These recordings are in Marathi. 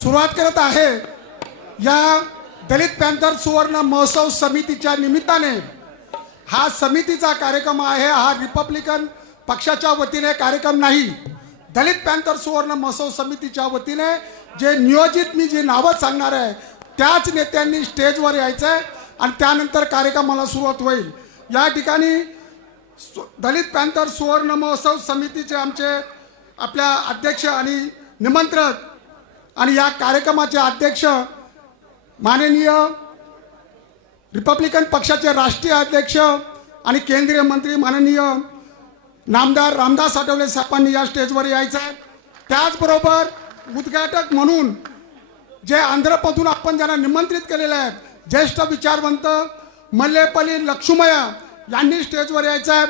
सुरुवात करत आहे या दलित पॅंथर सुवर्ण महोत्सव समितीच्या निमित्ताने। हा समितीचा कार्यक्रम आहे, हा रिपब्लिकन पक्षाच्या वतीने कार्यक्रम नाही। दलित पॅंथर सुवर्ण महोत्सव समितीच्या वतीने जे नियोजित मी जी नावं सांगणार आहे त्याच नेत्यांनी स्टेजवर यायचं आहे आणि त्यानंतर कार्यक्रमाला सुरुवात होईल। या ठिकाणी दलित पॅंथर सुवर्ण महोत्सव समितीचे आमचे आपल्या अध्यक्ष आणि निमंत्रक आणि या कार्यक्रमाचे अध्यक्ष माननीय रिपब्लिकन पक्षाचे राष्ट्रीय अध्यक्ष आणि केंद्रीय मंत्री माननीय नामदार रामदास आठवले साहेबांनी या स्टेजवर यायचं आहे। त्याचबरोबर उद्घाटक म्हणून जे आंध्रमधून आपण ज्यांना निमंत्रित केलेले आहेत ज्येष्ठ विचारवंत मल्लेपल्ली लक्ष्मया यांनी स्टेजवर यायचं आहे।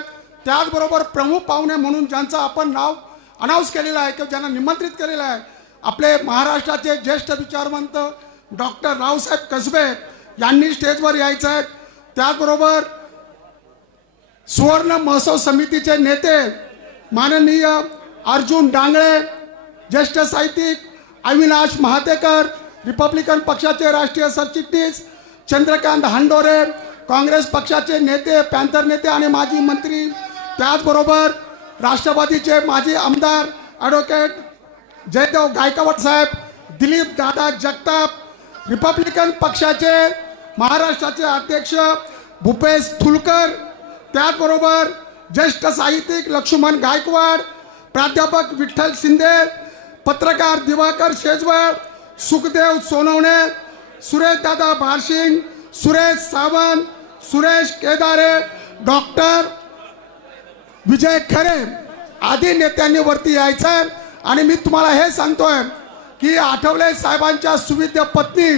त्याचबरोबर प्रमुख पाहुणे म्हणून ज्यांचं आपण नाव अनाउन्स केलेलं आहे किंवा ज्यांना निमंत्रित केलेलं आहे आपले महाराष्ट्राचे ज्येष्ठ विचारवंत डॉक्टर रावसाहेब कसबे यांनी स्टेजवर यायचं आहे। त्याचबरोबर सुवर्ण महोत्सव समितीचे नेते माननीय अर्जुन डांगळे, ज्येष्ठ साहित्यिक अविनाश महातेकर, रिपब्लिकन पक्षाचे राष्ट्रीय सरचिटणीस चंद्रकांत हांडोरे, काँग्रेस पक्षाचे नेते पॅंथर नेते आणि माजी मंत्री, त्याचबरोबर राष्ट्रवादीचे माजी आमदार ॲडव्होकेट जयदेव गायकवाड साहेब, दिलीप दादा जगताप, रिपब्लिकन पक्षाचे महाराष्ट्राचे अध्यक्ष भूपेश थुलकर, त्याचबरोबर ज्येष्ठ साहित्यिक लक्ष्मण गायकवाड, प्राध्यापक विठ्ठल शिंदे, पत्रकार दिवाकर शेजवळ, सुखदेव सोनवणे, सुरेश दादा भारसिंग, सुरेश सावंत, सुरेश केदारे, डॉक्टर विजय खरे आदी नेत्यांनी वरती यायचं आहे। आणि मी तुम्हाला हे सांगतोय की आठवले साहेबांच्या सुविद्य पत्नी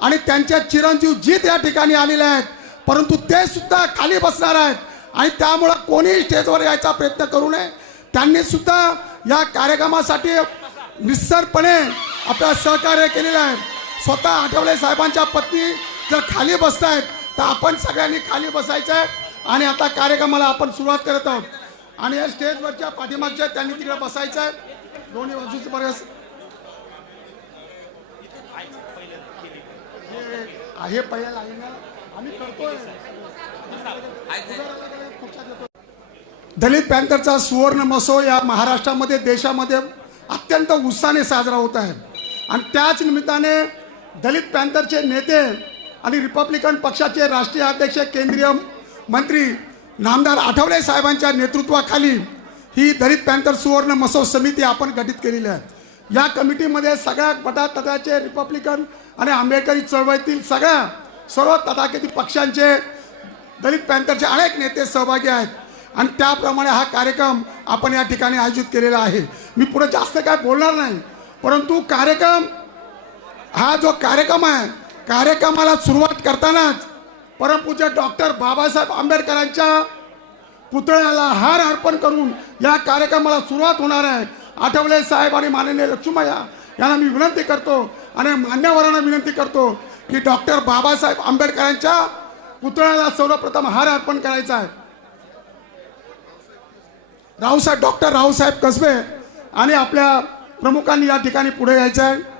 आणि त्यांचे चिरंजीव जीत या ठिकाणी आलेले आहेत, परंतु ते सुद्धा खाली बसणार आहेत आणि त्यामुळे कोणी स्टेजवर यायचा प्रयत्न करू नये। त्यांनी सुद्धा या कार्यक्रमासाठी निस्सरपणे आपलं सहकार्य केलेलं आहे। स्वतः आठवले साहेबांच्या पत्नी जर खाली बसतायत तर आपण सगळ्यांनी खाली बसायचं आहे। आणि आता कार्यक्रमाला आपण सुरुवात करत आहोत आणि या स्टेजवरच्या पाठीमागच्या त्यांनी तिकडे बसायचं आहे दोन्ही बाजूचे बरेच आहे पहिल्या लाईनला आम्ही करतोय। दलित पॅंथरचा सुवर्ण महोत्सव या महाराष्ट्रामध्ये देशामध्ये अत्यंत उत्साहाने साजरा होत आहे आणि त्याच निमित्ताने दलित पॅंथरचे नेते आणि रिपब्लिकन पक्षाचे राष्ट्रीय अध्यक्ष केंद्रीय मंत्री नामदार आठवले साहेबांच्या नेतृत्वाखाली ही दलित पॅंथर सुवर्ण महोत्सव समिती आपण गठीत केलेली आहे। या कमिटीमध्ये सगळ्या तथाकथित रिपब्लिकन आणि आंबेडकरी चळवळीतील सर्व तथाकथित पक्षांचे दलित पॅंथरचे अनेक नेते सहभागी आहेत आणि त्याप्रमाणे हा कार्यक्रम आपण या ठिकाणी आयोजित केलेला आहे। मी पुढे जास्त काय बोलणार नाही, परंतु हा जो कार्यक्रम आहे कार्यक्रमाला सुरुवात करतानाच परमपूज्य डॉक्टर बाबासाहेब आंबेडकरांच्या पुतळ्याला हार अर्पण करून या कार्यक्रमाला सुरुवात होणार आहे। आठवले साहेब आणि माननीय लक्ष्मया यांना मी विनंती करतो आणि मान्यवरांना विनंती करतो की डॉक्टर बाबासाहेब आंबेडकरांच्या पुतळ्याला सर्वप्रथम हार अर्पण करायचा आहे। डॉक्टर रावसाहेब कसबे आणि आपल्या प्रमुखांनी या ठिकाणी पुढे यायचं आहे।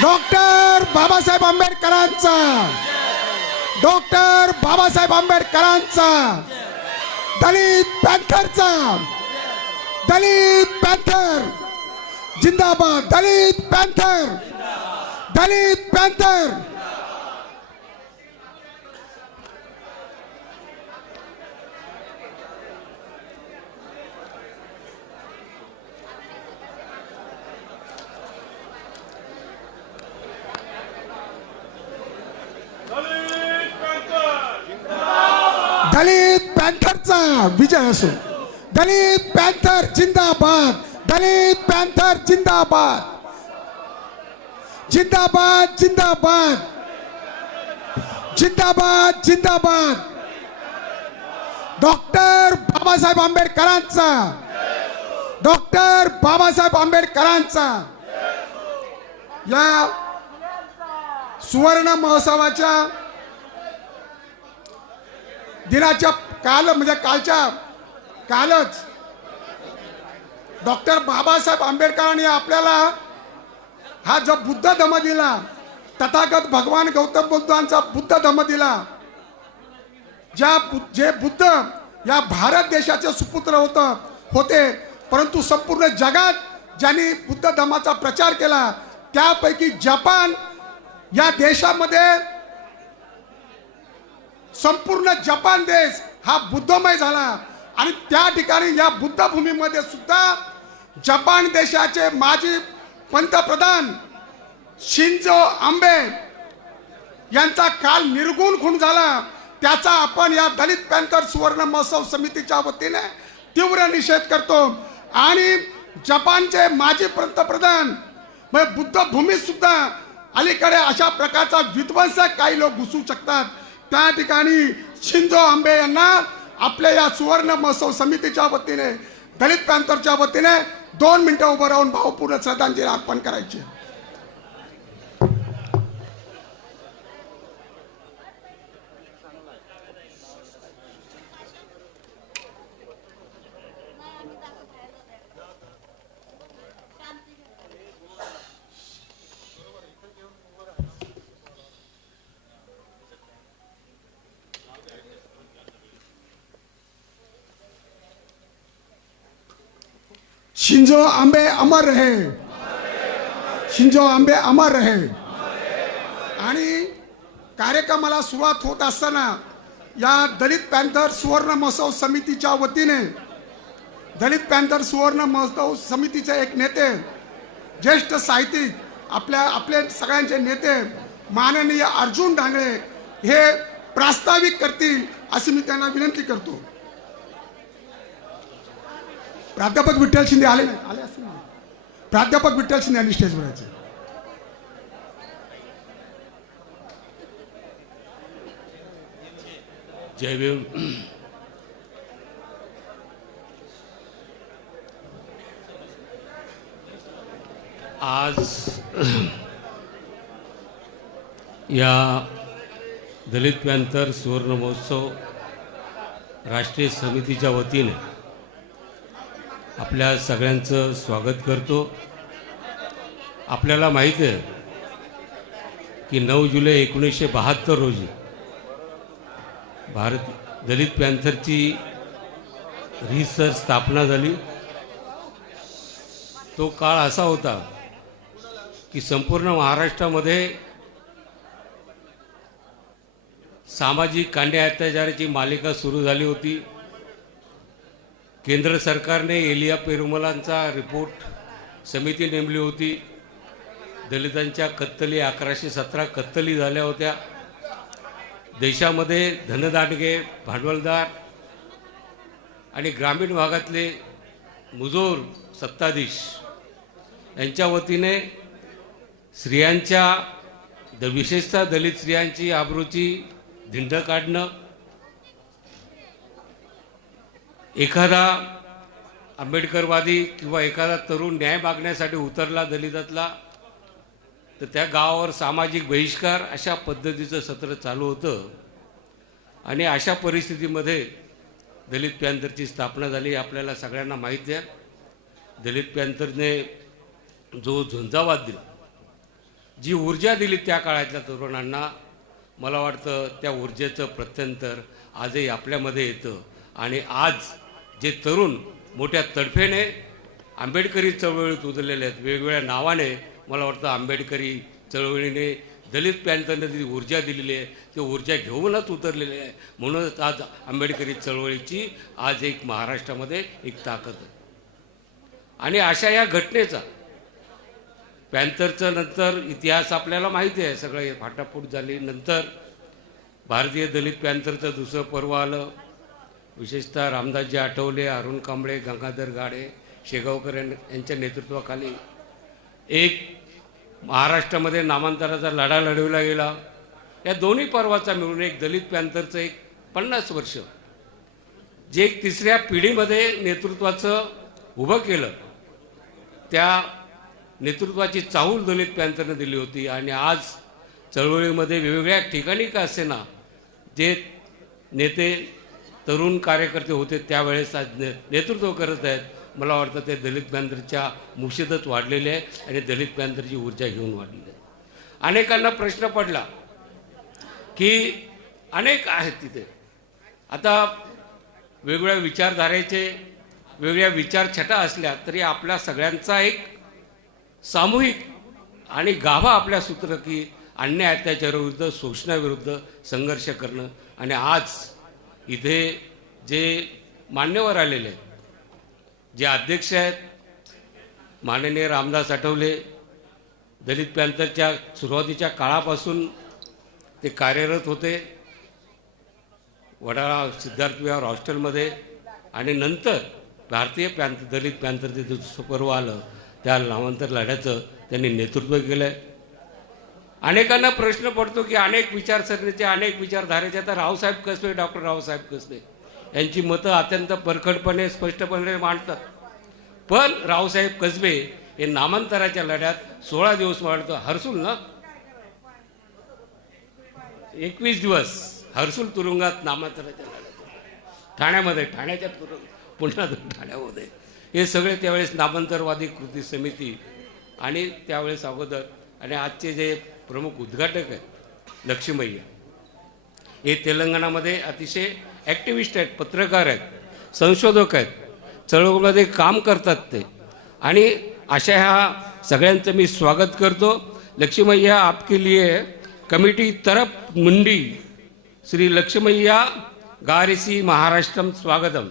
डॉक्टर बाबासाहेब आंबेडकरांचा, डॉक्टर बाबासाहेब आंबेडकरांचा, दलित पॅंथरचा, दलित पॅंथर जिंदाबाद, दलित पॅंथर, दलित पॅंथर। दलित दलित पॅन्थरचा विजय असो. दलित पॅन्थर जिंदाबाद. दलित पॅन्थर जिंदाबाद. जिंदाबाद जिंदाबाद जिंदाबाद जिंदाबाद. डॉक्टर बाबासाहेब आंबेडकरांचा. डॉक्टर बाबासाहेब आंबेडकरांचा. या सुवर्ण महोत्सवाच्या दिनाच्या कालच डॉक्टर बाबासाहेब आंबेडकरांनी आपल्याला हा जो बुद्ध धम्म दिला, तथागत भगवान गौतम बुद्धांचा बुद्ध धम्म दिला, जे बुद्ध या भारत देशाचे सुपुत्र होते, परंतु संपूर्ण जगात ज्यांनी बुद्ध धम्माचा प्रचार केला त्यापैकी जपान या देशामध्ये संपूर्ण जपान देश हा बुद्धमय झाला. आणि त्या ठिकाणी या बुद्ध भूमीमध्ये सुद्धा जपान देशाचे माजी पंतप्रधान शिंजो आंबे यांचा काल निर्गुण खून झाला. त्याचा आपण या दलित पॅन्थर सुवर्ण महोत्सव समितीच्या वतीने तीव्र निषेध करतो. आणि जपानचे माजी पंतप्रधान बुद्ध भूमीत सुद्धा अलीकडे अशा प्रकारचा विध्वंस काही लोक घुसू शकतात. त्या ठिकाणी शिंजो आंबे यांना आपल्या या सुवर्ण महोत्सव समितीच्या वतीने, दलित पॅन्थरच्या वतीने 2 मिनिटं उभं राहून भावपूर्ण श्रद्धांजली अर्पण करायची. शिंजो आंबे अमर रहे. शिंजो आंबे अमर रहे. आणि कार्यक्रमाला सुरुवात होत असताना या दलित पॅन्थर सुवर्ण महोत्सव समितीच्या वतीने, दलित पॅन्थर सुवर्ण महोत्सव समितीचे एक नेते, ज्येष्ठ साहित्यिक, आपले सगळ्यांचे नेते माननीय अर्जुन डांगळे हे प्रास्ताविक करतील अशी मी त्यांना विनंती करतो. प्राध्यापक विठ्ठल शिंदे आले असतील ना? प्राध्यापक विठ्ठल शिंदे आणि स्टेजवर यायचे. जय भीम. आज या दलित पॅन्थर सुवर्ण महोत्सव राष्ट्रीय समितीच्या वतीने आपल्या सगळ्यांचं स्वागत करतो. आपल्याला माहीत आहे की 9 जुलै 1972 रोजी दलित पॅन्थरची रीतसर स्थापना झाली. तो काळ असा होता की संपूर्ण महाराष्ट्रामध्ये सामाजिक कांड्या अत्याचाराची मालिका सुरू झाली होती. केंद्र सरकारने एलिया पेरुमलांचा रिपोर्ट समिती नेमली होती. दलितांच्या कत्तली 1117 कत्तली झाल्या होत्या. देशामध्ये धनदांडगे, भांडवलदार आणि ग्रामीण भागातले मुजोर सत्ताधीश यांच्या वतीने स्त्रियांच्या, विशेषतः दलित स्त्रियांची आबरूची धिंड काढणं, एखादा आंबेडकरवादी किंवा एखादा तरुण न्याय मागण्यासाठी उतरला दलितातला तर त्या गावावर सामाजिक बहिष्कार, अशा पद्धतीचं सत्र चालू होतं. आणि अशा परिस्थितीमध्ये दलित पॅन्थरची स्थापना झाली. आपल्याला सगळ्यांना माहिती आहे. दलित पॅन्थरने जो झुंजावाद दिला, जी ऊर्जा दिली त्या काळातल्या तरुणांना, मला वाटतं त्या ऊर्जेचं प्रत्यंतर आजही आपल्यामध्ये येतं. आणि आज जे तरुण मोठ्या तडफेने आंबेडकरी चळवळीत उतरलेले आहेत, वेगवेगळ्या नावाने, मला वाटतं आंबेडकरी चळवळीने दलित पॅन्थरने जी ऊर्जा दिलेली आहे ती ऊर्जा घेऊनच उतरलेली आहे. म्हणूनच आज आंबेडकरी चळवळीची आज एक महाराष्ट्रामध्ये एक ताकद आहे. आणि अशा या घटनेचा, पॅन्थरचं नंतर इतिहास आपल्याला माहिती आहे, सगळं फाटाफूट झाली. नंतर भारतीय दलित पॅन्थरचं दुसरं पर्व आलं. विशेषतः रामदासजी आठवले, अरुण कांबळे, गंगाधर गाडे, शेगावकर यांच्या नेतृत्वाखाली एक महाराष्ट्रामध्ये नामांतराचा लढा लढवला गेला. या दोन्ही पर्वाचा मिळून एक दलित पॅंथरचं एक 50 वर्ष जे एक तिसऱ्या पिढीमध्ये नेतृत्वाचं उभं केलं, त्या नेतृत्वाची चाहूल दलित पॅंथरने दिली होती. आणि आज चळवळीमध्ये वेगवेगळ्या ठिकाणी का असेना जे नेते तरुण कार्यकर्ते होते त्यावेळेस आज नेतृत्व करत आहेत. मला वाटतं ते दलित पॅंथरच्या मुशीदत वाढलेले आहे आणि दलित पॅंथरची ऊर्जा घेऊन वाढलेली आहे. अनेकांना प्रश्न पडला की अनेक आहेत तिथे, आता वेगवेगळ्या विचारधारेचे वेगळ्या विचारछटा असल्या तरी आपल्या सगळ्यांचा एक सामूहिक आणि गाभा आपल्या सूत्र की अन्याय अत्याचाराविरुद्ध, शोषणाविरुद्ध संघर्ष करणं. आणि आज इथे जे मान्यवर आलेले आहेत, जे अध्यक्ष आहेत, माननीय रामदास आठवले दलित पॅंथरच्या सुरुवातीच्या काळापासून ते कार्यरत होते वडाळा सिद्धार्थ विहार हॉस्टेलमध्ये. आणि नंतर भारतीय दलित पॅंथरचे जो पर्व आलं त्या नामांतर लढ्याचं त्यांनी नेतृत्व केलं आहे. अनेकांना प्रश्न पडतो की अनेक विचारसरणीचे, अनेक विचारधारेचे, आता रावसाहेब कसबे, डॉक्टर रावसाहेब कसबे यांची मतं अत्यंत परखडपणे स्पष्टपणे मांडतात. पण रावसाहेब कसबे हे नामांतराच्या लढ्यात 16 दिवस मांडतो. हर्सुल ना 21 दिवस हर्सुल तुरुंगात नामांतराच्या लढ्यात, ठाण्याच्या पुन्हा ठाण्यामध्ये हे सगळे त्यावेळेस नामांतरवादी कृती समिती आणि त्यावेळेस अगोदर आणि आजचे जे प्रमुख उद्घाटक आहेत लक्ष्मीय्या, हे तेलंगणामध्ये अतिशय ॲक्टिव्हिस्ट आहेत, पत्रकार आहेत, संशोधक आहेत, चळवळीमध्ये काम करतात ते. आणि अशा ह्या सगळ्यांचं मी स्वागत करतो. लक्ष्मीय्या आपके लिए कमिटी तरफ मुंडी श्री लक्ष्मीय्या गारिसी महाराष्ट्रम स्वागतम.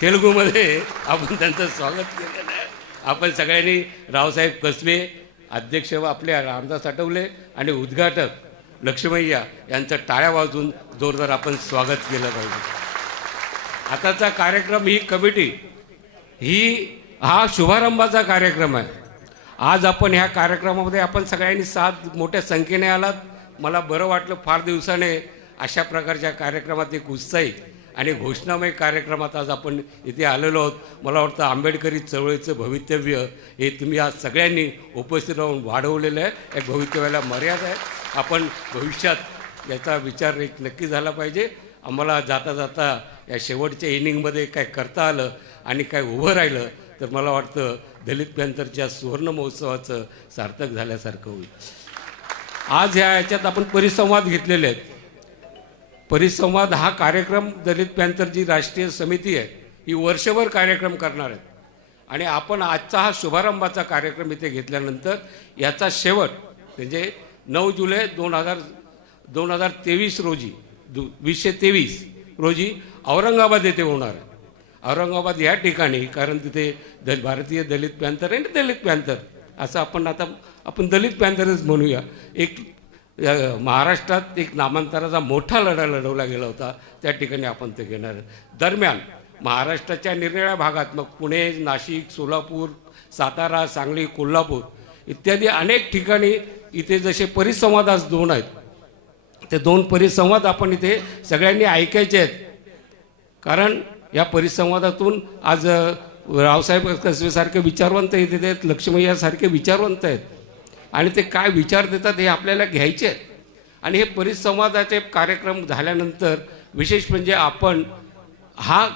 तेलुगूमध्ये आपण त्यांचं स्वागत केलेलं आहे. आपण सगळ्यांनी रावसाहेब कसबे अध्यक्ष व आपले रामदास आठवले आणि उद्घाटक लक्ष्मीय्या यांचं टाळ्या वाजवून जोरदार आपण स्वागत केलं पाहिजे. आताचा कार्यक्रम, ही कमिटी हा शुभारंभाचा कार्यक्रम आहे. आज आपण ह्या कार्यक्रमामध्ये आपण सगळ्यांनी 7 मोठ्या संख्येने आलात. मला बरं वाटलं, फार दिवसाने अशा प्रकारच्या कार्यक्रमात एक उत्साही आणि घोषणामय कार्यक्रमात आज आपण इथे आलेलो आहोत. मला वाटतं आंबेडकरी चळवळीचं भवितव्य हे तुम्ही आज सगळ्यांनी उपस्थित राहून वाढवलेलं आहे. या भवितव्याला मर्यादा आहे. आपण भविष्यात याचा विचार एक नक्की झाला पाहिजे. आम्हाला जाता जाता या शेवटच्या इनिंगमध्ये काय करता आलं आणि काय उभं राहिलं तर मला वाटतं दलित पॅंथरच्या सुवर्ण महोत्सवाचं सार्थक झाल्यासारखं होईल. आज याच्यात आपण परिसंवाद घेतलेले आहेत. परिसंवाद हा कार्यक्रम दलित पॅंथर जी राष्ट्रीय समिती आहे ही वर्षभर कार्यक्रम करणार आहे. आणि आपण आजचा हा शुभारंभाचा कार्यक्रम इथे घेतल्यानंतर याचा शेवट म्हणजे 9 जुलै 2023 रोजी 2023 रोजी औरंगाबाद येथे होणार आहे. औरंगाबाद या ठिकाणी, कारण तिथे भारतीय दलित पॅंथर आणि दलित पॅंथर असं आपण दलित पॅंथरच म्हणूया, एक महाराष्ट्रात एक नामांतराचा मोठा लढा लढवला गेला होता. त्या ठिकाणी आपण ते घेणार. दरम्यान महाराष्ट्राच्या निरनिराळ्या भागात, मग पुणे, नाशिक, सोलापूर, सातारा, सांगली, कोल्हापूर इत्यादी अनेक ठिकाणी इथे जसे परिसंवाद आज 2 आहेत, ते 2 परिसंवाद आपण इथे सगळ्यांनी ऐकायचे आहेत. कारण या परिसंवादातून आज रावसाहेब कसबेसारखे विचारवंत इथे आहेत, लक्ष्मीय्यासारखे विचारवंत आहेत आणि ते काय विचार देतात हे आपल्याला घ्यायचे आहेत. आणि हे परिसंवादाचे कार्यक्रम झाल्यानंतर विशेष म्हणजे आपण हा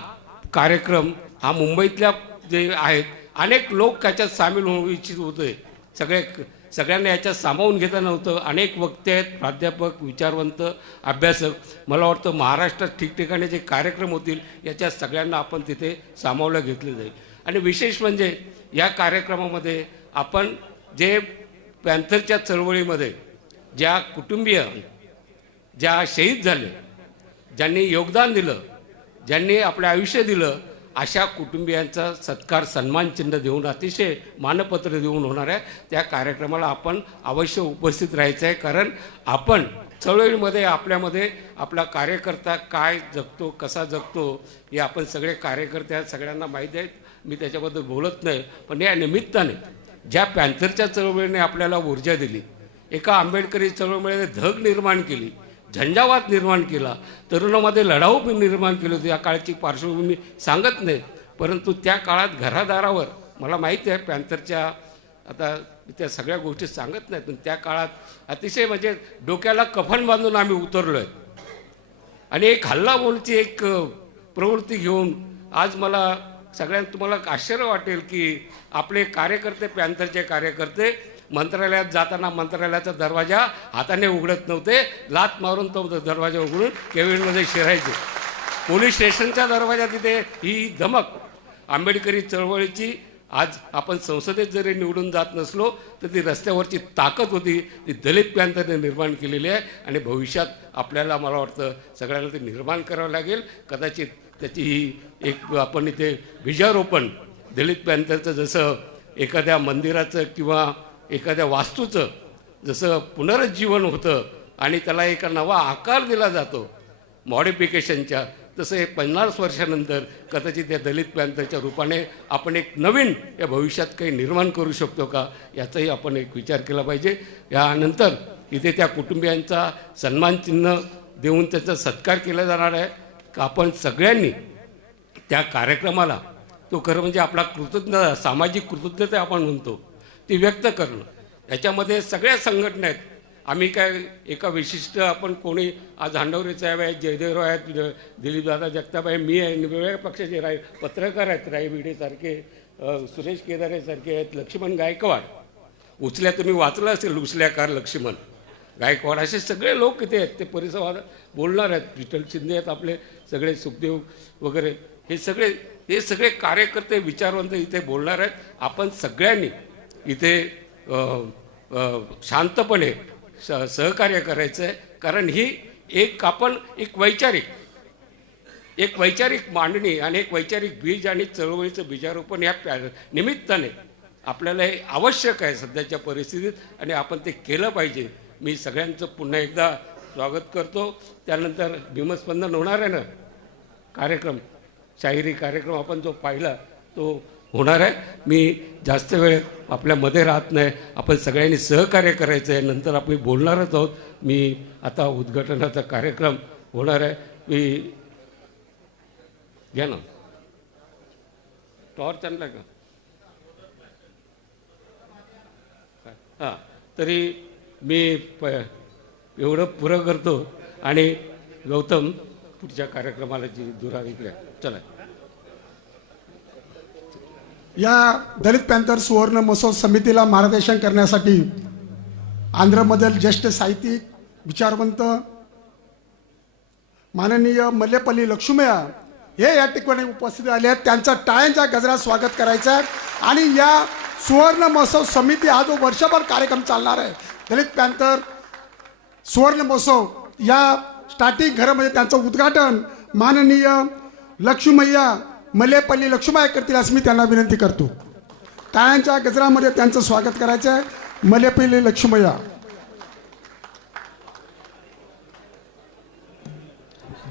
कार्यक्रम हा मुंबईतल्या जे आहेत अनेक लोक त्याच्यात सामील होऊ इच्छित होते. सगळ्यांना याच्यात सामावून घेता नव्हतं. अनेक वक्ते आहेत, प्राध्यापक, विचारवंत, अभ्यासक. मला वाटतं महाराष्ट्रात ठिकठिकाणी जे कार्यक्रम होतील याच्यात सगळ्यांना आपण तिथे सामावलं घेतलं जाईल. आणि विशेष म्हणजे या कार्यक्रमामध्ये आपण जे पॅंथरच्या चळवळीमध्ये ज्या कुटुंबीय, ज्या शहीद झाले, ज्यांनी योगदान दिलं, ज्यांनी आपलं आयुष्य दिलं, अशा कुटुंबियांचा सत्कार सन्मानचिन्ह देऊन, अतिशय मानपत्र देऊन होणार आहे. त्या कार्यक्रमाला आपण अवश्य उपस्थित राहायचं आहे. कारण आपण चळवळीमध्ये आपल्यामध्ये आपला कार्यकर्ता काय जगतो, कसा जगतो, हे आपण सगळे कार्यकर्ते आहेत, सगळ्यांना माहिती आहेत. मी त्याच्याबद्दल बोलत नाही. पण या निमित्ताने ज्या पॅन्थरच्या चळवळीने आपल्याला ऊर्जा दिली, एका आंबेडकरी चळवळीने धग निर्माण केली, झंझावात निर्माण केला, तरुणामध्ये लढाऊ निर्माण केली होती. या काळची पार्श्वभूमी सांगत नाही, परंतु त्या काळात घरादारावर, मला माहिती आहे पॅन्थरच्या, आता त्या सगळ्या गोष्टी सांगत नाहीत, पण त्या काळात अतिशय म्हणजे डोक्याला कफन बांधून आम्ही उतरलो आहे. आणि एक हल्लाबोलची एक प्रवृत्ती घेऊन आज मला सगळ्यांना, तुम्हाला आश्चर्य वाटेल की आपले कार्यकर्ते, पॅन्थरचे कार्यकर्ते मंत्रालयात जाताना मंत्रालयाचा दरवाजा हाताने उघडत नव्हते, लात मारून तो दरवाजा उघडून केबिनमध्ये शिरायचे. पोलीस स्टेशनच्या दरवाजा तिथे ही धमक आंबेडकरी चळवळीची. आज आपण संसदेत जरी निवडून जात नसलो तर ती रस्त्यावरची ताकद होती, ती दलित पॅन्थरने निर्माण केलेली आहे. आणि भविष्यात आपल्याला, मला वाटतं सगळ्यांना ते निर्माण करावं लागेल. कदाचित त्याची ही एक आपण इथे बीजारोपण दलित पॅन्थरचं, जसं एखाद्या मंदिराचं किंवा एखाद्या वास्तूचं जसं पुनरुज्जीवन होतं आणि त्याला एक नवा आकार दिला जातो मॉडिफिकेशनच्या, तसं हे 50 वर्षानंतर कदाचित या दलित पॅन्थरच्या रूपाने आपण एक नवीन या भविष्यात काही निर्माण करू शकतो का, याचाही आपण एक विचार केला पाहिजे. यानंतर इथे त्या कुटुंबियांचा सन्मानचिन्ह देऊन त्याचा सत्कार केला जाणार आहे. का आपण सगळ्यांनी त्या कार्यक्रमाला, तो खरं म्हणजे आपला कृतज्ञता, सामाजिक कृतज्ञता आपण म्हणतो, ती व्यक्त करणं. याच्यामध्ये सगळ्या संघटना आहेत. आम्ही काय एका विशिष्ट, आपण कोणी आज हांडवरे साहेब आहेत, जयदेवराव आहेत, दिलीपदादा जगताप आहे, मी आहे, वेगवेगळ्या पक्षाचे पत्रकार आहेत, राय भिडेसारखे, सुरेश केदारेसारखे आहेत, लक्ष्मण गायकवाड, उचल्या तुम्ही वाचलं असेल, उचल्याकार लक्ष्मण गायकवाड, असे सगळे लोक इथे आहेत. ते परिसंवाद बोलणार आहेत. विठ्ठल शिंदे आहेत आपले सगळे, सुखदेव वगैरे, हे सगळे कार्यकर्ते विचारवंत इथे बोलणार आहेत. आपण सगळ्यांनी इथे शांतपणे सहकार्य करायचं आहे. कारण ही आपण एक वैचारिक मांडणी आणि एक वैचारिक बीज आणि चळवळीचं बीजारोपण या निमित्ताने आपल्याला हे आवश्यक आहे सध्याच्या परिस्थितीत, आणि आपण ते केलं पाहिजे. मी सगळ्यांचं पुन्हा एकदा स्वागत करतो. त्यानंतर भीमस्पंदन होणार आहे ना कार्यक्रम, शाहिरी कार्यक्रम आपण जो पाहिला तो होणार आहे. मी जास्त वेळ आपल्यामध्ये राहत नाही. आपण सगळ्यांनी सहकार्य करायचं आहे. नंतर आपण बोलणारच आहोत. मी आता उद्घाटनाचा कार्यक्रम होणार आहे. मी घ्या ना टॉर्च आणला का? हां, तरी मी एवढं पुरं करतो. आणि गौतम पुढच्या कार्यक्रमाला जी दुरा इकडे चला. या दलित पॅन्थर सुवर्ण महोत्सव समितीला मार्गदर्शन करण्यासाठी आंध्रमधील ज्येष्ठ साहित्यिक, विचारवंत माननीय मल्लेपल्ली लक्ष्मय्या हे या ठिकाणी उपस्थित आले आहेत. त्यांचं टाळ्यांच्या गजरात स्वागत करायचं आहे. आणि या सुवर्ण महोत्सव समिती हा जो वर्षभर कार्यक्रम चालणार आहे, दलित पॅन्थर सुवर्ण महोत्सव, या स्टार्टिंग घरामध्ये त्यांचं उद्घाटन माननीय लक्ष्मय्या मल्लेपल्ली लक्ष्मय्या करतील असं मी त्यांना विनंती करतो. टाळ्यांच्या गजरामध्ये त्यांचं स्वागत करायचं आहे. मल्लेपल्ली लक्ष्मय्या.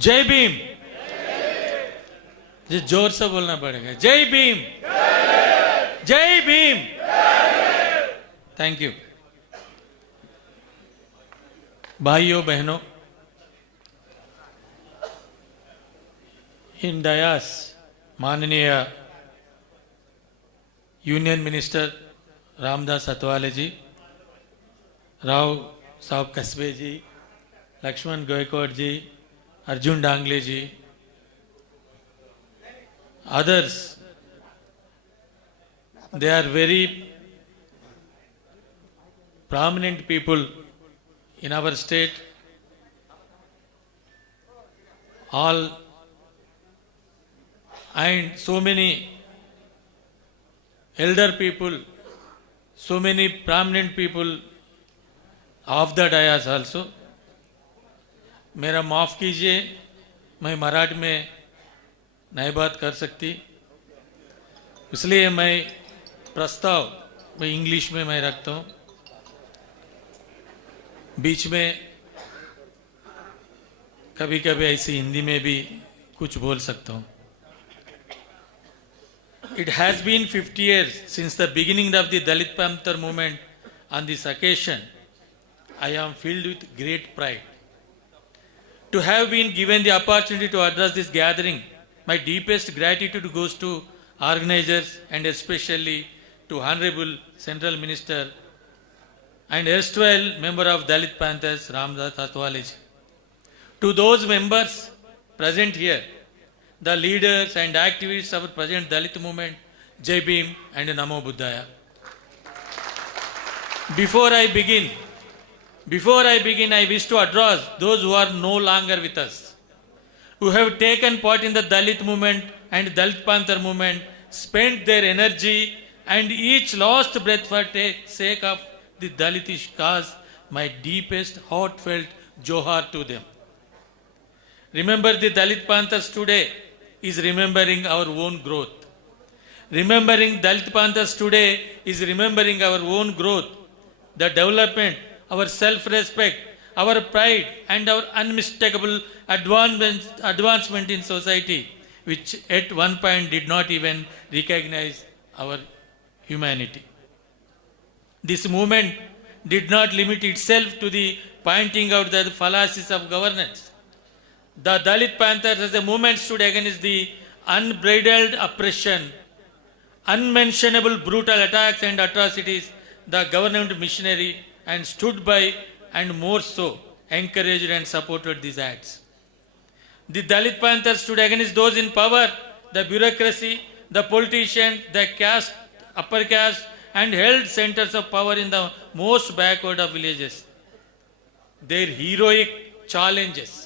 जय भीम. जी जोर से बोलना पड़ेगा. जय भीम. जय भीम. Thank you. भाइयों बहनों, इन डयास माननीय union minister Ramdas Athawale ji, Rao Saheb Kasbe ji, Laxman Gaekwad G, Arjun Dangle G, others, they are very prominent people in our state. All and so many elder people, so many prominent people of the dayas also. मेरा माफ़ कीजिए, मैं मराठी में नहीं बात कर सकती, इसलिए मैं प्रस्ताव इंग्लिश में मैं रखता हूँ. बीच में कभी कभी ऐसी हिंदी में भी कुछ बोल सकता हूँ. It has been 50 years since the beginning of the Dalit Panther movement. On this occasion, I am filled with great pride to have been given the opportunity to address this gathering. My deepest gratitude goes to organizers and especially to Honorable Central Minister and erstwhile member of Dalit Panthers, Ramdas Atwaleji. To those members present here, the leaders and activists of our present Dalit movement, Jai Bhim and Namo Buddhaya. Before I begin, I wish to address those who are no longer with us, who have taken part in the Dalit movement and Dalit Panther movement, spent their energy and each lost breath for the sake of the Dalitish cause. My deepest heartfelt johar to them. Remember, the Dalit Panthers today is remembering our own growth. Remembering Dalit Panthers today is remembering our own growth, the development, our self-respect, our pride and our unmistakable advancement in society, which at one point did not even recognize our humanity. This movement did not limit itself to the pointing out the fallacies of governance. The Dalit Panthers as a movement stood against the unbridled oppression, unmentionable brutal attacks and atrocities, the government machinery, and stood by and more so encouraged and supported these acts. The Dalit Panthers stood against those in power, the bureaucracy, the politicians, the caste, upper caste, and held centers of power in the most backward of villages. Their heroic challenges.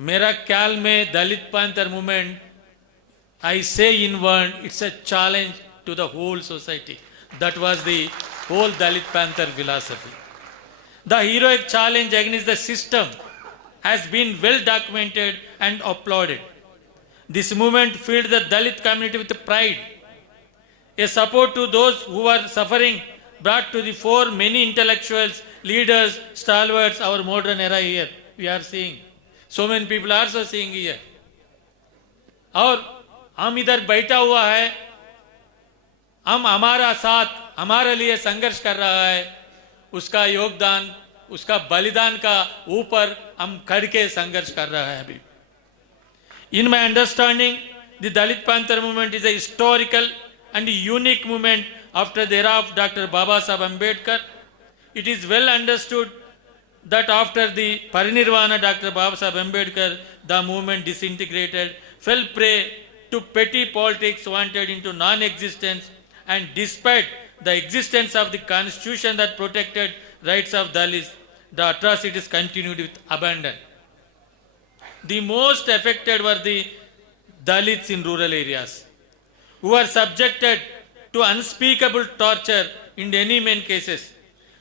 मेरा ख्याल में Dalit Panther movement, I say in one, it's a challenge to the whole society. That was the whole Dalit Panther philosophy. The heroic challenge against the system has been well documented and applauded. This movement filled the Dalit community with pride. A support to those who are suffering brought to the fore many intellectuals, leaders, stalwarts, our modern era here. We are seeing. So many people are also seeing here. और हम इधर बैठा हुआ है, हम हमारा साथ हमारे लिए संघर्ष कर रहा है, उसका योगदान, उसका बलिदान का ऊपर हम खड़ के संघर्ष कर रहा है अभी. In my understanding, the Dalit Panther movement is a historical and unique movement after the era of Dr. Baba Saheb Ambedkar. It is well understood that after the Parinirvana Dr. Baba Saheb Ambedkar, the movement disintegrated, fell prey to petty politics, wanted into non-existence, and despite the existence of the constitution that protected rights of Dalits, the atrocities continued with abandon. The most affected were the Dalits in rural areas, who were subjected to unspeakable torture in any many cases,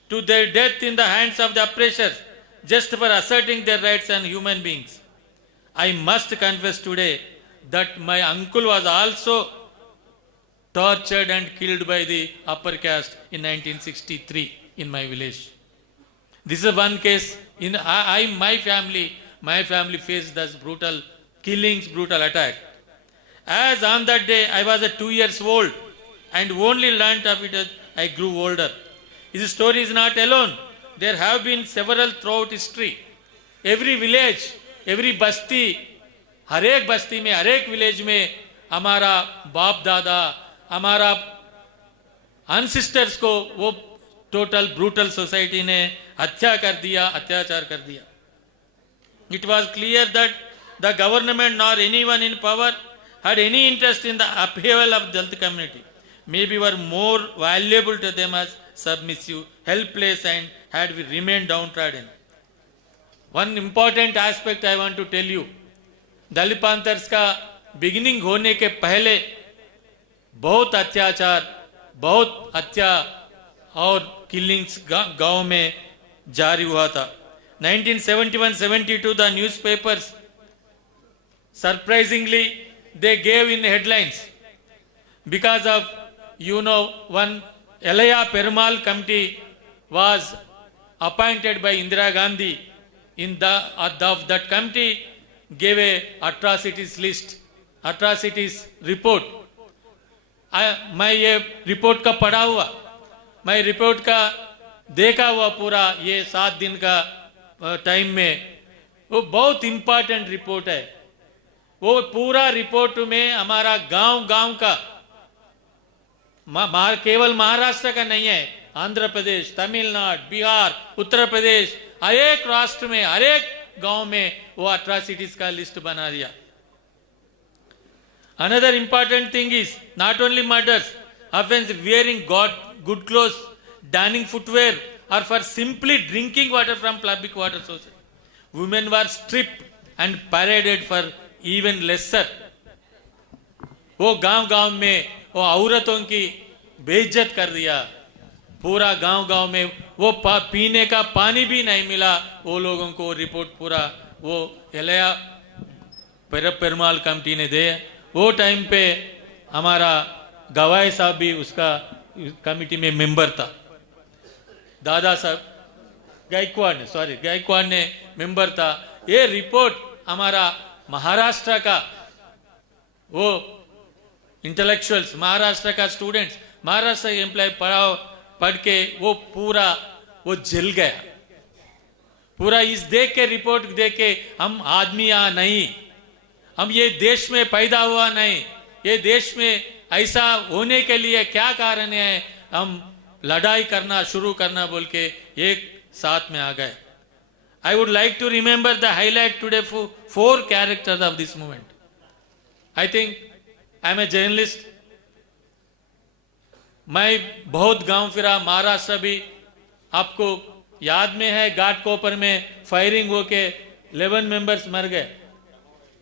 to their death in the hands of the oppressors, just for asserting their rights as human beings. I must confess today that my uncle was also tortured and killed by the upper caste in 1963 in my village. This is one case. In my family faced those brutal killings, brutal attack. As on that day I was 2 years old and only learnt of it as I grew older. His story is not alone. There have been several throughout history. Every village, every basti, हर एक बस्ती में, हर एक विलेज में हमारा बाप दादा, हमारा अनसिस्टर्स को वो टोटल ब्रूटल सोसाइटी ने हत्या कर दिया, अत्याचार कर दिया. It was clear that the government nor anyone in power had any interest in the upheaval of the Dalit community. Maybe were more valuable to them as submissive, helpless, and had we remained downtrodden. One important aspect I want to tell you. Dalit panthers का बिगिनिंग होने के पहले बहुत अत्याचार, बहुत हत्या और किलिंग्स गांव में जारी हुआ था. 1971-72 the newspapers surprisingly they gave in headlines because of one Elaya Perumal committee was appointed by Indira Gandhi in that committee gave a atrocities list, atrocities report. मैं ये रिपोर्ट का पढ़ा हुआ, मैं रिपोर्ट का देखा हुआ पूरा ये 7 दिन का टाइम में, वो बहुत इंपॉर्टेंट रिपोर्ट है। वो पूरा रिपोर्ट में हमारा गांव का केवल महाराष्ट्र का नहीं है, आंध्र प्रदेश, तमिलनाडु, बिहार, उत्तर प्रदेश, हर एक राष्ट्र में, हर एक गांव में वो अट्रॉसिटीज का लिस्ट बना दिया। Another important thing is not only murders, offense wearing good clothes, donning footwear, or for simply drinking water from public water sources. Women were stripped and paraded for even lesser. वो गांव में वो औरतों की बेइज्जत कर दिया। पूरा गांव में वो पीने का पानी भी नहीं मिला वो लोगों को। रिपोर्ट पूरा वो एलया पेरुमाल कमेटी ने दे। वो टाइम पे हमारा गवाई साहब भी उसका कमेटी में मेंबर था, दादा साहब गायकवाड़ ने मेंबर था। ये रिपोर्ट हमारा महाराष्ट्र का वो इंटेलेक्चुअल्स, महाराष्ट्र का स्टूडेंट्स, महाराष्ट्र एम्प्लॉय पढ़ के वो पूरा वो जल गया। पूरा इस देख के रिपोर्ट देख के हम आदमी यहाँ नहीं, हम ये देश में पैदा हुआ नहीं, ये देश में ऐसा होने के लिए क्या कारण है, हम लड़ाई करना शुरू करना बोल के एक साथ में आ गए। I would like to remember the highlight today for 4 characters of this movement. I think I am a journalist. मैं बहुत गांव फिरा, महाराष्ट्र भी आपको याद में है, घाटकोपर में फायरिंग होके 11 मेंबर्स मर गए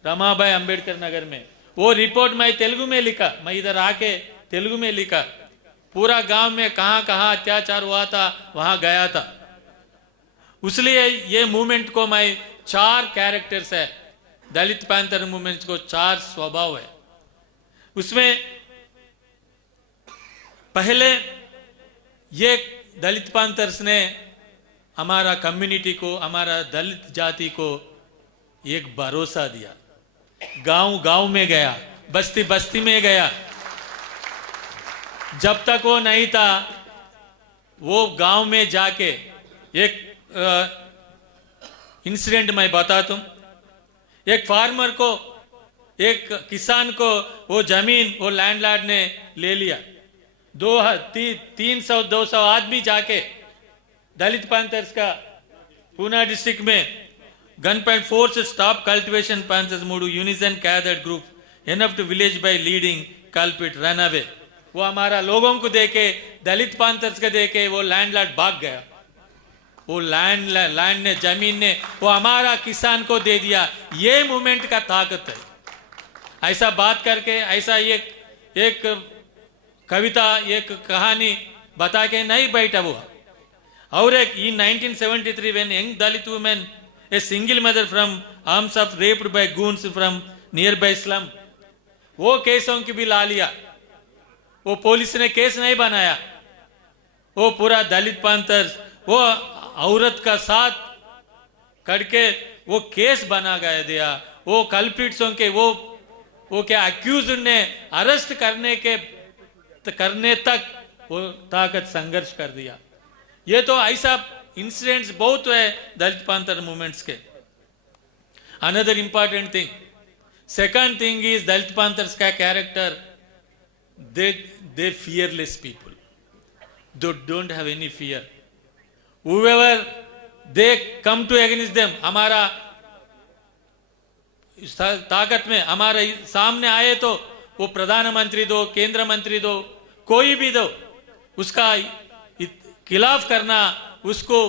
रमाबाई अंबेडकर नगर में। वो रिपोर्ट मैं तेलुगु में लिखा, मैं इधर आके तेलुगु में लिखा। पूरा गांव में कहां कहां अत्याचार हुआ था वहां गया था। इसलिए ये मूवमेंट को मैं 4 कैरेक्टर्स है, दलित पैंथर मूवमेंट को 4 स्वभाव है। उसमें पहले ये दलित पैंथर्स ने हमारा कम्युनिटी को, हमारा दलित जाति को एक भरोसा दिया। गांव में गया, बस्ती बस्ती में गया। जब तक वो नहीं था वो गांव में जाके एक इंसिडेंट मैं बताता हूं। एक फार्मर को, एक किसान को वो जमीन वो लैंडलॉर्ड ने ले लिया। 300-200 आदमी जाके दलित पैंथर्स का पूना डिस्ट्रिक्ट में gun point forces stop cultivation panthers mood unison gathered group enough to village by leading culprit run away. वो हमारा लोगों को देके, दलित पैंथर्स को देके वो लैंडलॉर्ड भाग गया। वो लैंड ने, जमीन ने वो हमारा किसान को दे दिया। ये मूवमेंट का ताकत है। ऐसा बात करके, ऐसा एक कविता, एक कहानी बता के नहीं बैठा हुआ। और एक in 1973 when young Dalit woman, a single mother from arms of raped by goons from nearby slum, वो केसों की भी ला लिया। वो पुलिस ने केस नहीं बनाया, वो पूरा दलित पैंथर्स वो औरत का साथ करके वो केस बना गया दिया। वो कल्पिट्सों के वो क्या अक्यूज ने अरेस्ट करने तक वो ताकत संघर्ष कर दिया। ये तो ऐसा इंसिडेंट्स बहुत है दलित पैंथर मूवमेंट्स के। Another important thing, second thing is Dalit panthers का character, they fearless people, they don't have any fear. Whoever they come to against them, हमारा ताकत में हमारे सामने आए तो वो प्रधानमंत्री दो, केंद्र मंत्री दो, कोई भी दो, उसका खिलाफ करना, उसको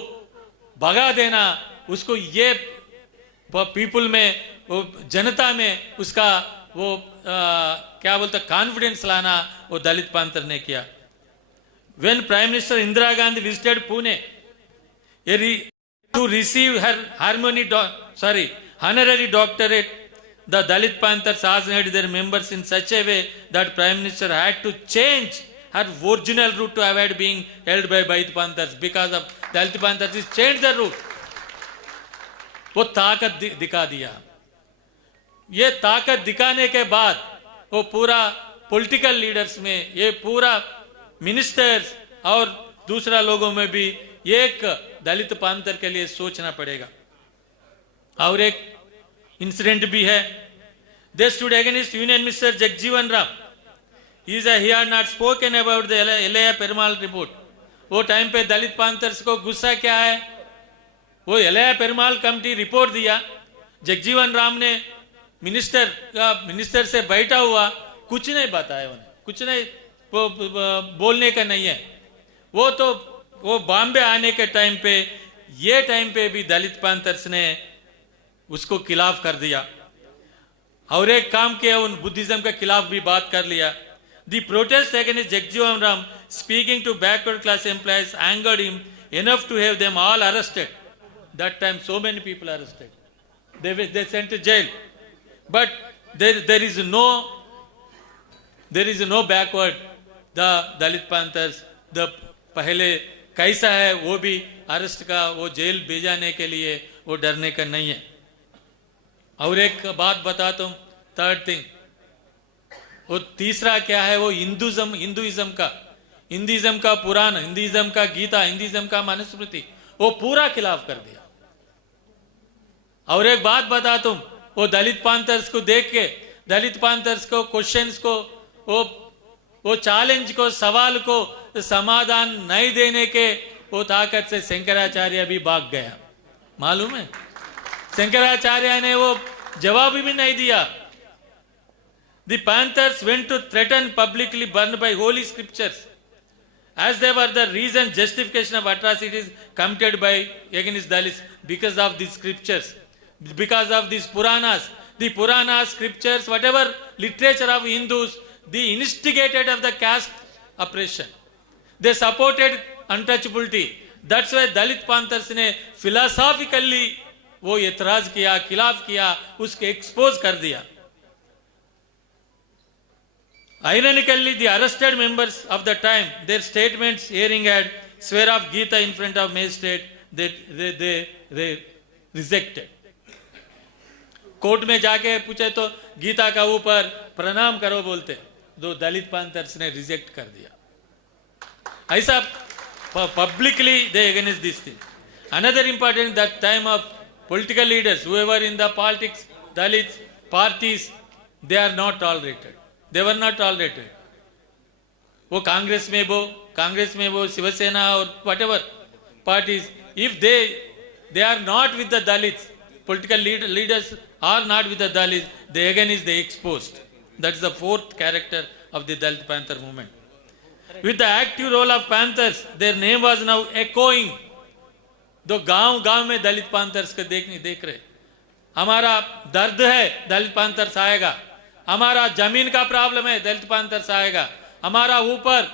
भगा देना, उसको ये पीपल में, वो जनता में उसका वो क्या बोलते कॉन्फिडेंस लाना वो दलित पैंथर ने KIA. When Prime Minister Indira Gandhi visited Pune to receive her honorary doctorate, the Dalit Panthers assassinated their members in such a way that Prime Minister had to change her original route to avoid being held by Dalit Panthers. Because of Dalit Panthers, he changed the route. वो ताकत दिखा दिया। ये ताकत दिखाने के बाद वो पूरा पॉलिटिकल लीडर्स में, ये पूरा मिनिस्टर्स और दूसरा लोगों में भी एक दलित पांथर के लिए सोचना पड़ेगा। और एक इंसिडेंट भी है, they stood against union minister Jagjivan Ram, he had not spoken about the Elayya Perumal report। वो टाइम पे दलित पांथर्स को गुस्सा क्या है, वो एलैया पेरुमाल कमेटी रिपोर्ट दिया, जगजीवन राम ने मिनिस्टर से बैठा हुआ, कुछ नहीं बताया उन्हें, कुछ नहीं बोलने का नहीं है। वो बॉम्बे आने के टाइम पे, ये टाइम पे भी दलित पांथर्स ने उसको खिलाफ कर दिया और एक काम किया, उन बुद्धिज्म के खिलाफ भी बात कर लिया। The protest against Jagjivan Ram speaking to backward class employees angered him enough to have them all arrested. That time so many people arrested. They sent to jail. But there is no backward. The Dalit Panthers, the पहले कैसा है वो भी अरेस्ट का, वो जेल भेजाने के लिए वो डरने का नहीं है। और एक बात बताता हूँ, थर्ड थिंग, वो तीसरा क्या है, वो हिंदुइज्म का पुराण, हिंदुइज्म का गीता, हिंदुइज्म का मनुस्मृति, वो पूरा खिलाफ कर दिया। और एक बात बताता हूं, वो दलित पांथर्स को देख के, दलित पांथर्स को क्वेश्चंस को, वो चैलेंज को, सवाल को समाधान नहीं देने के वो ताकत से शंकराचार्य भी भाग गया। मालूम है, शंकराचार्य ने वो जवाब भी नहीं दिया। The Panthers went to threaten publicly burned by holy scriptures as they were the reason justification of atrocities committed by against Dalits because of these scriptures, because of these Puranas. The Puranas, scriptures, whatever literature of Hindus, the instigated of the caste oppression. They supported untouchability. That's why Dalit Panthers ने philosophically वो एतराज किया, खिलाफ किया, उसके एक्सपोज कर दिया। Ironically, the arrested members of the time, their statements hearing had swear of Gita in front of magistrate, they rejected. Court में जाके पूछे तो गीता का ऊपर प्रणाम करो बोलते, दो दलित पांथर्स ने रिजेक्ट कर दिया। ऐसा publicly they against this thing. Another important, that time of political leaders, whoever in the politics, Dalits, parties, they are not tolerated. They were not tolerated. वो कांग्रेस में वो शिवसेना और whatever parties, if they are not with the Dalits, political leaders are not with the Dalits, they against they exposed. That's the fourth character of the Dalit Panther movement. With the active role of Panthers, their name was now echoing. दो गांव में दलित पांथर्स को देख रहे, हमारा दर्द है दलित पांथर्स आएगा, हमारा जमीन का प्रॉब्लम है दलित पांथर्स आएगा, हमारा ऊपर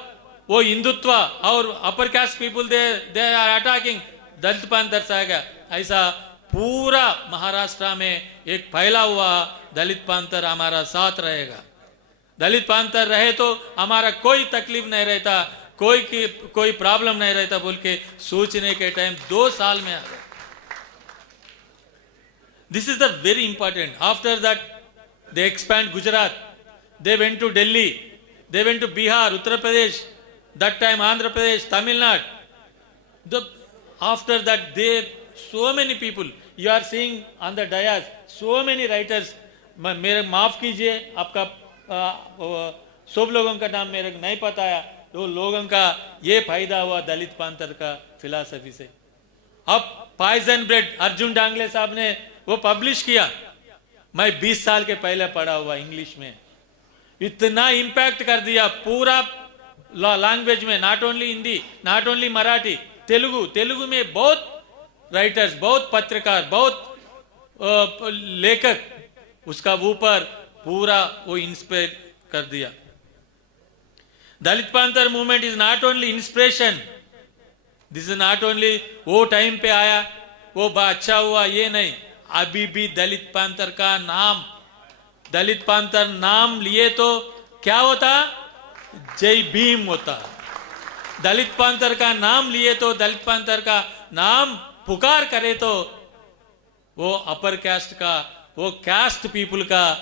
वो हिंदुत्व और upper caste people they are attacking, Dalit Panthers आएगा। ऐसा पूरा महाराष्ट्र में एक फैला हुआ दलित पांथर हमारा साथ रहेगा। दलित पांथर रहे तो हमारा कोई तकलीफ नहीं रहता, कोई प्रॉब्लम नहीं रहता बोल के सोचने के टाइम 2 साल में आ गए। This is the very important. After that they expand Gujarat, they went to Delhi, they went to Bihar, Uttar Pradesh, that time Andhra Pradesh, Tamil Nadu. After that, so many people, you are seeing on the dais, so many writers. मेरे माफ कीजिए, आपका सब लोगों का नाम मेरे नहीं पता है, तो लोगों का ये फायदा हुआ दलित पांथर का फिलॉसफी से। अब पॉइजन ब्रेड अर्जुन डांगले साहब ने वो पब्लिश किया, मैं 20 साल के पहले पढ़ा हुआ इंग्लिश में, इतना इंपैक्ट कर दिया पूरा लैंग्वेज में, not only Hindi, not only Marathi, Telugu में बहुत राइटर्स, बहुत पत्रकार, बहुत लेखक उसका ऊपर पूरा वो इंस्पायर कर दिया। Dalit Panther movement is not only inspiration, this is not only वो टाइम पे आया वो अच्छा हुआ, ये नहीं, अभी भी दलित पांथर का नाम, दलित पांथर नाम लिए तो क्या होता, जय भीम होता। दलित पांथर का नाम लिए तो, दलित पांथर का नाम पुकार करे तो वो अपर कास्ट का, वो कास्ट पीपुल का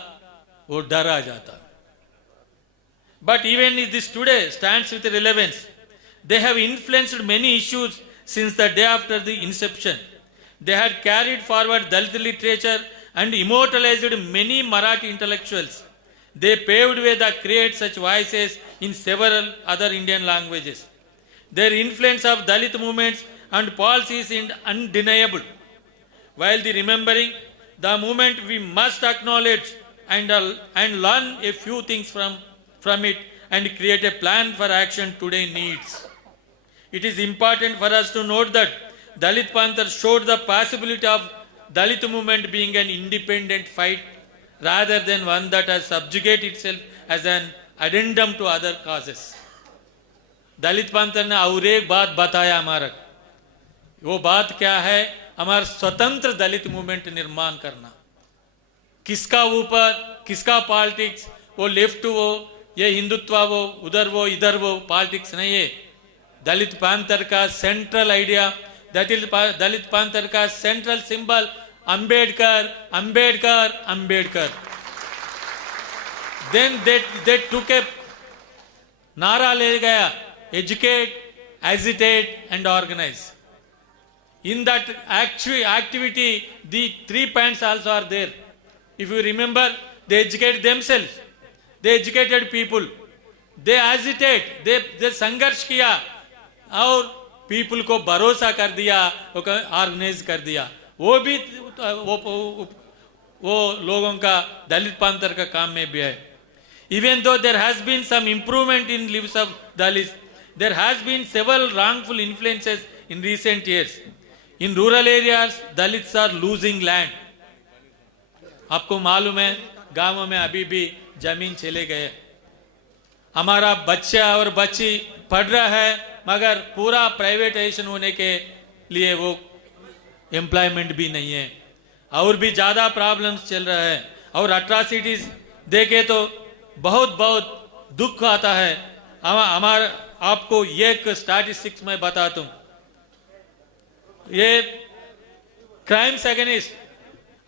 वो डर आ जाता. But even if this today stands with relevance, they have influenced many issues since the day after the inception. They had carried forward Dalit literature and immortalized many Marathi intellectuals. They paved way to create such voices in several other Indian languages. Their influence of Dalit movements and policies is undeniable. While the remembering the movement, we must acknowledge and learn a few things from it and create a plan for action today needs. It is important for us to note that Dalit Panther showed the possibility of Dalit movement being an independent fight rather than one that has subjugated itself as an addendum to other causes. Dalit Panther ने और एक बात बताया हमारा. वो बात क्या है? हमारा स्वतंत्र दलित मूवमेंट निर्माण करना. किसका ऊपर, किसका पॉलिटिक्स, वो लेफ्ट हो, ये हिंदुत्व हो, उधर वो इधर वो, पॉलिटिक्स नहीं है. दलित पैंथर का सेंट्रल आइडिया, दलित पैंथर का central symbol Ambedkar, Ambedkar, Ambedkar. Then they took a नारा ले गया, educate, agitate and organize. In that activity, the 3 points also are there. If you remember, they educate themselves, they educated people, they agitate, they संघर्ष किया और पीपल को भरोसा कर दिया, ऑर्गेनाइज कर दिया. वो भी वो लोगों का दलित पैंथर का काम में भी है. Even though there has been some improvement in lives of Dalits, there has been several wrongful influences in recent years. In rural areas, Dalits are losing land. आपको मालूम है, गांवों में अभी भी जमीन चले गए. हमारा बच्चा और बच्ची पढ़ रहा है, मगर पूरा प्राइवेटाइजेशन होने के लिए वो एम्प्लॉयमेंट भी नहीं है. और भी ज़्यादा प्रॉब्लम्स चल रहा है. और अट्रॉसिटीज देखे तो बहुत बहुत दुख आता है. हमारा आपको एक स्टैटिस्टिक्स में बताता हूँ. ये क्राइम्स अगेंस्ट,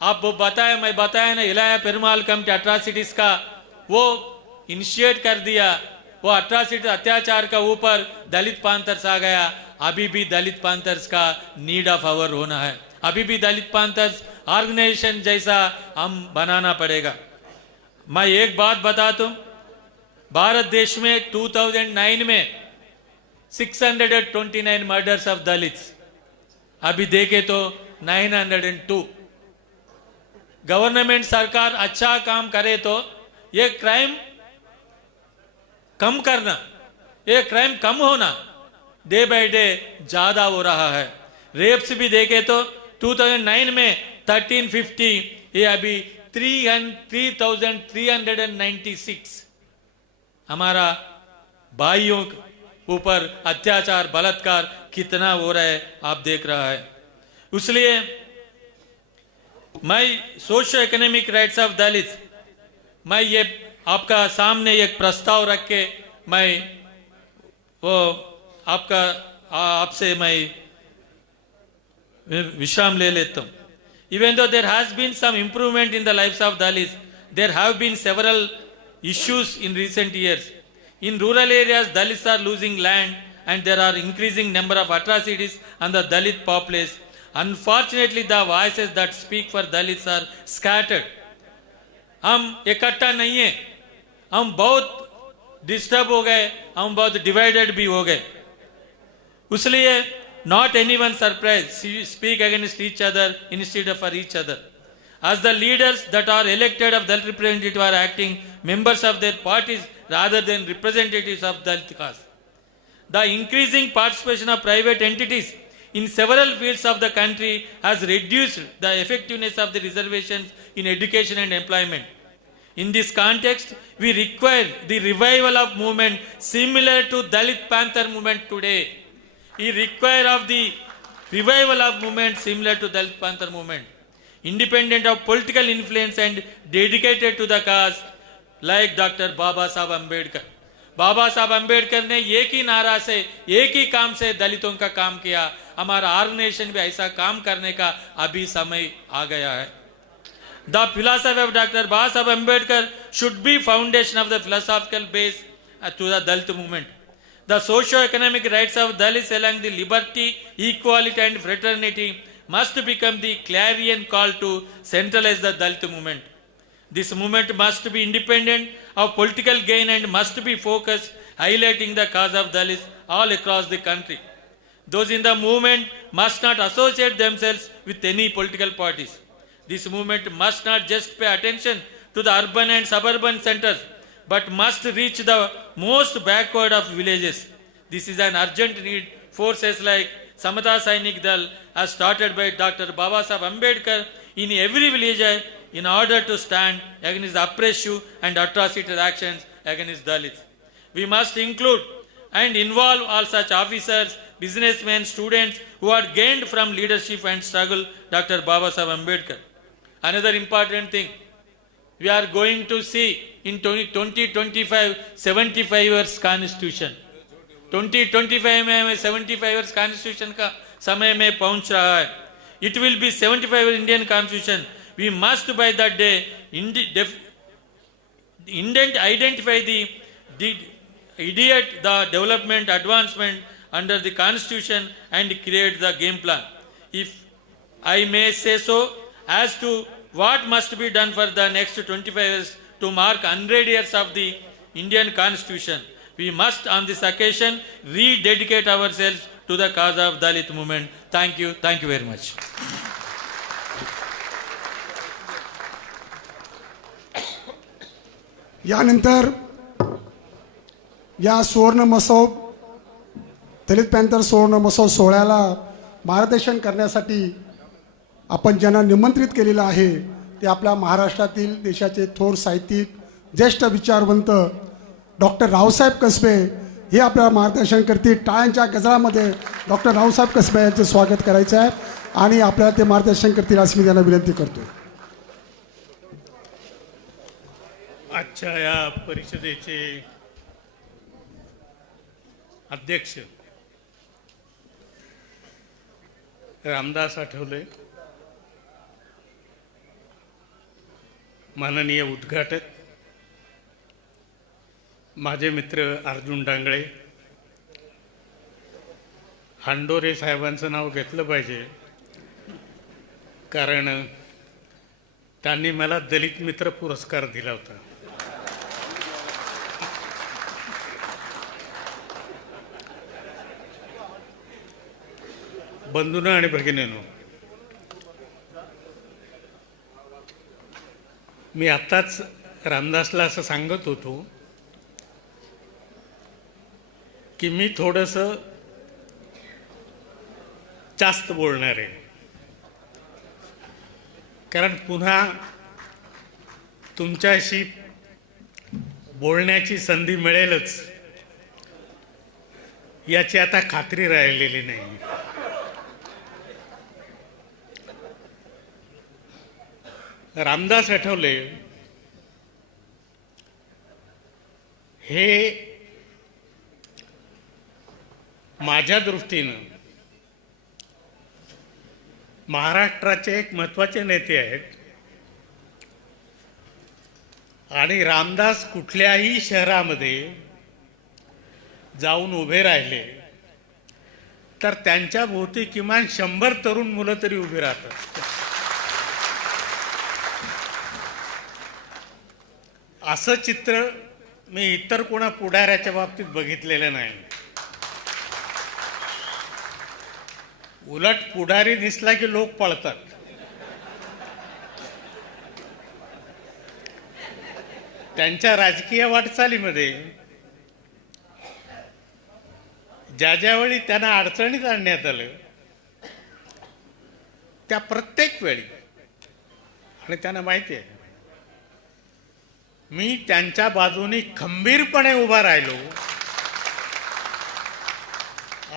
आप वो बताया, मैं बताया ना, इलाया पेरुमाल कमिटी अट्रॉसिटीज का वो इनिशिएट कर दिया. वो अट्रॉसिटी अत्याचार का ऊपर दलित पैंथर्स आ गया. अभी भी दलित पैंथर्स का नीड ऑफ आवर होना है. अभी भी दलित पैंथर्स ऑर्गेनाइजेशन जैसा हम बनाना पड़ेगा. मैं एक बात बताता हूं, भारत देश में 2009 में 629 मर्डर्स ऑफ दलित्स, अभी देखे तो 902. गवर्नमेंट सरकार अच्छा काम करे तो ये क्राइम कम करना, ये क्राइम कम होना डे बाय डे ज्यादा हो रहा है. रेप्स भी देखे तो 2009 में 1350, ये अभी 3396. हमारा भाइयों के ऊपर अत्याचार, बलात्कार कितना हो रहा है आप देख रहा है. इसलिए मैं सोशो इकोनॉमिक राइट्स ऑफ दलित, मैं ये आपका सामने एक प्रस्ताव रख के मैं वो आपसे मैं विश्राम ले लेता हूँ. Even though there has been some improvement in the lives of Dalits, there have been several issues in recent years. In rural areas, Dalits are losing land and there are increasing number of atrocities on the Dalit populace. Unfortunately, the voices that speak for Dalits are scattered. हम इकट्ठा नहीं है, हम बहुत डिस्टर्ब हो गए, हम बहुत डिवाइडेड भी हो गए. इसलिए not anyone surprised speak against each other instead of for each other. As the leaders that are elected of Dalit representative are acting members of their parties rather than representatives of Dalit cause. The increasing participation of private entities in several fields of the country has reduced the effectiveness of the reservations in education and employment. In this context, we require the revival of movement similar to Dalit Panther movement today. We require of the revival of movement similar to Dalit Panther movement, independent of political influence and dedicated to the cause, like Dr. Baba Saheb Ambedkar. बाबा साहब अंबेडकर ने एक ही नारा से, एक ही काम से दलितों का काम किया. हमारा आर नेशन भी ऐसा काम करने का अभी समय आ गया है. The philosophy of Dr. Babasaheb Ambedkar should be foundation of the philosophical base to the Dalit movement. The socio-economic rights of Dalits along the liberty, equality and fraternity must become the clarion call to centralize the Dalit movement. This movement must be independent of political gain and must be focused, highlighting the cause of Dalits all across the country. Those in the movement must not associate themselves with any political parties. This movement must not just pay attention to the urban and suburban centers, but must reach the most backward of villages. This is an urgent need. Forces like Samata Sainik Dal, as started by Dr. Babasaheb Ambedkar, in every village in order to stand against the oppressive and atrocious actions against Dalits. We must include and involve all such officers, businessmen, students who are gained from leadership and struggle Dr. Babasaheb Ambedkar. Another important thing, we are going to see in 2025 75 years constitution. 2025 में हमें 75 years constitution का समय में पहुंच रहा है. It will be 75 Indian constitution. We must by that day identify the idiot, the development, advancement under the constitution and create the game plan. If I may say so, as to what must be done for the next 25 years to mark 100 years of the Indian Constitution, we must on this occasion rededicate ourselves to the cause of Dalit movement. Thank you very much. यानंतर या सुवर्ण महोत्सव दलित पॅन्थर सुवर्ण महोत्सव सोहळ्याला मार्गदर्शन करण्यासाठी आपण ज्यांना निमंत्रित केलेलं आहे ते आपल्या महाराष्ट्रातील देशाचे थोर साहित्यिक, ज्येष्ठ विचारवंत डॉक्टर रावसाहेब कसबे हे आपल्याला मार्गदर्शन करतील. टाळ्यांच्या गजरामध्ये डॉक्टर रावसाहेब कसबे यांचे स्वागत करायचं आहे आणि आपल्याला ते मार्गदर्शन करतील अशी मी त्यांना विनंती करतो. आजच्या या परिषदेचे अध्यक्ष रामदास आठवले, माननीय उद्घाटक माझे मित्र अर्जुन डांगळे, हांडोरे साहेबांचं नाव घेतलं पाहिजे कारण त्यांनी मला दलित मित्र पुरस्कार दिला होता. बंधूंनो आणि भगिनींनो, मी आत्ताच रामदासला असं सांगत होतो की मी थोडंसं जास्त बोलणार आहे कारण पुन्हा तुमच्याशी बोलण्याची संधी मिळेलच याची आता खात्री राहिलेली नाही. रामदास आठवले हे माझ्या दृष्टीनं महाराष्ट्राचे एक महत्त्वाचे नेते आहेत आणि रामदास कुठल्याही शहरामध्ये जाऊन उभे राहिले तर त्यांच्या भोवती किमान 100 तरुण मुलं तरी उभी राहतात. असं चित्र मी इतर कोणा पुढाऱ्याच्या बाबतीत बघितलेलं नाही. उलट पुढारी दिसला की लोक पळतात. त्यांच्या राजकीय वाटचालीमध्ये ज्यावेळी त्यांना अडचणीत आणण्यात आलं त्या प्रत्येक वेळी, आणि त्यांना माहिती आहे, मी त्यांच्या बाजूने खंबीरपणे उभा राहिलो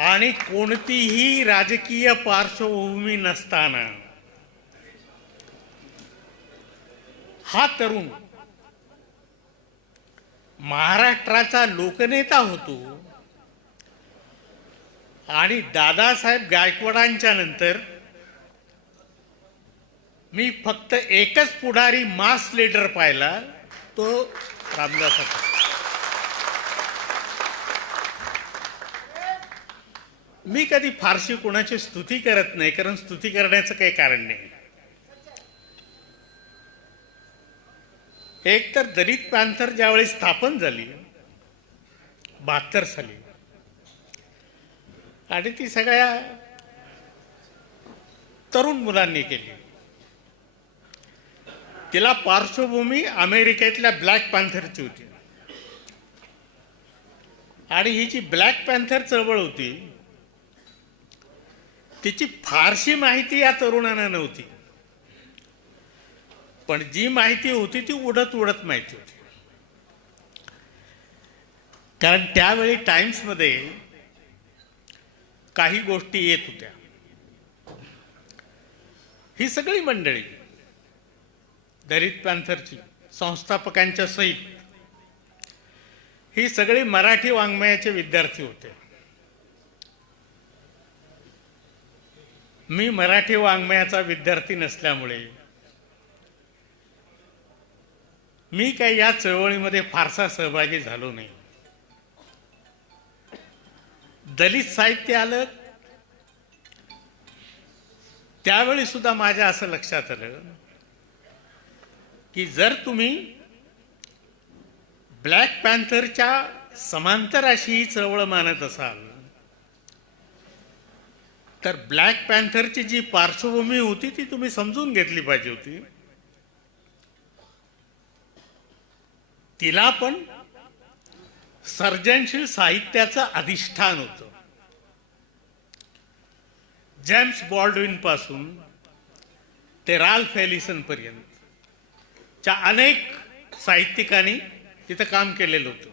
आणि कोणतीही राजकीय पार्श्वभूमी नसताना हा तरुण महाराष्ट्राचा लोकनेता होतो आणि दादासाहेब गायकवाडांच्या नंतर मी फक्त एकच पुढारी मास लीडर पाहिला, तो रामदास आठवले. मी कधी फारशी कोणाची स्तुती करत नाही, कारण स्तुती करण्याचं काही कारण नाही. एक तर दलित पॅंथर ज्यावेळी स्थापन झाली 72 साली, आणि ती सगळ्या तरुण मुलांनी केली. तिला पार्श्वभूमी अमेरिकेतल्या ब्लॅक पॅंथरची होती. आणि ही जी ब्लॅक पॅंथर चळवळ होती, तिची फारशी माहिती या तरुणांना नव्हती, पण जी माहिती होती ती उडत उडत माहिती होती. कारण त्यावेळी टाइम्समध्ये काही गोष्टी येत होत्या. ही सगळी मंडळी दलित पॅंथरची संस्थापकांच्या सहित ही सगळी मराठी वाङ्मयाचे विद्यार्थी होते. मी मराठी वाङ्मयाचा विद्यार्थी नसल्यामुळे मी काही या चळवळीमध्ये फारसा सहभागी झालो नाही. दलित साहित्य आलं त्यावेळी सुद्धा माझ्या असं लक्षात आलं की जर तुम्ही ब्लॅक पॅंथरच्या समांतर अशी ही चळवळ मानत असाल, तर ब्लॅक पॅंथरची जी पार्श्वभूमी होती ती तुम्ही समजून घेतली पाहिजे होती. तिला पण सर्जनशील साहित्याचं अधिष्ठान होतं. जेम्स बॉल्डविन पासून ते राल्फ एलिसन पर्यंत च्या अनेक साहित्यिकांनी तिथं काम केलेलं होतं.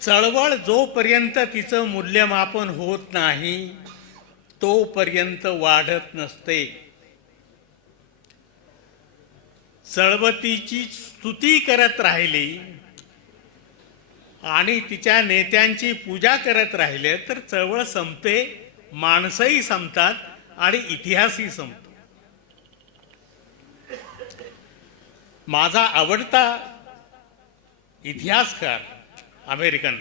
चळवळ जोपर्यंत तिचं मूल्यमापन होत नाही तोपर्यंत वाढत नसते. चळवळीची स्तुती करत राहिली आणि तिच्या नेत्यांची पूजा करत राहिले तर चळवळ संपते, माणसंही संपतात आणि इतिहासही संपतो. माझा आवडता इतिहासकार अमेरिकन,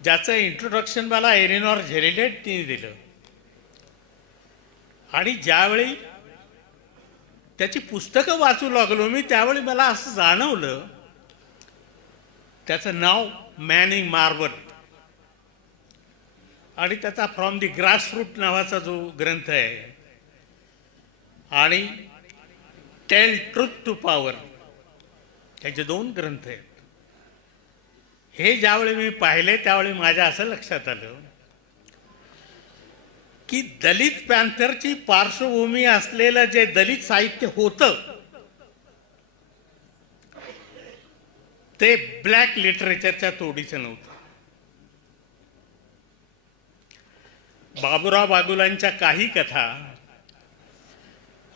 ज्याचं इंट्रोडक्शन मला एलिनॉर झेरिडेटने दिलं, आणि ज्यावेळी त्याची पुस्तकं वाचू लागलो मी त्यावेळी मला असं जाणवलं, त्याचं नाव मॅनिंग मार्वल, आणि त्याचा फ्रॉम दी ग्रासरूट नावाचा जो ग्रंथ आहे आणि टेल ट्रुथ टू पॉवर, त्याचे 2 ग्रंथ आहेत. हे ज्यावेळी मी पाहिले त्यावेळी माझ्या असं लक्षात आलं की दलित पॅंथरची पार्श्वभूमी असलेलं जे दलित साहित्य होतं ते ब्लॅक लिटरेचरच्या तोडीचं नव्हतं. बाबुराव बागुलांच्या काही कथा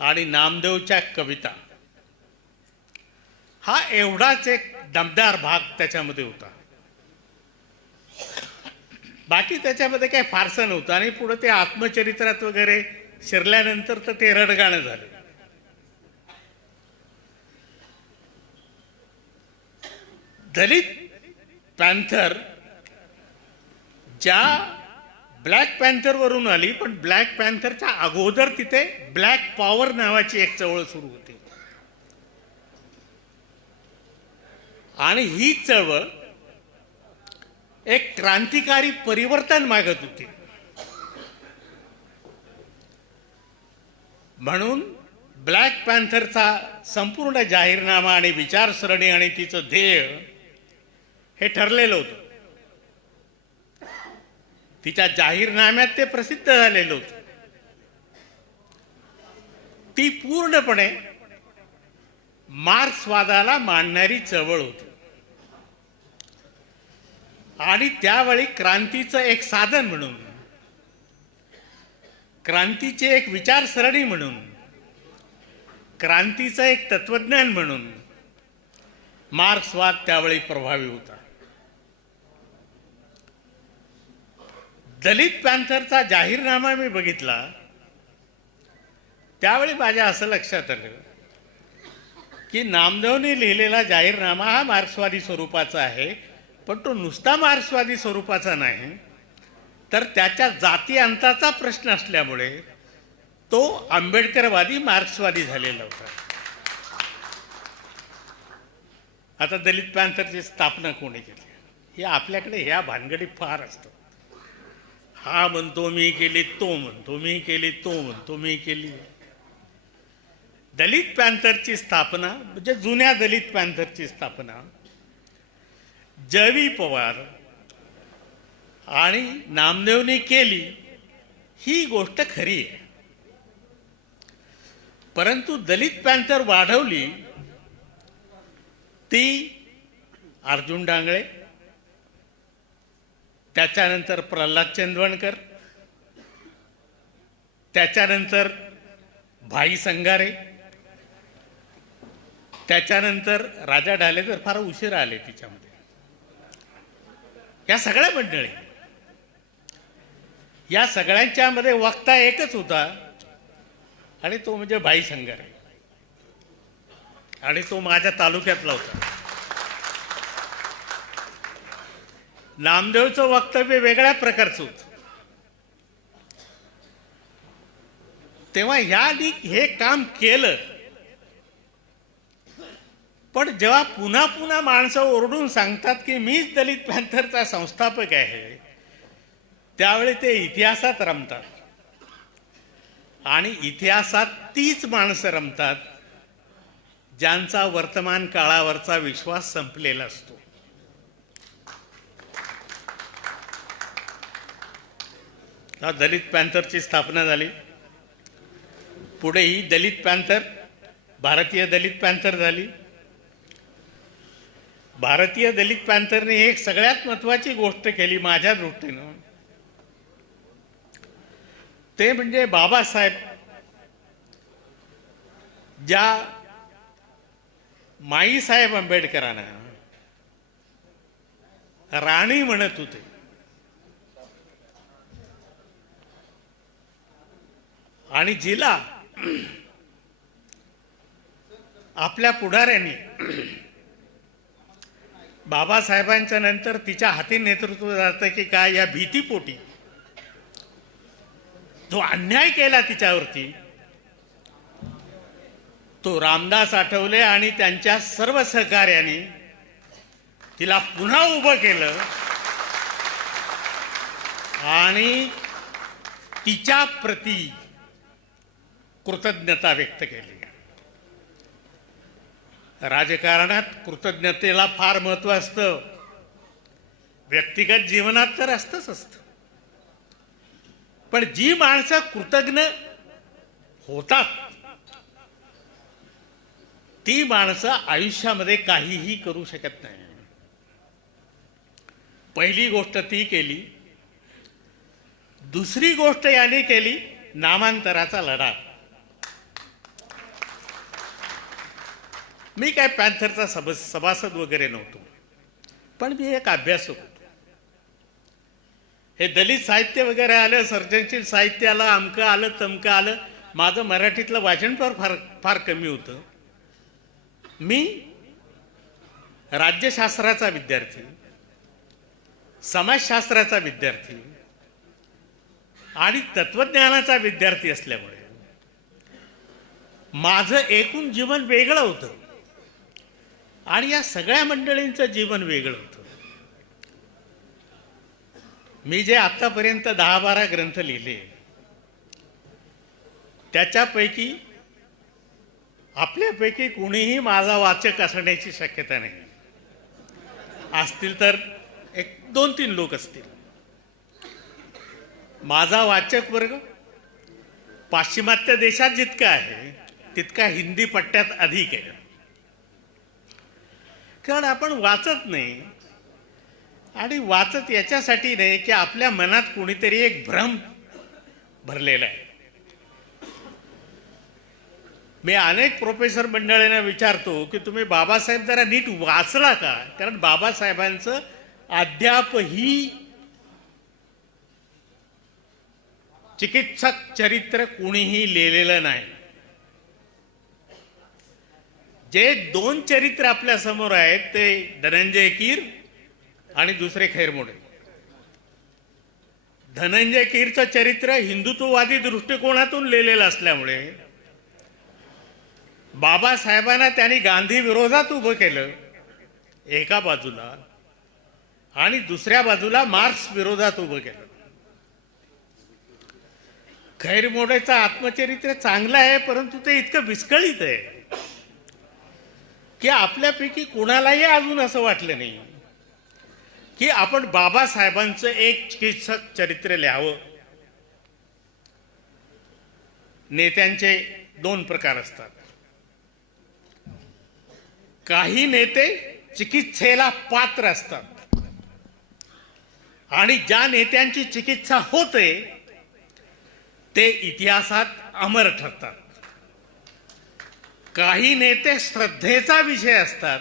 आणि नामदेवच्या कविता हा एवढाच एक दमदार भाग त्याच्यामध्ये होता. बाकी त्याच्यामध्ये काही फारसं नव्हतं. आणि पुढे ते आत्मचरित्रात वगैरे शिरल्यानंतर तर ते रडगाणं झालं. दलित पॅंथर ज्या ब्लॅक पॅंथर वरून आली, पण ब्लॅक पॅंथरच्या अगोदर तिथे ब्लॅक पॉवर नावाची एक चळवळ सुरू होती. आणि ही चळवळ एक क्रांतिकारी परिवर्तन मागत होती. म्हणून ब्लॅक पॅंथरचा संपूर्ण जाहीरनामा आणि विचारसरणी आणि तिचं ध्येय हे ठरलेलं होतं. तिच्या जाहीरनाम्यात ते प्रसिद्ध झालेलं होतं. ती पूर्णपणे मार्क्सवादाला मांडणारी चळवळ होती. आणि त्यावेळी क्रांतीचं एक साधन म्हणून, क्रांतीचे एक विचारसरणी म्हणून, क्रांतीचं एक तत्वज्ञान म्हणून मार्क्सवाद त्यावेळी प्रभावी होता. दलित पॅन्थरचा जाहीरनामा मी बघितला, त्यावेळी माझ्या असं लक्षात आलं की नामदेवने लिहिलेला जाहीरनामा हा मार्क्सवादी स्वरूपाचा आहे, पण तो नुसता मार्क्सवादी स्वरूपाचा नाही, तर त्याच्या जाती अंताचा प्रश्न असल्यामुळे तो आंबेडकरवादी मार्क्सवादी झालेला होता. आता दलित पॅन्थरची स्थापना कोणी केली? हे आपल्याकडे ह्या भानगडी फार असतात. हा म्हणतो मी केली, तो म्हणतो मी केली, तो म्हणतो मी केली. दलित पॅन्थरची स्थापना म्हणजे जुन्या दलित पॅन्थरची स्थापना जवी पवार आणि नामदेवने केली, ही गोष्ट खरी आहे. परंतु दलित पॅन्थर वाढवली ती अर्जुन डांगळे, त्याच्यानंतर प्रल्हाद चंदवणकर, त्याच्यानंतर भाई संगारे, त्याच्यानंतर राजा ढाले तर फार उशीर आले तिच्यामध्ये. या सगळ्या मंडळी, या सगळ्यांच्या मध्ये वक्ता एकच होता आणि तो म्हणजे भाई संगारे, आणि तो माझ्या तालुक्यातला होता. नामदेवचं वक्तव्य वेगळ्या प्रकारचं होतं. तेव्हा ह्यांनी हे काम केलं, पण जेव्हा पुन्हा पुन्हा माणसं ओरडून सांगतात की मीच दलित पॅन्थरचा संस्थापक आहे, त्यावेळी ते इतिहासात रमतात. आणि इतिहासात तीच माणसं रमतात ज्यांचा वर्तमान काळावरचा विश्वास संपलेला असतो. दलित पॅन्थरची स्थापना झाली. पुढे ही दलित पॅन्थर भारतीय दलित पॅन्थर झाली. भारतीय दलित पॅन्थरने एक सगळ्यात महत्त्वाची गोष्ट केली माझ्या दृष्टीनं, ते म्हणजे बाबासाहेब ज्या माईसाहेब आंबेडकरांना राणी म्हणत होते, आणि जिला आपल्या पुढाऱ्यांनी बाबासाहेबांच्या नंतर तिच्या हाती नेतृत्व जातं की काय या भीतीपोटी जो अन्याय केला तिच्यावरती, तो रामदास आठवले आणि त्यांच्या सर्व सहकार्याने तिला पुन्हा उभं केलं आणि तिच्या प्रती कृतज्ञता व्यक्त केली. राजकारणात कृतज्ञतेला फार महत्त्व असतं, व्यक्तिगत जीवनात तर असतं. पण जी माणसं कृतज्ञ होतात ती माणसं आयुष्यामध्ये काहीही करू शकत नाही. पहिली गोष्ट ती केली. दुसरी गोष्ट याने केली नामांतराचा लढा. मी काय पॅन्थरचा सभासद वगैरे नव्हतो, पण मी एक अभ्यासक होतो. हे दलित साहित्य वगैरे आलं, सर्जनशील साहित्य आलं, अमकं आलं, तमकं आलं. माझं मराठीतलं वाचन फार फार कमी होतं. मी राज्यशास्त्राचा विद्यार्थी, समाजशास्त्राचा विद्यार्थी आणि तत्वज्ञानाचा विद्यार्थी असल्यामुळे माझं एकूण जीवन वेगळं होतं आणि या सगळ्या मंडळींचं जीवन वेगळं होतं. मी जे आतापर्यंत 10-12 ग्रंथ लिहिले त्याच्यापैकी आपल्यापैकी कुणीही माझा वाचक असण्याची शक्यता नाही. असतील तर 1-2-3 लोक असतील. माझा वाचक वर्ग पाश्चिमात्य देशात जितका आहे तितका हिंदी पट्ट्यात अधिक आहे. कारण आपण वाचत नाही, आणि वाचत याच्यासाठी नाही की आपल्या मनात कोणीतरी एक भ्रम भरलेला आहे. मी अनेक प्रोफेसर मंडळींना विचारतो की तुम्ही बाबासाहेब जरा नीट वाचला का, कारण बाबासाहेबांचं अद्यापही चिकित्सक चरित्र कोणीही लिहिलेलं नाही. जे दोन चरित्र आपल्या समोर आहेत ते धनंजय कीर आणि दुसरे खैरमोडे. धनंजय कीरचं चरित्र हिंदुत्ववादी दृष्टिकोनातून लिहिलेलं असल्यामुळे बाबासाहेबांना त्यांनी गांधी विरोधात उभं केलं एका बाजूला, आणि दुसऱ्या बाजूला मार्क्स विरोधात उभं केलं. खैरमोडेचं आत्मचरित्र चांगलं आहे, परंतु ते इतकं विस्कळीत आहे की आपल्यापैकी कोणालाही अजून असं वाटलं नाही की आपण बाबासाहेबांचं एक चिकित्सक चरित्र लिहावं. नेत्यांचे दोन प्रकार असतात. काही नेते चिकित्सेला पात्र असतात आणि ज्या नेत्यांची चिकित्सा होते ते इतिहासात अमर ठरतात. काही नेते श्रद्धेचा विषय असतात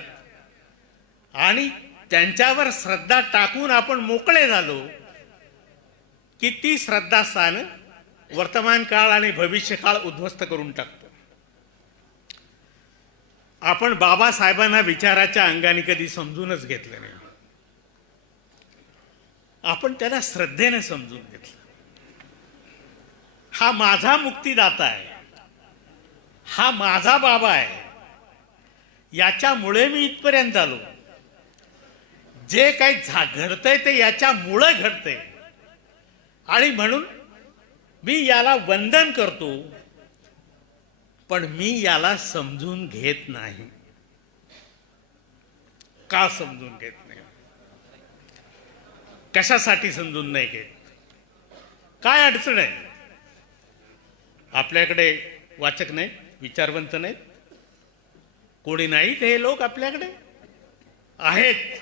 आणि त्यांच्यावर श्रद्धा टाकून आपण मोकळे झालो की ती श्रद्धास्थान वर्तमान काळ आणि भविष्य काळ उद्ध्वस्त करून टाकतो. आपण बाबासाहेबांना विचाराच्या अंगाने कधी समजूनच घेतलं नाही. आपण त्याला श्रद्धेने समजून घेतलं. हा माझा मुक्तिदाता आहे, हा माझा बाबा आहे, याच्यामुळे मी इथपर्यंत आलो. जे काही घडतंय ते याच्यामुळे घडतंय आणि म्हणून मी याला वंदन करतो, पण मी याला समजून घेत नाही. का समजून घेत नाही? कशासाठी समजून नाही घेत? काय अडचण आहे? आपल्याकडे वाचक नाहीत, विचारवंत नाहीत, कोणी नाहीत. हे लोक आपल्याकडे आहेत,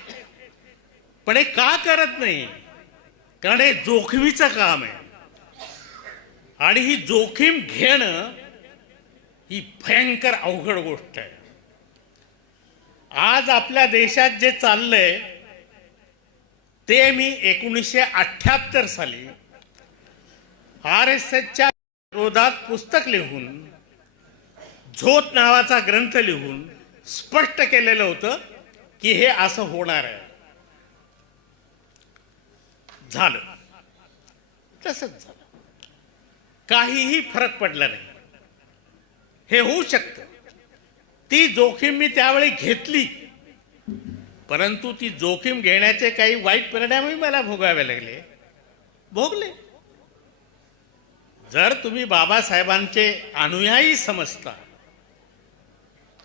पण हे का करत नाही? कारण हे जोखमीचं काम आहे आणि ही जोखीम घेणं ही भयंकर अवघड गोष्ट आहे. आज आपल्या देशात जे चाललंय ते मी 1978 साली RSSच्या विरोधात पुस्तक लिहून, झोत नावाचा ग्रंथ लिहून स्पष्ट केलेलं होतं की हे असं होणार आहे. झालं, तसंच झालं. काहीही फरक पडला नाही. हे होऊ शकतं. ती जोखीम मी त्यावेळी घेतली, परंतु ती जोखीम घेण्याचे काही वाईट परिणामही मला भोगावे लागले, भोगले. जर तुम्ही बाबासाहेबांचे अनुयायी समजता,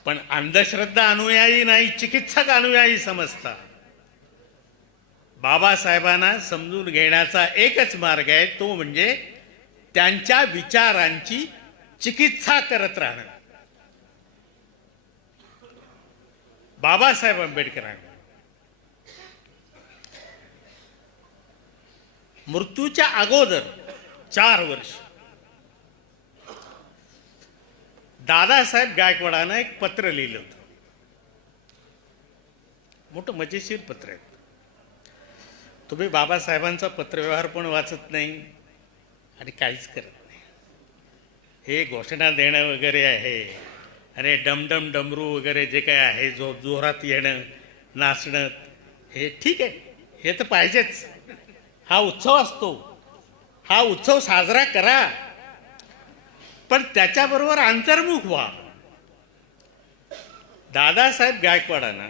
पण अंधश्रद्धा अनुयायी नाही, चिकित्सक अनुयायी समजता, बाबासाहेबांना समजून घेण्याचा एकच मार्ग आहे, तो म्हणजे त्यांच्या विचारांची चिकित्सा करत राहणं. बाबासाहेब आंबेडकरांनी मृत्यूच्या अगोदर 4 वर्ष दादासाहेब गायकवाडांना एक पत्र लिहिलं होतं. मोठं मजेशीर पत्र आहे. तुम्ही बाबासाहेबांचा पत्रव्यवहार पण वाचत नाही आणि काहीच करत नाही. हे घोषणा देणं वगैरे आहे आणि डमडम डमरू वगैरे जे काय आहे, जोरात येणं, नाचणं, हे ठीक आहे, हे तर पाहिजेच. हा उत्सव असतो, हा उत्सव साजरा करा, पण त्याच्याबरोबर अंतर्मुख व्हा. दादासाहेब गायकवाडांना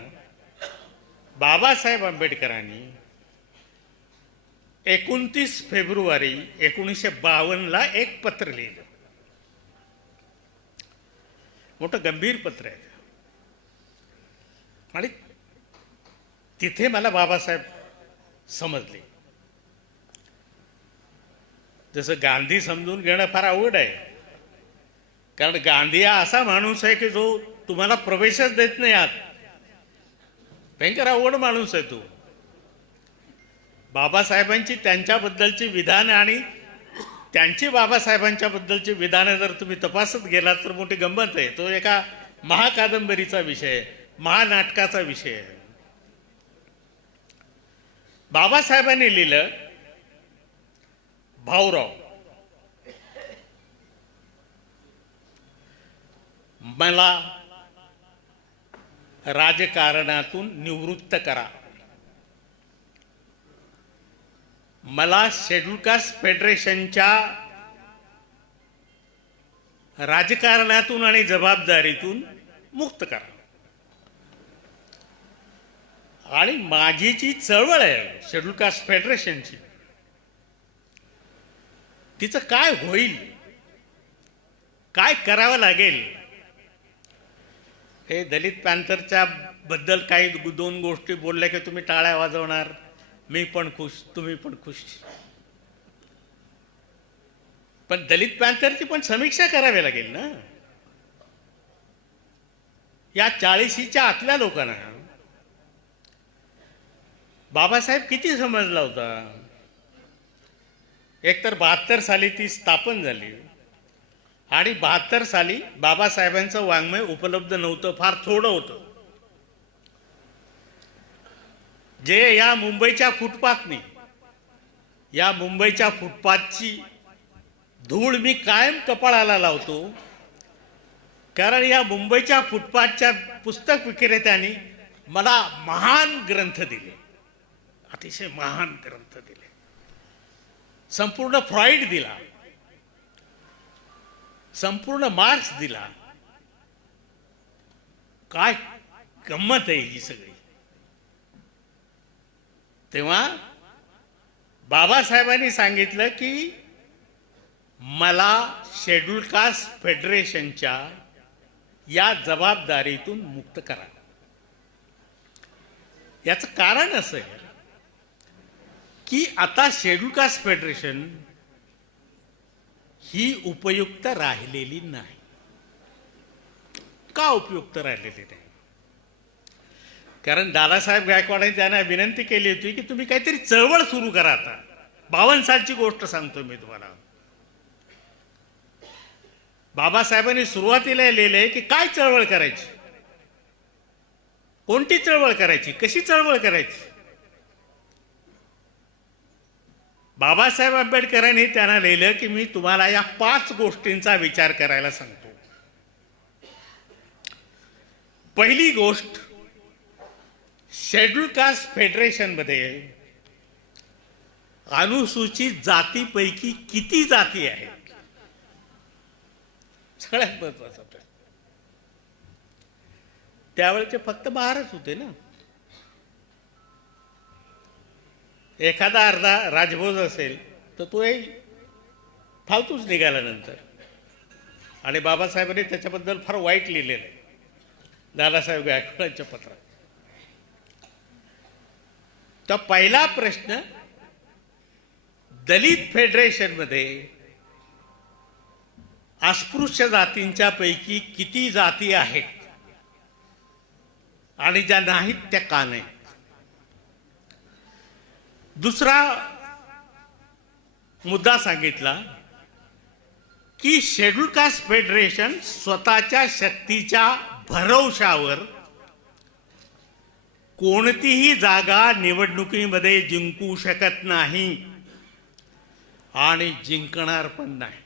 बाबासाहेब आंबेडकरांनी 29 फेब्रुवारी 1952 एक पत्र लिहिलं. मोठं गंभीर पत्र आहे आणि तिथे मला बाबासाहेब समजले. जसं गांधी समजून घेणं फार अवघड आहे, कारण गांधी हा असा माणूस आहे की जो तुम्हाला प्रवेशच देत नाही आत. भयंकर अवघड माणूस आहे तो. बाबासाहेबांची त्यांच्याबद्दलची विधानं आणि त्यांची बाबासाहेबांच्या बद्दलची विधानं जर तुम्ही तपासत गेलात तर मोठी गंमत आहे. तो एका महाकादंबरीचा विषय आहे, महानाटकाचा विषय आहे. बाबासाहेबांनी लिहिलं, भाऊराव, मला राजकारणातून निवृत्त करा. मला शेड्यूल कास्ट फेडरेशनच्या राजकारणातून आणि जबाबदारीतून मुक्त करा. आणि माझी जी चळवळ आहे शेड्यूल कास्ट फेडरेशनची, तिचं काय होईल, काय करावं लागेल, हे दलित पॅन्थरच्या बद्दल काही दोन गोष्टी बोलल्या की तुम्ही टाळ्या वाजवणार, मी पण खुश, तुम्ही पण खुश. पण दलित पॅन्थरची पण समीक्षा करावी लागेल ना. या 40च्या आतल्या लोकांना बाबासाहेब किती समजला होता. एकतर 72 साली ती स्थापन झाली आणि 72 साली बाबासाहेबांचं वाङ्मय उपलब्ध नव्हतं, फार थोडं होतं. जे या मुंबईच्या फुटपाथनी, या मुंबईच्या फुटपाथची धूळ मी कायम कपाळाला लावतो, कारण या मुंबईच्या फुटपाथच्या पुस्तक विक्रेत्यांनी मला महान ग्रंथ दिले, अतिशय महान ग्रंथ दिले. संपूर्ण फ्रॉइड दिला, संपूर्ण मार्क्स दिला. काय गंमत आहे ही सगळी. तेव्हा बाबासाहेबांनी सांगितलं की मला शेड्यूल कास्ट फेडरेशनच्या या जबाबदारीतून मुक्त करा. याचं कारण असं आहे की आता शेड्यूल कास्ट फेडरेशन ही उपयुक्त राहिलेली नाही. का उपयुक्त राहिलेली नाही? कारण दादासाहेब गायकवाडांनी त्यांना विनंती केली होती की तुम्ही काहीतरी चळवळ सुरू करा. आता 52 सालची गोष्ट सांगतो मी तुम्हाला. बाबासाहेबांनी सुरुवातीला लिहिलंय की काय चळवळ करायची, कोणती चळवळ करायची, कशी चळवळ करायची. बाबासाहेब आंबेडकरांनी त्यांना लिहिलं की मी तुम्हाला या 5 गोष्टींचा विचार करायला सांगतो. पहिली गोष्ट, शेड्यूल कास्ट फेडरेशनमध्ये अनुसूचित जातीपैकी किती जाती आहेत, सगळ्यात महत्वाचा प्रश्न. त्यावेळेचे फक्त 12च होते ना. एखादा अर्धा राजभोज असेल तर तोही फालतूच निघाला नंतर. आणि बाबासाहेबांनी त्याच्याबद्दल फार वाईट लिहिलेलं आहे दादासाहेब गायकवाडांच्या पत्रात. तर पहिला प्रश्न, दलित फेडरेशनमध्ये अस्पृश्य जातींच्या पैकी किती जाती आहेत आणि ज्या नाहीत त्या का नाहीत. दुसरा मुद्दा सांगितला की शेड्यूल कास्ट फेडरेशन स्वतःच्या शक्तीच्या भरवशावर कोणतीही जागा निवडणुकीमध्ये जिंकू शकत नाही आणि जिंकणार पण नाही.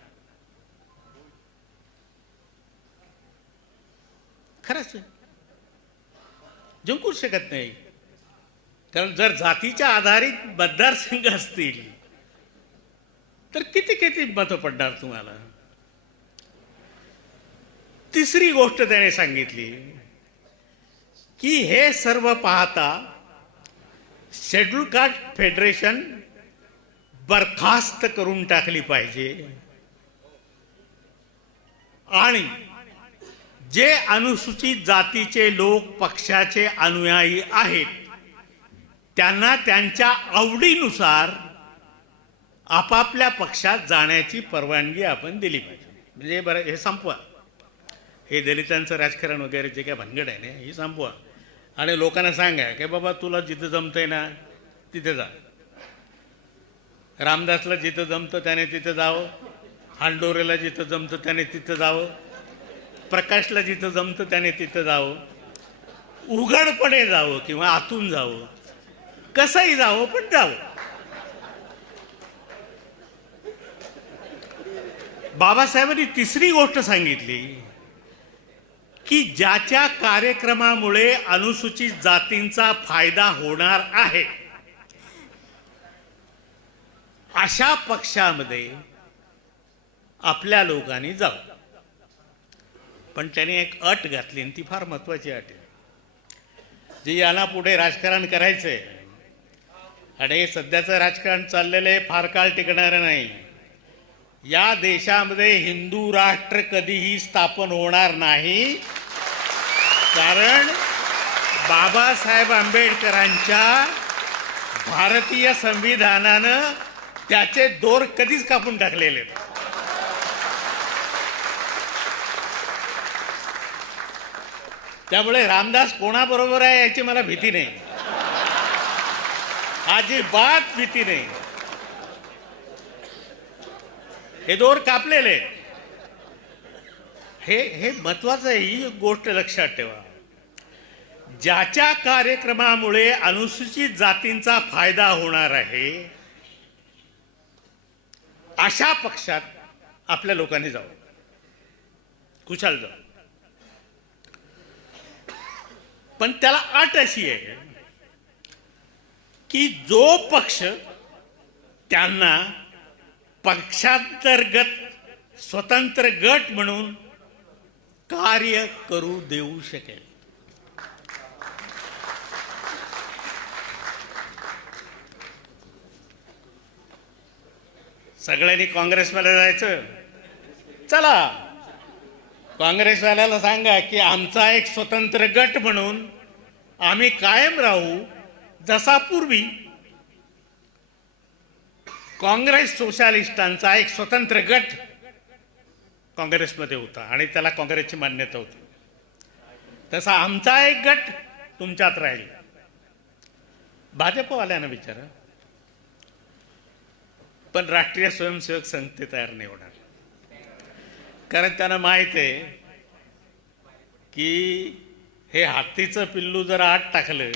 खरंच जिंकू शकत नाही. कारण जर जातीच्या आधारित मतदारसंघ असतील तर किती किती मतं पडणार तुम्हाला. तिसरी गोष्ट त्याने सांगितली की हे सर्व पाहता शेड्यूल कास्ट फेडरेशन बरखास्त करून टाकली पाहिजे आणि जे अनुसूचित जातीचे लोक पक्षाचे अनुयायी आहेत त्यांना त्यांच्या आवडीनुसार आपापल्या पक्षात जाण्याची परवानगी आपण दिली पाहिजे. म्हणजे बरं, हे संपवा, हे दलितांचं राजकारण वगैरे जे काय भानगड आहे ना, हे संपवा आणि लोकांना सांगा की बाबा तुला जिथं जमतंय ना तिथे जा. रामदासला जिथं जमतं त्याने तिथं जावं, हांडोरेला जिथं जमतं त्याने तिथं जावं, प्रकाशला जिथं जमतं त्याने तिथं जावं, उघडपणे जावं किंवा आतून जावं, कसंही जावं पण जावं. बाबासाहेबांनी तिसरी गोष्ट सांगितली की ज्याच्या कार्यक्रमामुळे अनुसूचित जातींचा फायदा होणार आहे अशा पक्षामध्ये आपल्या लोकांनी जावं. पण त्याने एक अट घातली आणि ती फार महत्वाची अट आहे, जी यांना पुढे राजकारण करायचंय आणि सध्याचं राजकारण चाललेलं आहे, फार काळ टिकणारं नाही. या देशामध्ये हिंदू राष्ट्र कधीही स्थापन होणार नाही, कारण बाबासाहेब आंबेडकरांच्या भारतीय संविधानानं त्याचे दोर कधीच कापून टाकलेले आहेत. त्यामुळे रामदास कोणाबरोबर आहे याची मला भीती नाही, अजिबात भीती नाही. हे दोर कापलेले हे महत्वाचं आहे. ही गोष्ट लक्षात ठेवा, ज्याच्या कार्यक्रमामुळे अनुसूचित जातींचा फायदा होणार आहे अशा पक्षात आपल्या लोकांनी जावं, खुशाल जावं. पण त्याला अट अशी आहे की जो पक्ष त्यांना पक्षांतर्गत स्वतंत्र गट म्हणून कार्य करू देऊ शकेल. सगळ्यांनी काँग्रेसमध्ये जायचं, चला काँग्रेसवाल्याला सांगा की आमचा एक स्वतंत्र गट म्हणून आम्ही कायम राहू, जसा पूर्वी काँग्रेस सोशलिस्टांचा एक स्वतंत्र गट काँग्रेसमध्ये होता आणि त्याला काँग्रेसची मान्यता होती, तसा आमचा एक गट तुमच्यात राहील. भाजपवाल्यांना विचारा, पण राष्ट्रीय स्वयंसेवक संघ ते तयार नाही होणार, कारण त्यांना माहित आहे की हे हत्तीचं पिल्लू जर आत टाकलं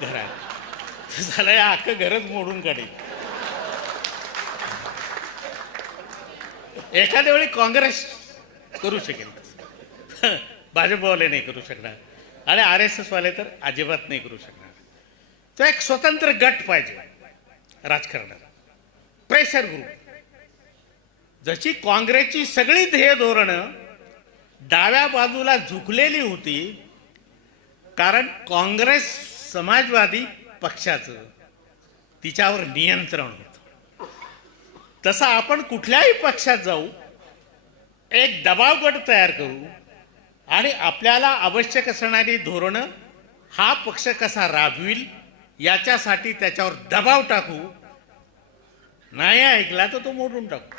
घरात तर झालं या अख्खं घरच मोडून काढेल. एखाद्या वेळी काँग्रेस करू शकेल, भाजपवाले नाही करू शकणार आणि RSS वाले तर अजिबात नाही करू शकणार. तो एक स्वतंत्र गट पाहिजे राजकारणात, प्रेशर ग्रुप. जशी काँग्रेसची सगळी ध्येय धोरणं डाव्या बाजूला झुकलेली होती, कारण काँग्रेस समाजवादी पक्षाचं तिच्यावर नियंत्रण होतं. तसा आपण कुठल्याही पक्षात जाऊ, एक दबाव गट तयार करू आणि आपल्याला आवश्यक असणारी धोरणं हा पक्ष कसा राबविल याच्यासाठी त्याच्यावर दबाव टाकू. नाही ऐकला तर तो मोडून टाकू.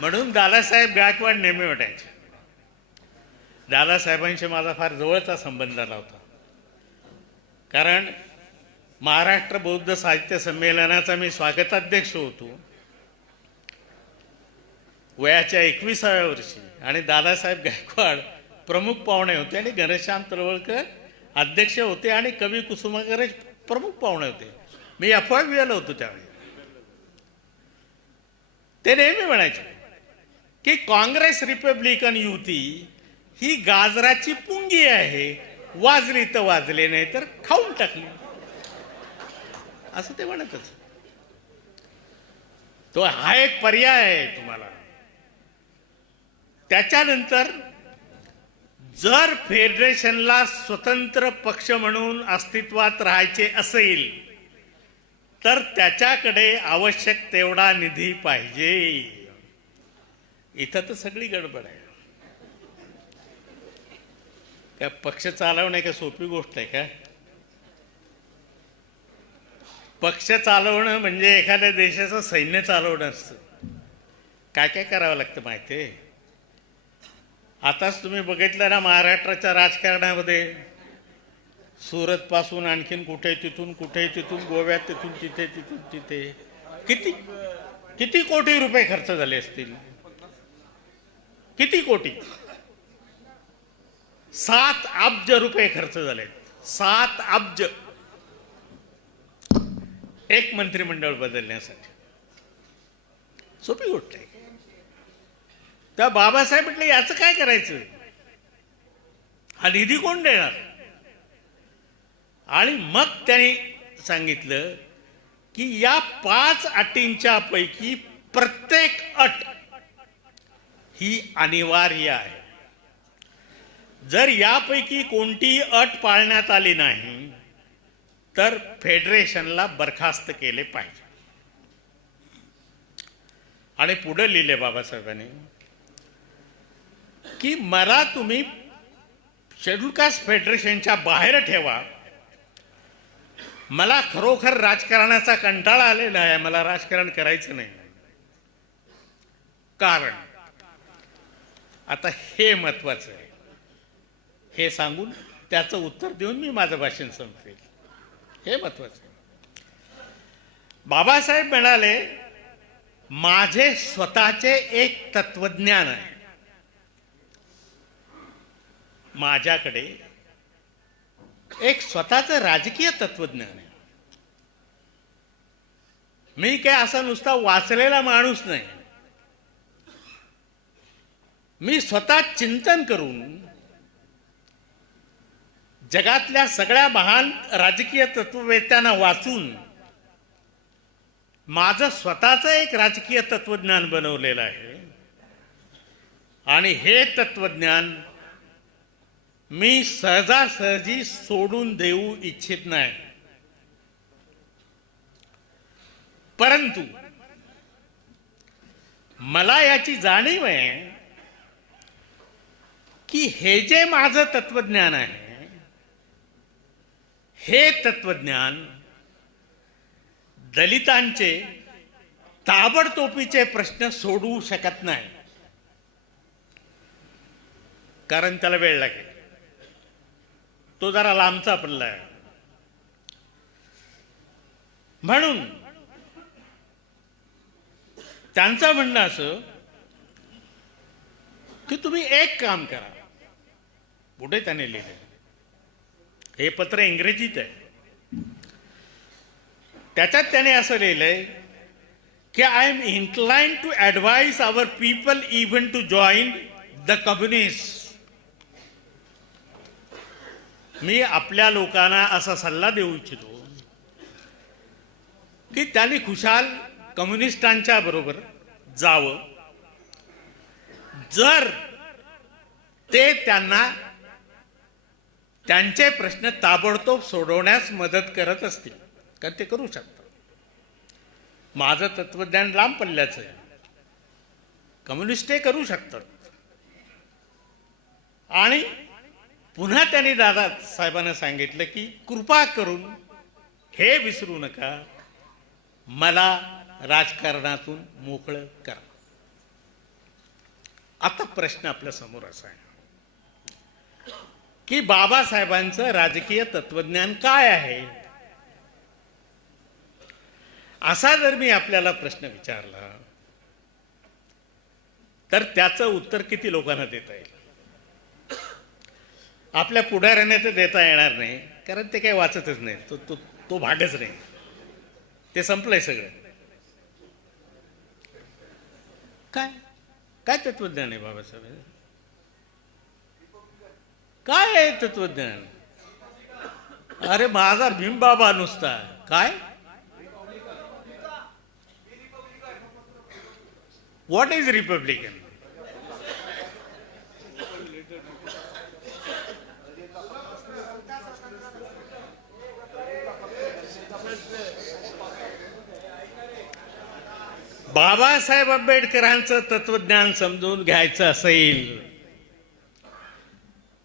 म्हणून दादासाहेब गायकवाड नेहमी म्हणायचे. दादासाहेबांशी माझा फार जवळचा संबंध आला होता, कारण महाराष्ट्र बौद्ध साहित्य संमेलनाचा मी स्वागताध्यक्ष होतो वयाच्या 21व्या वर्षी, आणि दादासाहेब गायकवाड प्रमुख पाहुणे होते आणि घनश्याम तळवलकर अध्यक्ष होते आणि कवी कुसुमाग्रज प्रमुख पाहुणे होते. मी FYBL होतो त्यावेळी. ते नेहमी म्हणायचे की काँग्रेस रिपब्लिकन युती ही गाजराची पुंगी आहे, वाजली तर वाजले, नाही तर खाऊन टाकली, असं ते म्हणतच. तो हा एक पर्याय आहे तुम्हाला. त्याच्यानंतर जर फेडरेशनला स्वतंत्र पक्ष म्हणून अस्तित्वात राहायचे असेल तर त्याच्याकडे आवश्यक तेवढा निधी पाहिजे. इथं तर सगळी गडबड आहे. काय पक्ष चालवणे का सोपी गोष्ट आहे का? पक्ष चालवणं म्हणजे एखाद्या देशाचं सैन्य चालवणं असतं. काय काय करावं लागतं माहिती आहे? आताच तुम्ही बघितलं ना महाराष्ट्राच्या राजकारणामध्ये सुरत पासून आणखीन कुठे तिथून गोव्यात तिथून तिथे किती किती कोटी रुपये खर्च झाले असतील? किती कोटी? 7 अब्ज रुपये खर्च झाले. 7 अब्ज एक मंत्रिमंडळ बदलण्यासाठी. सोपी गोष्ट आहे. त्या बाबासाहेब म्हटले याचं काय करायचं? हा निधी कोण देणार? आणि मग त्यांनी सांगितलं की या 5 अटींच्या पैकी प्रत्येक अट ही अनिवार्य आहे. जर यापैकी कोणतीही अट पाळण्यात आली नाही तर फेडरेशनला बरखास्त केले पाहिजे. आणि पुढे लिहिले बाबासाहेबांनी की मला तुम्ही शेड्यूल कास्ट फेडरेशनच्या बाहेर ठेवा. मला खरोखर राजकारणाचा कंटाळा आलेला आहे. मला राजकारण करायचं नाही. कारण आता हे महत्वाचं आहे. हे सांगून त्याचं उत्तर देऊन मी माझं भाषण संपवेल. हे महत्वाचं आहे. बाबासाहेब म्हणाले माझे स्वतःचे एक तत्वज्ञान आहे. माझ्याकडे एक स्वतःचं राजकीय तत्वज्ञान आहे. मी काय असा नुसता वाचलेला माणूस नाही. मी स्वतः चिंतन करून जगातल्या सगळ्या महान राजकीय तत्ववेत्यांना वाचून माझं स्वतःचं एक राजकीय तत्वज्ञान बनवलेलं आहे. आणि हे तत्वज्ञान मी सहजासहजी सोडून देऊ इच्छित नाही. परंतु मला याची जाणीव आहे की हे जे माझं तत्वज्ञान आहे हे तत्वज्ञान दलितांचे ताबडतोबीचे प्रश्न सोडवू शकत नाही. कारण त्याला वेळ लागेल. तो जरा लांबचा पल्ला आहे. म्हणून त्यांचं म्हणणं असं की तुम्ही एक काम करा. पुढे त्याने लिहिलं. हे पत्र इंग्रजीत आहे. त्याच्यात त्याने असं लिहिलंय की I am inclined to advise our people even to join the communist. मी आपल्या लोकांना असा सल्ला देऊ इच्छितो की त्यांनी खुशाल कम्युनिस्टांच्या बरोबर जावं जर ते त्यांना त्यांचे प्रश्न ताबडतोब सोडवण्यास मदत करत असतील. कारण ते करू शकतात. माझं तत्वज्ञान लांब पल्ल्याचं आहे. कम्युनिस्ट ते करू शकतात. आणि पुन्हा त्यांनी दादा साहेबांना सांगितलं की कृपा करून हे विसरू नका मला राजकारणातून मोकळं करा. आता प्रश्न आपल्या समोर असा आहे की बाबासाहेबांचं राजकीय तत्वज्ञान काय आहे. असा जर मी आपल्याला प्रश्न विचारला तर त्याचं उत्तर किती लोकांना देता येईल. आपल्या पुढाऱ्याने तर देता येणार नाही. कारण ते काही वाचतच नाही. तो भागच नाही. ते संपलंय सगळं. काय काय तत्वज्ञान आहे बाबासाहेब? काय आहे तत्वज्ञान? अरे माझा भीमबाबा नुसता काय? What is Republican? बाबासाहेब आंबेडकरांचं तत्वज्ञान समजून घ्यायचं असेल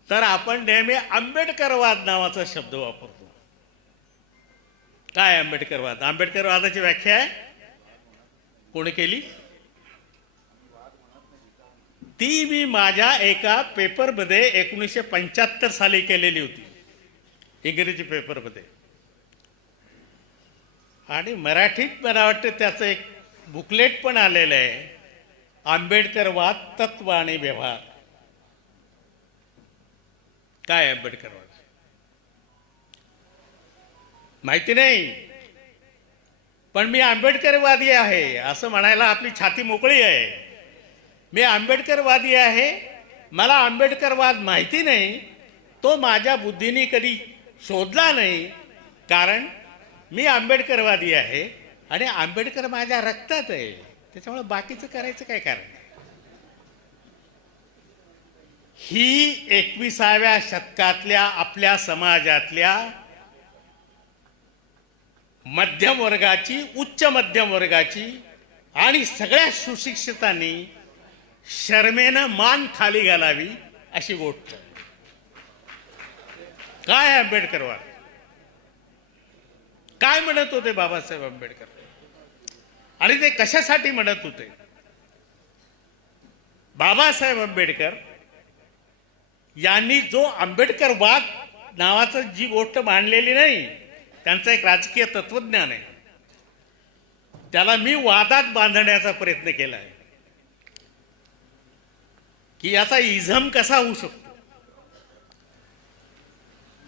तर आपण नेहमी आंबेडकरवाद नावाचा शब्द वापरतो. काय आंबेडकरवाद? आंबेडकरवादाची व्याख्या आहे कोणी केली? ती मी माझ्या एका पेपरमध्ये 1975 साली केलेली होती. इंग्रजी पेपरमध्ये. आणि मराठीत मला वाटतं त्याचं एक बुकलेट पण आलेलं आहे, आंबेडकरवाद तत्व आणि व्यवहार. काय आंबेडकरवाद माहिती नाही, पण मी आंबेडकरवादी आहे असं म्हणायला आपली छाती मोकळी आहे. मी आंबेडकरवादी आहे, मला आंबेडकरवाद माहिती नाही, तो माझ्या बुद्धीने कधी शोधला नाही, कारण मी आंबेडकरवादी आहे आणि आंबेडकर माझ्या रक्तात आहे. त्याच्यामुळे बाकीचं करायचं काय कारण आहे. ही 21व्या शतकातल्या आपल्या समाजातल्या मध्यम वर्गाची, उच्च मध्यम वर्गाची आणि सगळ्या सुशिक्षितांनी शर्मेनं मान खाली घालावी अशी गोष्ट. काय आंबेडकरवाद, काय म्हणत होते बाबासाहेब आंबेडकर आणि ते कशासाठी म्हणत होते. बाबासाहेब आंबेडकर यांनी जो आंबेडकरवाद नावाचं जी गोष्ट मांडलेली नाही, त्यांचं एक राजकीय तत्वज्ञान आहे, त्याला मी वादात बांधण्याचा प्रयत्न केला आहे की याचा इझम कसा होऊ शकतो.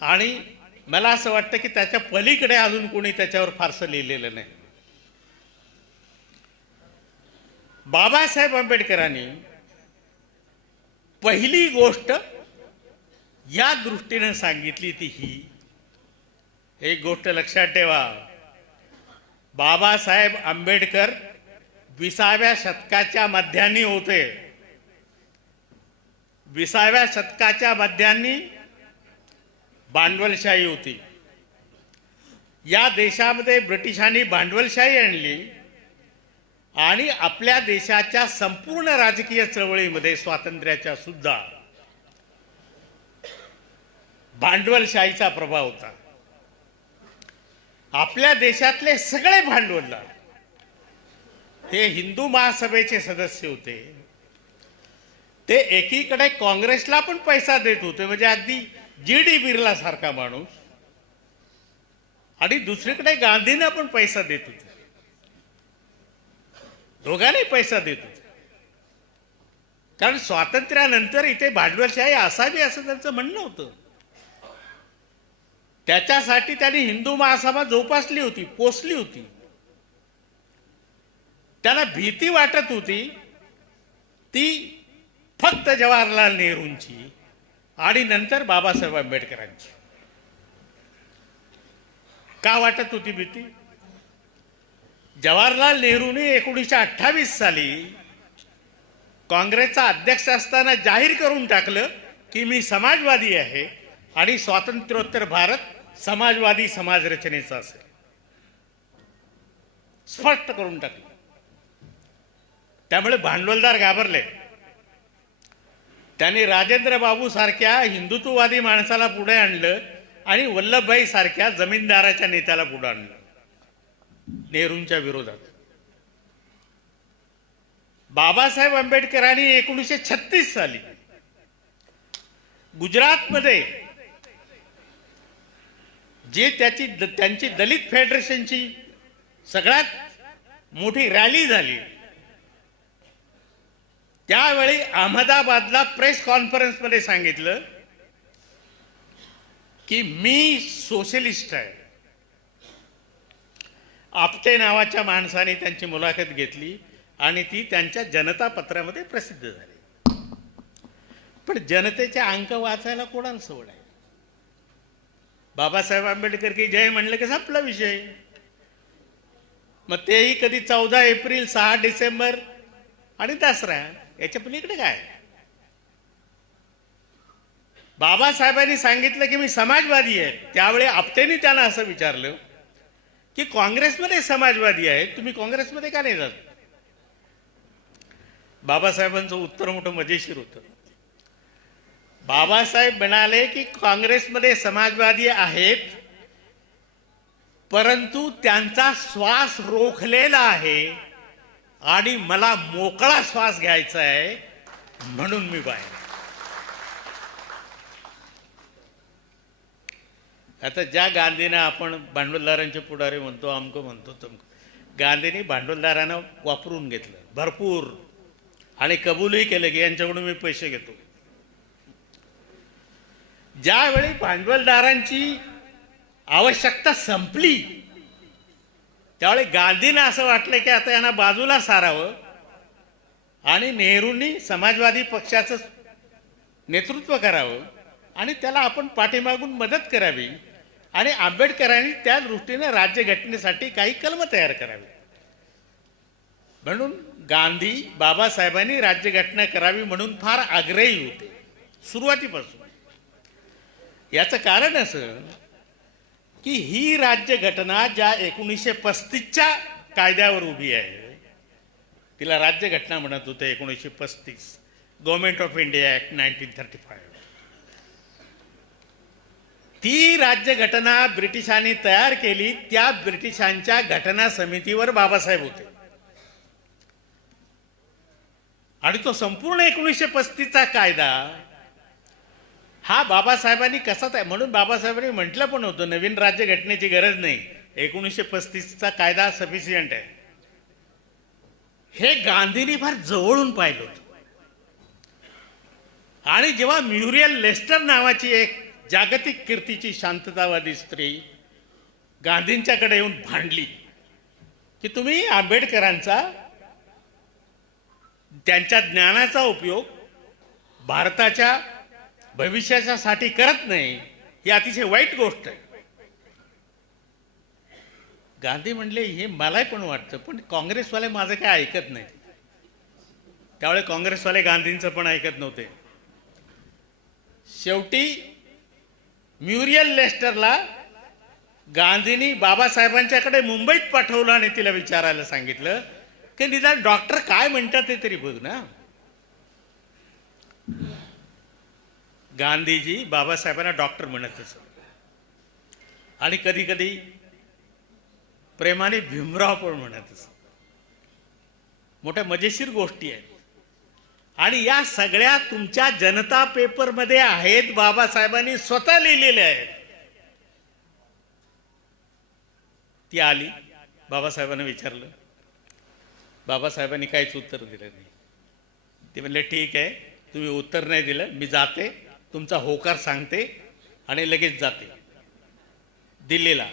आणि मला असं वाटतं की त्याच्या पलीकडे अजून कोणी त्याच्यावर फारसं लिहिलेलं नाही. बाबासाहेब आंबेडकरांनी पहिली गोष्ट या दृष्टीने सांगितली ती ही, एक गोष्ट लक्षात ठेवा, बाबासाहेब आंबेडकर 20व्या शतकाच्या मध्यानी होते. 20व्या शतकाच्या मध्यानी भांडवलशाही होती. या देशामध्ये ब्रिटिशांनी भांडवलशाही आणली आणि आपल्या देशाच्या संपूर्ण राजकीय चळवळीमध्ये स्वातंत्र्याच्या सुद्धा भांडवलशाहीचा प्रभाव होता. आपल्या देशातले सगळे भांडवलदार हे हिंदू महासभेचे सदस्य होते. ते एकीकडे काँग्रेसला पण पैसा देत होते, म्हणजे अगदी जी.डी. बिर्ला सारखा माणूस, आणि दुसरीकडे गांधींना पण पैसा देत होते. दोघांनी पैसा देत होते, कारण स्वातंत्र्यानंतर इथे भांडवलशाही असावी असं त्यांचं म्हणणं होतं. त्याच्यासाठी त्यांनी हिंदू महासभा जोपासली होती, पोसली होती. त्यांना भीती वाटत होती ती फक्त जवाहरलाल नेहरूंची आणि नंतर बाबासाहेब आंबेडकरांची. का वाटत होती भीती? जवाहरलाल नेहरूंनी 1928 साली काँग्रेसचा अध्यक्ष असताना जाहीर करून टाकलं की मी समाजवादी आहे आणि स्वातंत्र्योत्तर भारत समाजवादी समाज रचनेचा असेल. स्पष्ट करून टाकलं. त्यामुळे भांडवलदार घाबरले. त्यांनी राजेंद्र बाबू सारख्या हिंदुत्ववादी माणसाला पुढे आणलं आणि वल्लभभाई सारख्या जमीनदाराच्या नेत्याला पुढे आणलं नेहरूंच्या विरोधात. बाबासाहेब आंबेडकरांनी 1936 साली गुजरातमध्ये जे त्यांची दलित फेडरेशनची सगळ्यात मोठी रॅली झाली, त्यावेळी अहमदाबादला प्रेस कॉन्फरन्समध्ये सांगितलं की मी सोशलिस्ट आहे. आपटे नावाच्या माणसाने त्यांची मुलाखत घेतली आणि ती त्यांच्या जनता पत्रामध्ये प्रसिद्ध झाली. पण जनतेचे अंक वाचायला कोणाला सवड आहे? बाबासाहेब आंबेडकर की जय म्हणलं की संपला विषय. मग तेही कधी 14 एप्रिल, 6 डिसेंबर आणि दसरा, याच्या पलीकडे काय? बाबासाहेबांनी सांगितलं की मी समाजवादी आहे. त्यावेळी आपटेंनी त्यांना असं विचारलं की काँग्रेसमध्ये समाजवादी आहे, तुम्ही काँग्रेसमध्ये का नाही जात? बाबासाहेबांचं उत्तर मोठं मजेशीर होतं. बाबासाहेब म्हणाले की काँग्रेसमध्ये समाजवादी आहेत, परंतु त्यांचा श्वास रोखलेला आहे आणि मला मोकळा श्वास घ्यायचा आहे, म्हणून मी बाहेर. आता ज्या गांधीनं आपण भांडवलदारांचे पुढारी म्हणतो, अमकं म्हणतो तमकं, गांधींनी भांडवलदारांना वापरून घेतलं भरपूर आणि कबूलही केलं की यांच्याकडून मी पैसे घेतो. ज्यावेळी भांडवलदारांची आवश्यकता संपली त्यावेळी गांधींना असं वाटलं की आता यांना बाजूला सारावं आणि नेहरूंनी समाजवादी पक्षाचं नेतृत्व करावं आणि त्याला आपण पाठीमागून मदत करावी आणि आंबेडकरांनी त्या दृष्टीने राज्यघटनेसाठी काही कलम तयार करावी. म्हणून गांधी बाबासाहेबांनी राज्यघटना करावी म्हणून फार आग्रही होते सुरुवातीपासून. याचं कारण असं की ही राज्यघटना ज्या 1935च्या कायद्यावर उभी आहे तिला राज्यघटना म्हणत होते. 1935 गव्हर्नमेंट ऑफ इंडिया ऍक्ट 1935. ती राज्यघटना ब्रिटिशांनी तयार केली. त्या ब्रिटिशांच्या घटना समितीवर बाबासाहेब होते आणि तो संपूर्ण 1935चा कायदा हा बाबासाहेबांनी कसा तयार, म्हणून बाबासाहेबांनी म्हटलं पण होतं नवीन राज्यघटनेची गरज नाही, 1935चा कायदा सफिशियंट आहे. हे गांधींनी फार जवळून पाहिलं होतं. आणि जेव्हा म्युरियल लेस्टर नावाची एक जागतिक कीर्तीची शांततावादी स्त्री गांधींच्याकडे येऊन भांडली की तुम्ही आंबेडकरांचा त्यांच्या ज्ञानाचा उपयोग भारताच्या भविष्यासाठी करत नाही, ही अतिशय वाईट गोष्ट आहे. गांधी म्हणले हे मलाही पण वाटतं पण काँग्रेसवाले माझं काय ऐकत नाही. त्यावेळी काँग्रेसवाले गांधींचं पण ऐकत नव्हते. शेवटी म्युरियल लेस्टरला गांधींनी बाबासाहेबांच्याकडे मुंबईत पाठवलं आणि तिला विचारायला सांगितलं की निदान डॉक्टर काय म्हणतात ते तरी बघ ना. गांधीजी बाबासाहेबांना डॉक्टर म्हणत असत आणि कधी कधी प्रेमाने भीमराव पण म्हणत असत. मोठ्या मजेशीर गोष्टी आहेत आणि या सगळ्या तुमच्या जनता पेपरमध्ये आहेत. बाबासाहेबांनी स्वतः लिहिलेले आहेत. ती आली, बाबासाहेबांना विचारलं, बाबासाहेबांनी काहीच उत्तर दिलं नाही. ते म्हणले ठीक आहे, तुम्ही उत्तर नाही दिलं, मी जाते, तुमचा होकार सांगते आणि लगेच जाते. दिल्लीला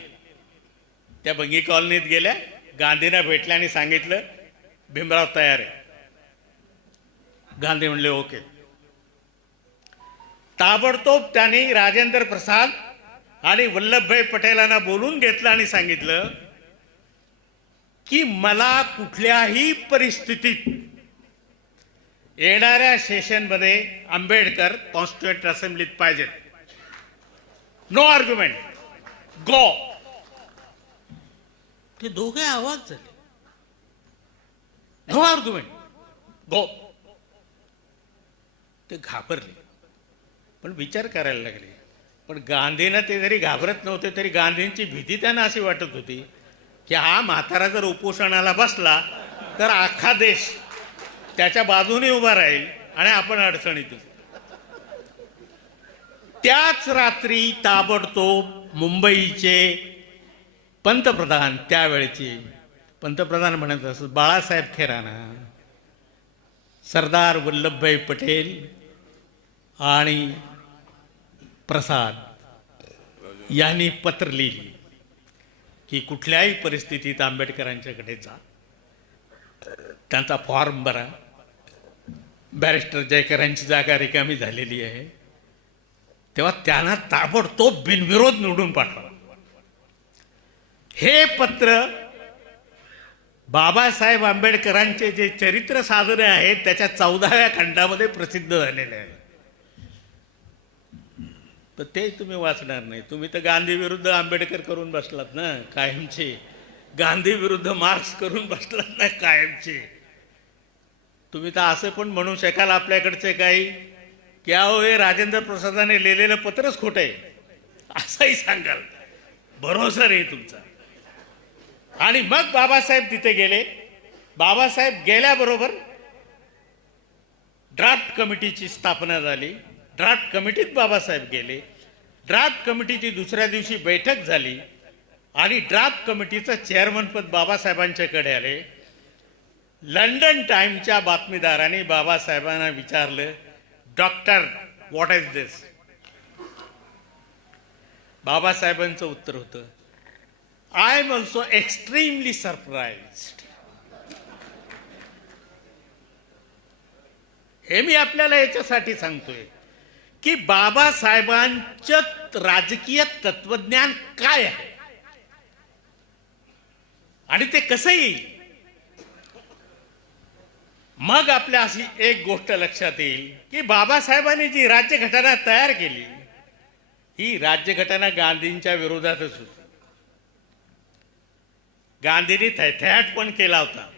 त्या बंगी कॉलनीत गेल्या, गांधींना भेटल्या आणि सांगितलं भीमराव तयार आहे. गांधी म्हणले ओके. ताबडतोब त्यांनी राजेंद्र प्रसाद आणि वल्लभभाई पटेलांना बोलून घेतलं आणि सांगितलं की मला कुठल्याही परिस्थितीत येणाऱ्या सेशनमध्ये आंबेडकर कॉन्स्टिट्युएंट असेंब्लीत पाहिजेत. नो आर्ग्युमेंट, गो. ते दोघे आवाज झाले, नो आर्ग्युमेंट, गो. ते घाबरले पण विचार करायला लागले. पण गांधींना ते जरी घाबरत नव्हते तरी गांधींची भीती त्यांना अशी वाटत होती की हा म्हातारा जर उपोषणाला बसला तर अख्खा देश त्याच्या बाजूने उभा राहील आणि आपण अडचणीत येऊ. त्याच रात्री ताबडतोब मुंबईचे पंतप्रधान, त्यावेळेचे पंतप्रधान म्हणत असत बाळासाहेब खेराना, सरदार वल्लभभाई पटेल आणि प्रसाद यांनी पत्र लिहिली की कुठल्याही परिस्थितीत आंबेडकरांच्याकडे जा, त्यांचा फॉर्म भरा. बॅरिस्टर जयकरांची जागा रिकामी झालेली आहे, तेव्हा त्यांना ताबडतोब बिनविरोध निवडून पाठवा. हे पत्र बाबासाहेब आंबेडकरांचे जे चरित्र साधने आहेत त्याच्या 14व्या खंडामध्ये प्रसिद्ध झालेले आहे. तर ते तुम्ही वाचणार नाही. तुम्ही तर गांधी विरुद्ध आंबेडकर करून बसलात ना कायमचे, गांधी विरुद्ध मार्क्स करून बसलात ना कायमचे. तुम्ही तर असं पण म्हणू शकाल आपल्याकडचे काही की अहो हे राजेंद्र प्रसादाने लिहिलेलं पत्रच खोटं आहे असंही सांगाल. भरोसा नाही तुमचा. आणि मग बाबासाहेब तिथे गेले. बाबासाहेब गेल्याबरोबर ड्राफ्ट कमिटीची स्थापना झाली. ड्राफ्ट कमिटीत बाबासाहेब गेले. ड्राफ्ट कमिटीची दुसऱ्या दिवशी बैठक झाली आणि ड्राफ्ट कमिटीचं चेअरमनपद बाबासाहेबांच्याकडे आले. लंडन टाइमच्या बातमीदारांनी बाबासाहेबांना विचारलं, डॉक्टर व्हॉट इज दिस? बाबासाहेबांचं उत्तर होतं, I am also extremely surprised. हे मी आपल्याला याच्यासाठी सांगतोय की बाबासाहेबांचं राजकीय तत्वज्ञान काय आहे आणि ते कसं येईल. मग आपल्या अशी एक गोष्ट लक्षात येईल की बाबासाहेबांनी जी राज्यघटना तयार केली ही राज्यघटना गांधींच्या विरोधातच होती. गांधींनी थैथयाट पण केला होता,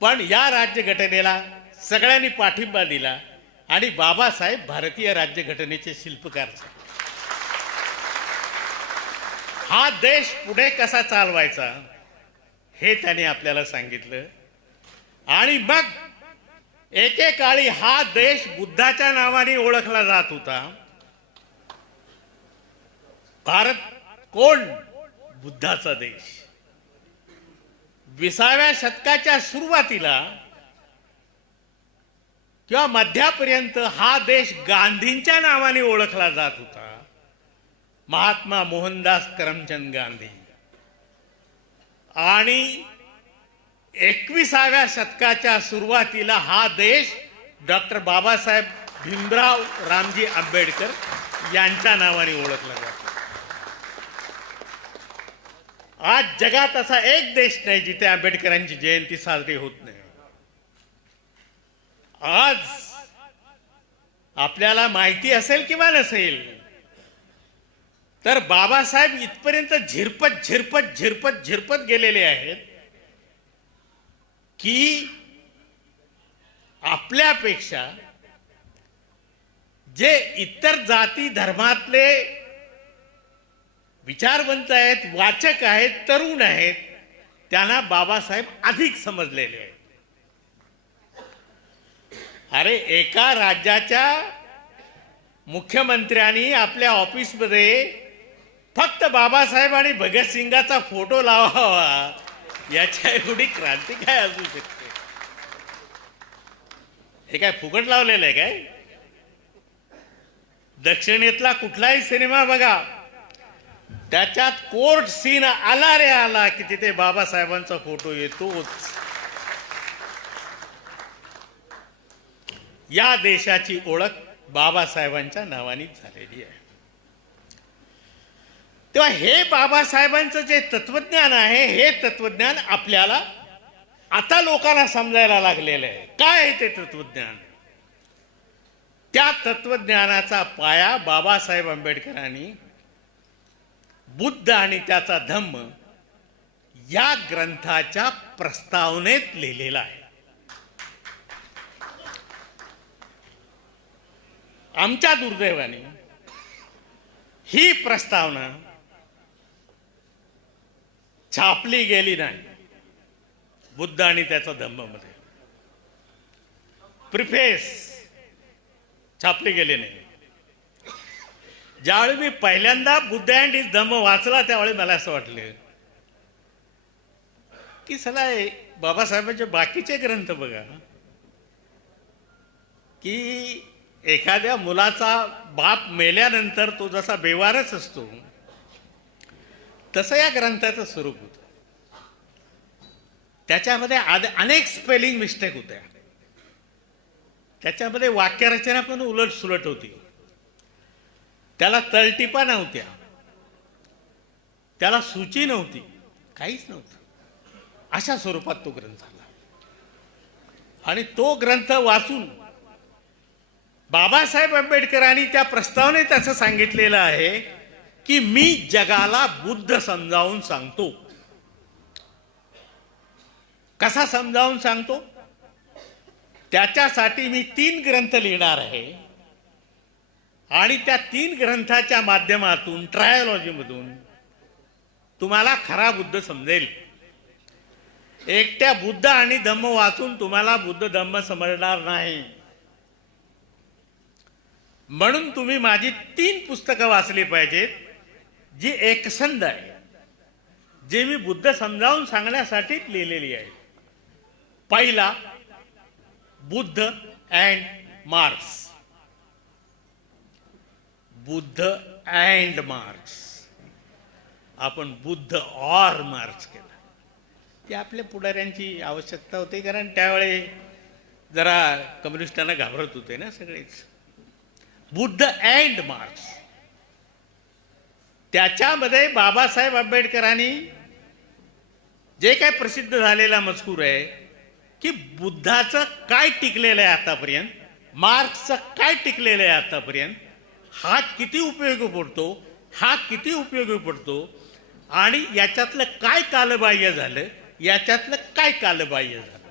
पण या राज्यघटनेला सगळ्यांनी पाठिंबा दिला आणि बाबासाहेब भारतीय राज्यघटनेचे शिल्पकार झाले. हा देश पुढे कसा चालवायचा हे त्यांनी आपल्याला सांगितलं. आणि मग एकेकाळी हा देश बुद्धाच्या नावाने ओळखला जात होता. भारत कोण? बुद्धाचा देश. 20व्या शतकाच्या सुरुवातीला किंवा मध्यापर्यंत हा देश गांधींच्या नावाने ओळखला जात होता. महात्मा मोहनदास करमचंद गांधी. आणि 21व्या शतकाच्या सुरुवातीला हा देश डॉक्टर बाबासाहेब भीमराव रामजी आंबेडकर यांच्या नावाने ओळखला जातो. आज जगात असा एक देश नाही जिथे आंबेडकरांची जयंती साजरी होत नाही. आज आपल्याला माहिती असेल किंवा नसेल तर बाबासाहेब इथपर्यंत झिरपत गेलेले आहेत की आपल्यापेक्षा जे इतर जाती धर्मातले विचारवंत आहेत, वाचक आहेत, तरुण आहेत, त्यांना बाबासाहेब अधिक समजलेले आहेत. अरे एका राज्याच्या मुख्यमंत्र्यांनी आपल्या ऑफिसमध्ये फक्त बाबासाहेब आणि भगतसिंगाचा फोटो लावावा याच्या एवढी क्रांती काय असू शकते? हे काय फुकट लावलेलं आहे काय? दक्षिणेतला कुठलाही सिनेमा बघा, त्याच्यात कोर्ट सीन आला रे आला की तिथे बाबासाहेबांचा फोटो येतोच. या देशाची ओळख बाबासाहेबांच्या नावाने झालेली आहे. तेव्हा हे बाबासाहेबांचं जे तत्वज्ञान आहे हे तत्वज्ञान आपल्याला आता लोकांना समजायला लागलेलं आहे. काय आहे ते तत्वज्ञान? त्या तत्वज्ञानाचा पाया बाबासाहेब आंबेडकरांनी बुद्ध आणि त्याचा धम्म या ग्रंथाच्या प्रस्तावनेत लिहिलेला आहे. आमच्या दुर्दैवाने ही प्रस्तावना छापली गेली नाही. बुद्ध आणि त्याचा धम्म मध्ये प्रिफेस छापली गेली नाही. ज्यावेळी मी पहिल्यांदा बुद्ध अँड हिज धम्म वाचला त्यावेळी मला असं वाटलं की चला बाबासाहेबांचे बाकीचे ग्रंथ बघा की एखाद्या मुलाचा बाप मेल्यानंतर तो जसा बेवारच असतो तसं या ग्रंथाचं स्वरूप होतं. त्याच्यामध्ये अनेक स्पेलिंग मिस्टेक होत्या. त्याच्यामध्ये वाक्यरचना पण उलट सुलट होती. त्याला तळटीपा नव्हत्या, त्याला सूची नव्हती, काहीच नव्हतं. अशा स्वरूपात तो ग्रंथ आला. आणि तो ग्रंथ वाचून बाबासाहेब आंबेडकरांनी त्या प्रस्तावनेत असं सांगितलेलं आहे की मी जगाला बुद्ध समजावून सांगतो. कसा समजावून सांगतो? त्याच्यासाठी मी 3 ग्रंथ लिहिणार आहे आणि त्या 3 ग्रंथाच्या माध्यमातून ट्रायोलॉजीमधून तुम्हाला खरा बुद्ध समजेल. एकट्या बुद्ध आणि धम्म वाचून तुम्हाला बुद्ध धम्म समजणार नाही. म्हणून तुम्ही माझी 3 पुस्तकं वाचली पाहिजेत, जी एकसंध आहे, जे मी बुद्ध समजावून सांगण्यासाठी लिहिलेली आहे. पहिला, Buddha and marks. Buddha and marks. आपण बुद्ध और मार्क्स केलं. ती आपल्या पुढाऱ्यांची आवश्यकता होती, कारण त्यावेळी जरा कम्युनिस्टांना घाबरत होते ना सगळेच. Buddha and marks. त्याच्यामध्ये बाबासाहेब आंबेडकरांनी जे काय प्रसिद्ध झालेला मजकूर आहे की बुद्धाचं काय टिकलेलं आहे आतापर्यंत, मार्क्सचं काय टिकलेलं आहे आतापर्यंत, हा किती उपयोगी पडतो, हा किती उपयोगी पडतो, आणि याच्यातलं काय कालबाह्य झालं, याच्यातलं काय कालबाह्य झालं.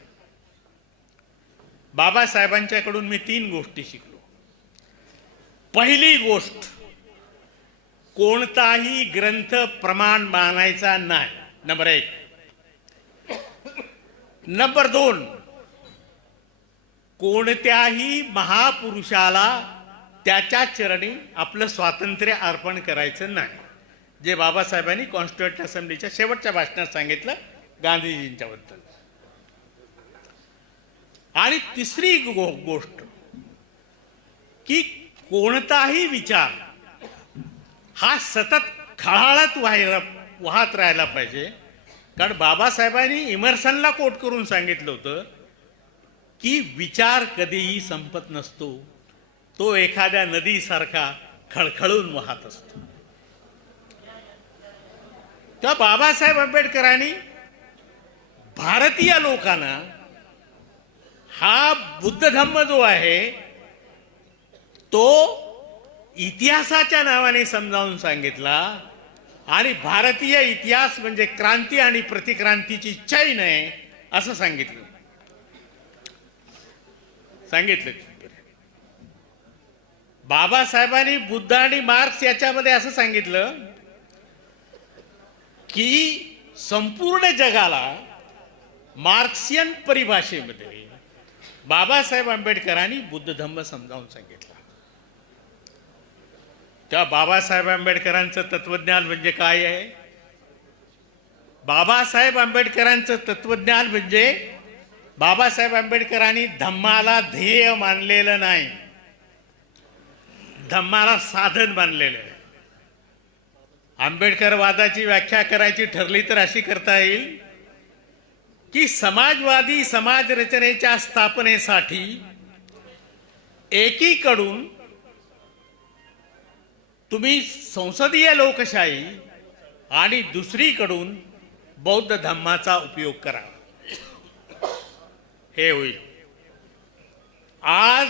बाबासाहेबांच्याकडून मी 3 गोष्टी शिकलो. पहिली गोष्ट, कोणताही ग्रंथ प्रमाण मानायचा नाही. नंबर 1. नंबर 2, कोणत्याही महापुरुषाला त्याच्या चरणी आपलं स्वातंत्र्य अर्पण करायचं नाही, जे बाबासाहेबांनी कॉन्स्टिट्यूंट असेंब्लीच्या शेवटच्या भाषणात सांगितलं गांधीजींच्या बद्दल. आणि तिसरी गोष्ट की कोणताही विचार हा सतत खळाळत वाहत राहायला पाहिजे. कारण बाबासाहेबांनी इमर्सनला कोट करून सांगितलं होतं की विचार कधीही संपत नसतो, तो एखाद्या नदीसारखा खळखळून वाहत असतो. तेव्हा बाबासाहेब आंबेडकरांनी भारतीय लोकांना हा बुद्ध धम्म जो आहे तो इतिहासाच्या नावाने समजावून सांगितला, आणि भारतीय इतिहास म्हणजे क्रांती आणि प्रतिक्रांतीची चैन आहे असं सांगितलं. बाबासाहेबांनी बुद्ध आणि मार्क्स याच्यामध्ये असं सांगितलं की संपूर्ण जगाला मार्क्सियन परिभाषेमध्ये बाबासाहेब आंबेडकरांनी बुद्ध धम्म समजावून सांगितलं. तेव्हा बाबासाहेब आंबेडकरांचं तत्वज्ञान म्हणजे काय आहे? बाबासाहेब आंबेडकरांचं तत्वज्ञान म्हणजे बाबासाहेब आंबेडकरांनी धम्माला ध्येय मानलेलं नाही, धम्माला साधन मानलेलं आहे. आंबेडकरवादाची व्याख्या करायची ठरली तर अशी करता येईल की समाजवादी समाज रचनेच्या स्थापनेसाठी एकीकडून तुम्ही संसदीय लोकशाही आणि दुसरीकडून बौद्ध धम्माचा उपयोग करा, हे होईल. आज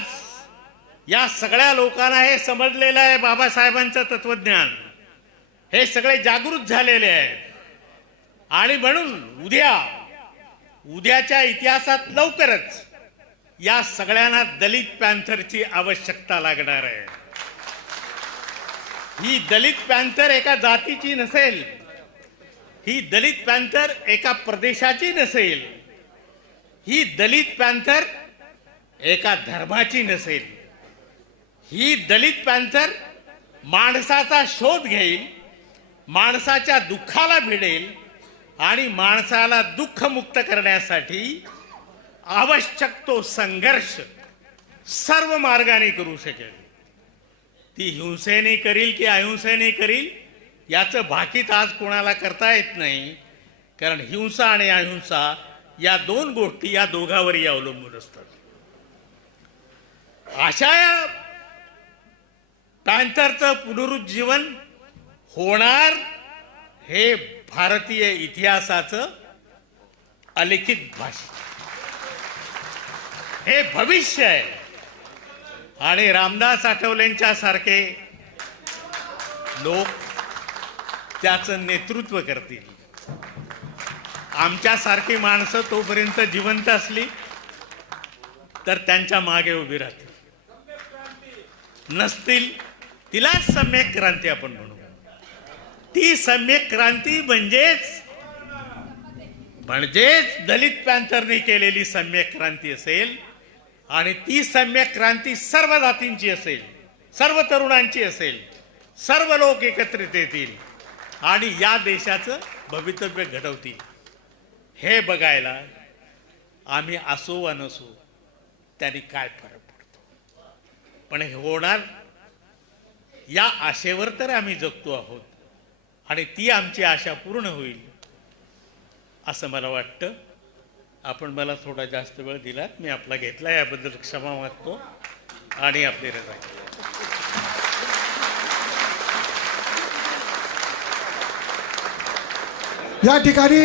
या सगळ्या लोकांना हे समजलेलं आहे बाबासाहेबांचं तत्वज्ञान, हे सगळे जागृत झालेले आहेत. आणि म्हणून उद्याच्या इतिहासात लवकरच या सगळ्यांना दलित पॅन्थरची आवश्यकता लागणार आहे. ही दलित पॅन्थर एका जातीची नसेल, ही दलित पॅन्थर एका प्रदेशाची नसेल, ही दलित पॅन्थर एका धर्माची नसेल. ही दलित पॅन्थर माणसाचा शोध घेईल, माणसाच्या दुःखाला भिडेल आणि माणसाला दुःखमुक्त करण्यासाठी आवश्यक तो संघर्ष सर्व मार्गाने करू शकेल. ती हिंसेने करील की अहिंसेने करील याचं भाकीत आज कोणाला करता येत नाही, कारण हिंसा आणि अहिंसा या 2 गोष्टी या दोघांवरही अवलंबून असतात. अशा पॅन्थरचं पुनरुज्जीवन होणार हे भारतीय इतिहासाचं अलिखित भाषण, हे भविष्य आहे. आणि रामदास आठवलेंच्या सारखे लोक त्याचं नेतृत्व करतील. आमच्यासारखी माणसं तोपर्यंत जिवंत असली तर त्यांच्या मागे उभी राहतील, नसतील तिलाच सम्यक क्रांती आपण म्हणू. ती सम्यक क्रांती म्हणजेच दलित पॅन्थरने केलेली सम्यक क्रांती असेल, आणि ती सम्यक क्रांती सर्व जातींची असेल, सर्व तरुणांची असेल, सर्व लोक एकत्रित येतील आणि या देशाचं भवितव्य घडवतील हे बघायला आम्ही असो वा नसो त्यांनी काय फरक पडतो. पण हे होणार या आशेवर तर आम्ही जगतो आहोत आणि ती आमची आशा पूर्ण होईल असं मला वाटतं. आपण मला थोडा जास्त वेळ दिलात, मी आपला घेतला, याबद्दल क्षमा मागतो आणि आपली रजा घेतो. या ठिकाणी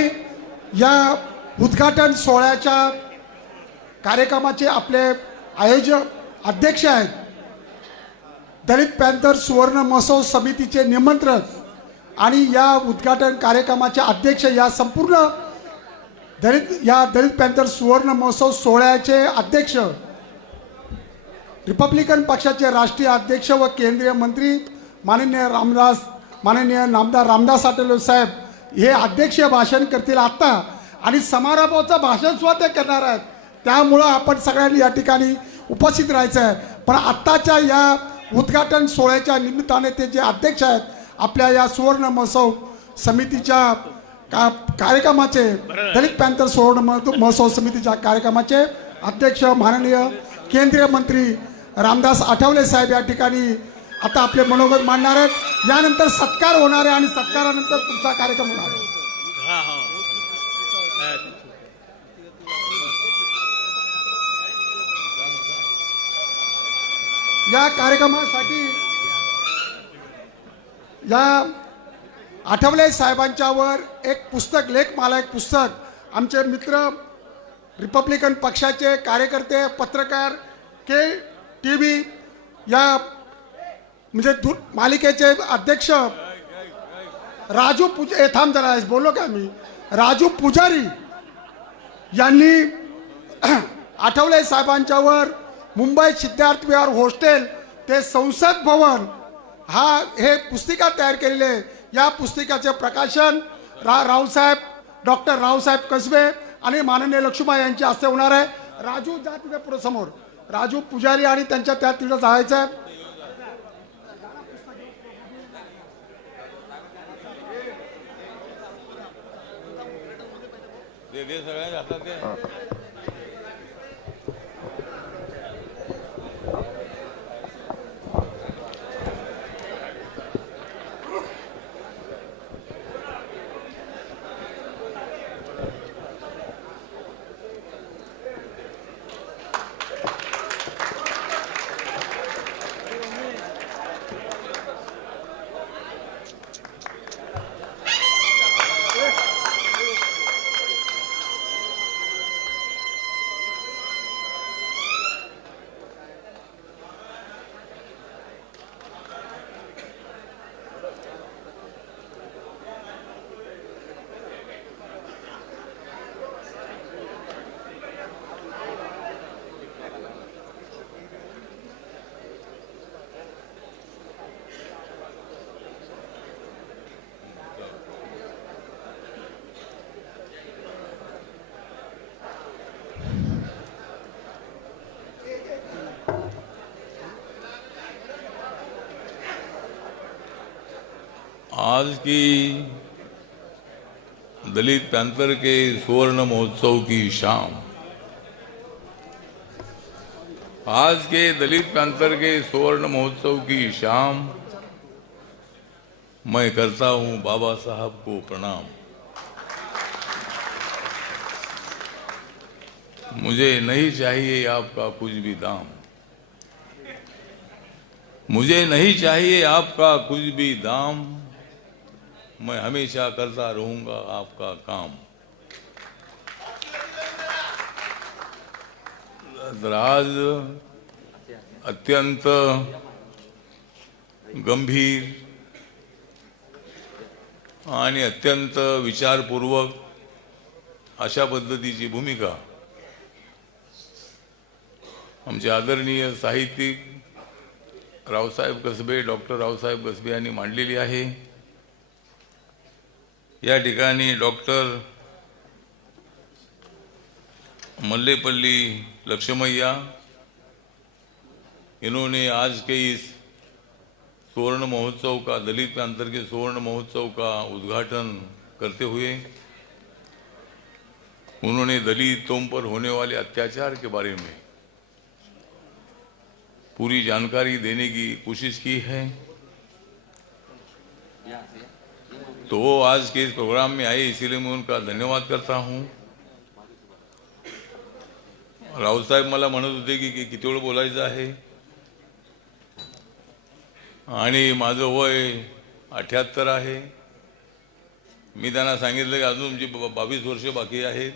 या उद्घाटन सोहळ्याच्या कार्यक्रमाचे आपले आयोजक अध्यक्ष आहेत दलित पॅंथर सुवर्ण महोत्सव समितीचे निमंत्रक आणि या उद्घाटन कार्यक्रमाचे अध्यक्ष या संपूर्ण दलित पॅंथर सुवर्ण महोत्सव सोहळ्याचे अध्यक्ष रिपब्लिकन पक्षाचे राष्ट्रीय अध्यक्ष व केंद्रीय मंत्री माननीय नामदार रामदास आठवले साहेब हे अध्यक्षीय भाषण करतील आत्ता आणि समारोपाचं भाषण सुद्धा ते करणार आहेत. त्यामुळं आपण सगळ्यांनी या ठिकाणी उपस्थित राहायचं आहे. पण आत्ताच्या या उद्घाटन सोहळ्याच्या निमित्ताने ते जे अध्यक्ष आहेत आपल्या या सुवर्ण महोत्सव समितीच्या कार्यक्रमाचे दलित पॅंथर सुवर्ण महोत्सव समितीच्या कार्यक्रमाचे अध्यक्ष माननीय केंद्रीय मंत्री रामदास आठवले साहेब या ठिकाणी आता आपले मनोगत मांडणार आहेत. यानंतर सत्कार होणार आहे आणि सत्कारानंतर तुमचा कार्यक्रम होणार आहे. या कार्यक्रमासाठी या आठवले साहेबांच्यावर एक पुस्तक लेखमाला एक पुस्तक आमचे मित्र रिपब्लिकन पक्षाचे कार्यकर्ते पत्रकार KTV या म्हणजे मालिकेचे अध्यक्ष राजू थांब जरा बोललो का मी राजू पुजारी यांनी आठवले साहेबांच्यावर मुंबई सिद्धार्थ विहार हॉस्टेल ते संसद भवन हे पुस्तिका तयार केलेली आहे. या पुस्तिकाचे प्रकाशन डॉक्टर रावसाहेब कसबे आणि माननीय लक्ष्मा यांच्या हस्ते होणार आहे. राजू जा तिथे पुढे समोर राजू पुजारी आणि त्यांच्या त्या तिथं जायचं आहे. आज की दलित पैंथर के सुवर्ण महोत्सव की शाम, आज के दलित पैंथर के सुवर्ण महोत्सव की शाम मैं करता हूं बाबा साहब को प्रणाम। मुझे नहीं चाहिए आपका कुछ भी दाम, मुझे नहीं चाहिए आपका कुछ भी दाम, मैं हमेशा करता रहूंगा आपका काम। आज अत्यंत गंभीर आणि अत्यंत विचारपूर्वक अशा पद्धतीची भूमिका आमचे आदरणीय साहित्यिक रावसाहेब कसबे डॉक्टर रावसाहेब कसबे यांनी मांडलेली आहे। या ठिकाणी डॉक्टर मल्लेपल्ली लक्ष्मैया इन्होंने आज के इस स्वर्ण महोत्सव का, दलित पैंथर के स्वर्ण महोत्सव का उद्घाटन करते हुए उन्होंने दलितों पर होने वाले अत्याचार के बारे में पूरी जानकारी देने की कोशिश की है। तो वो आज के इस प्रोग्राम में आए, इसीलिए मैं उनका धन्यवाद करता हूं। रावसाहेब मला म्हणत होते की किती वेळ बोलायचं आहे, आणि माझं वय 78 आहे। मी त्यांना सांगितलं की अजून तुमची 22 वर्ष बाकी आहेत,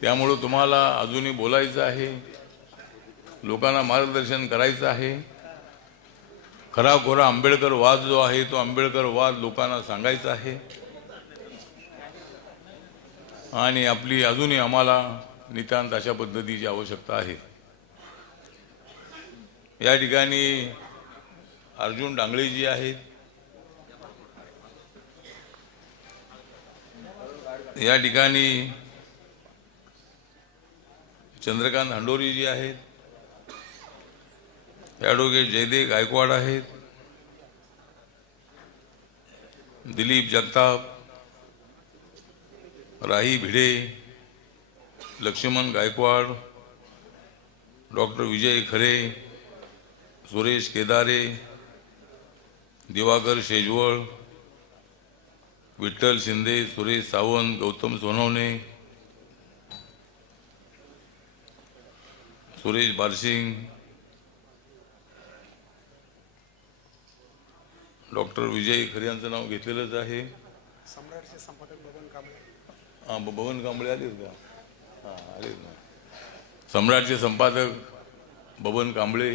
त्यामुळे तुम्हाला अजूनही बोलायचं आहे, लोकांना मार्गदर्शन करायचं आहे। खरा खोरा आंबेडकर वाद जो आहे तो आंबेडकर वाद लोकांना सांगायचा आहे, आणि आपली अजूनही आम्हाला नितांत अशा पद्धतीची आवश्यकता आहे। या ठिकाणी अर्जुन डांगळे जी आहेत, या ठिकाणी चंद्रकांत हंडोरी जी आहेत, ॲडव्होकेट जयदेव गायकवाड आहेत, दिलीप जगताप, राही भिडे, लक्ष्मण गायकवाड, डॉक्टर विजय खरे, सुरेश केदारे, दिवाकर शेजवळ, विठ्ठल शिंदे, सुरेश सावंत, गौतम सोनवणे, सुरेश बारसिंग, डॉक्टर विजय खरे यांचं नाव घेतलेलंच आहे। बबन कांबळे आलेत का? हां, आलेत ना। सम्राटचे संपादक बबन कांबळे,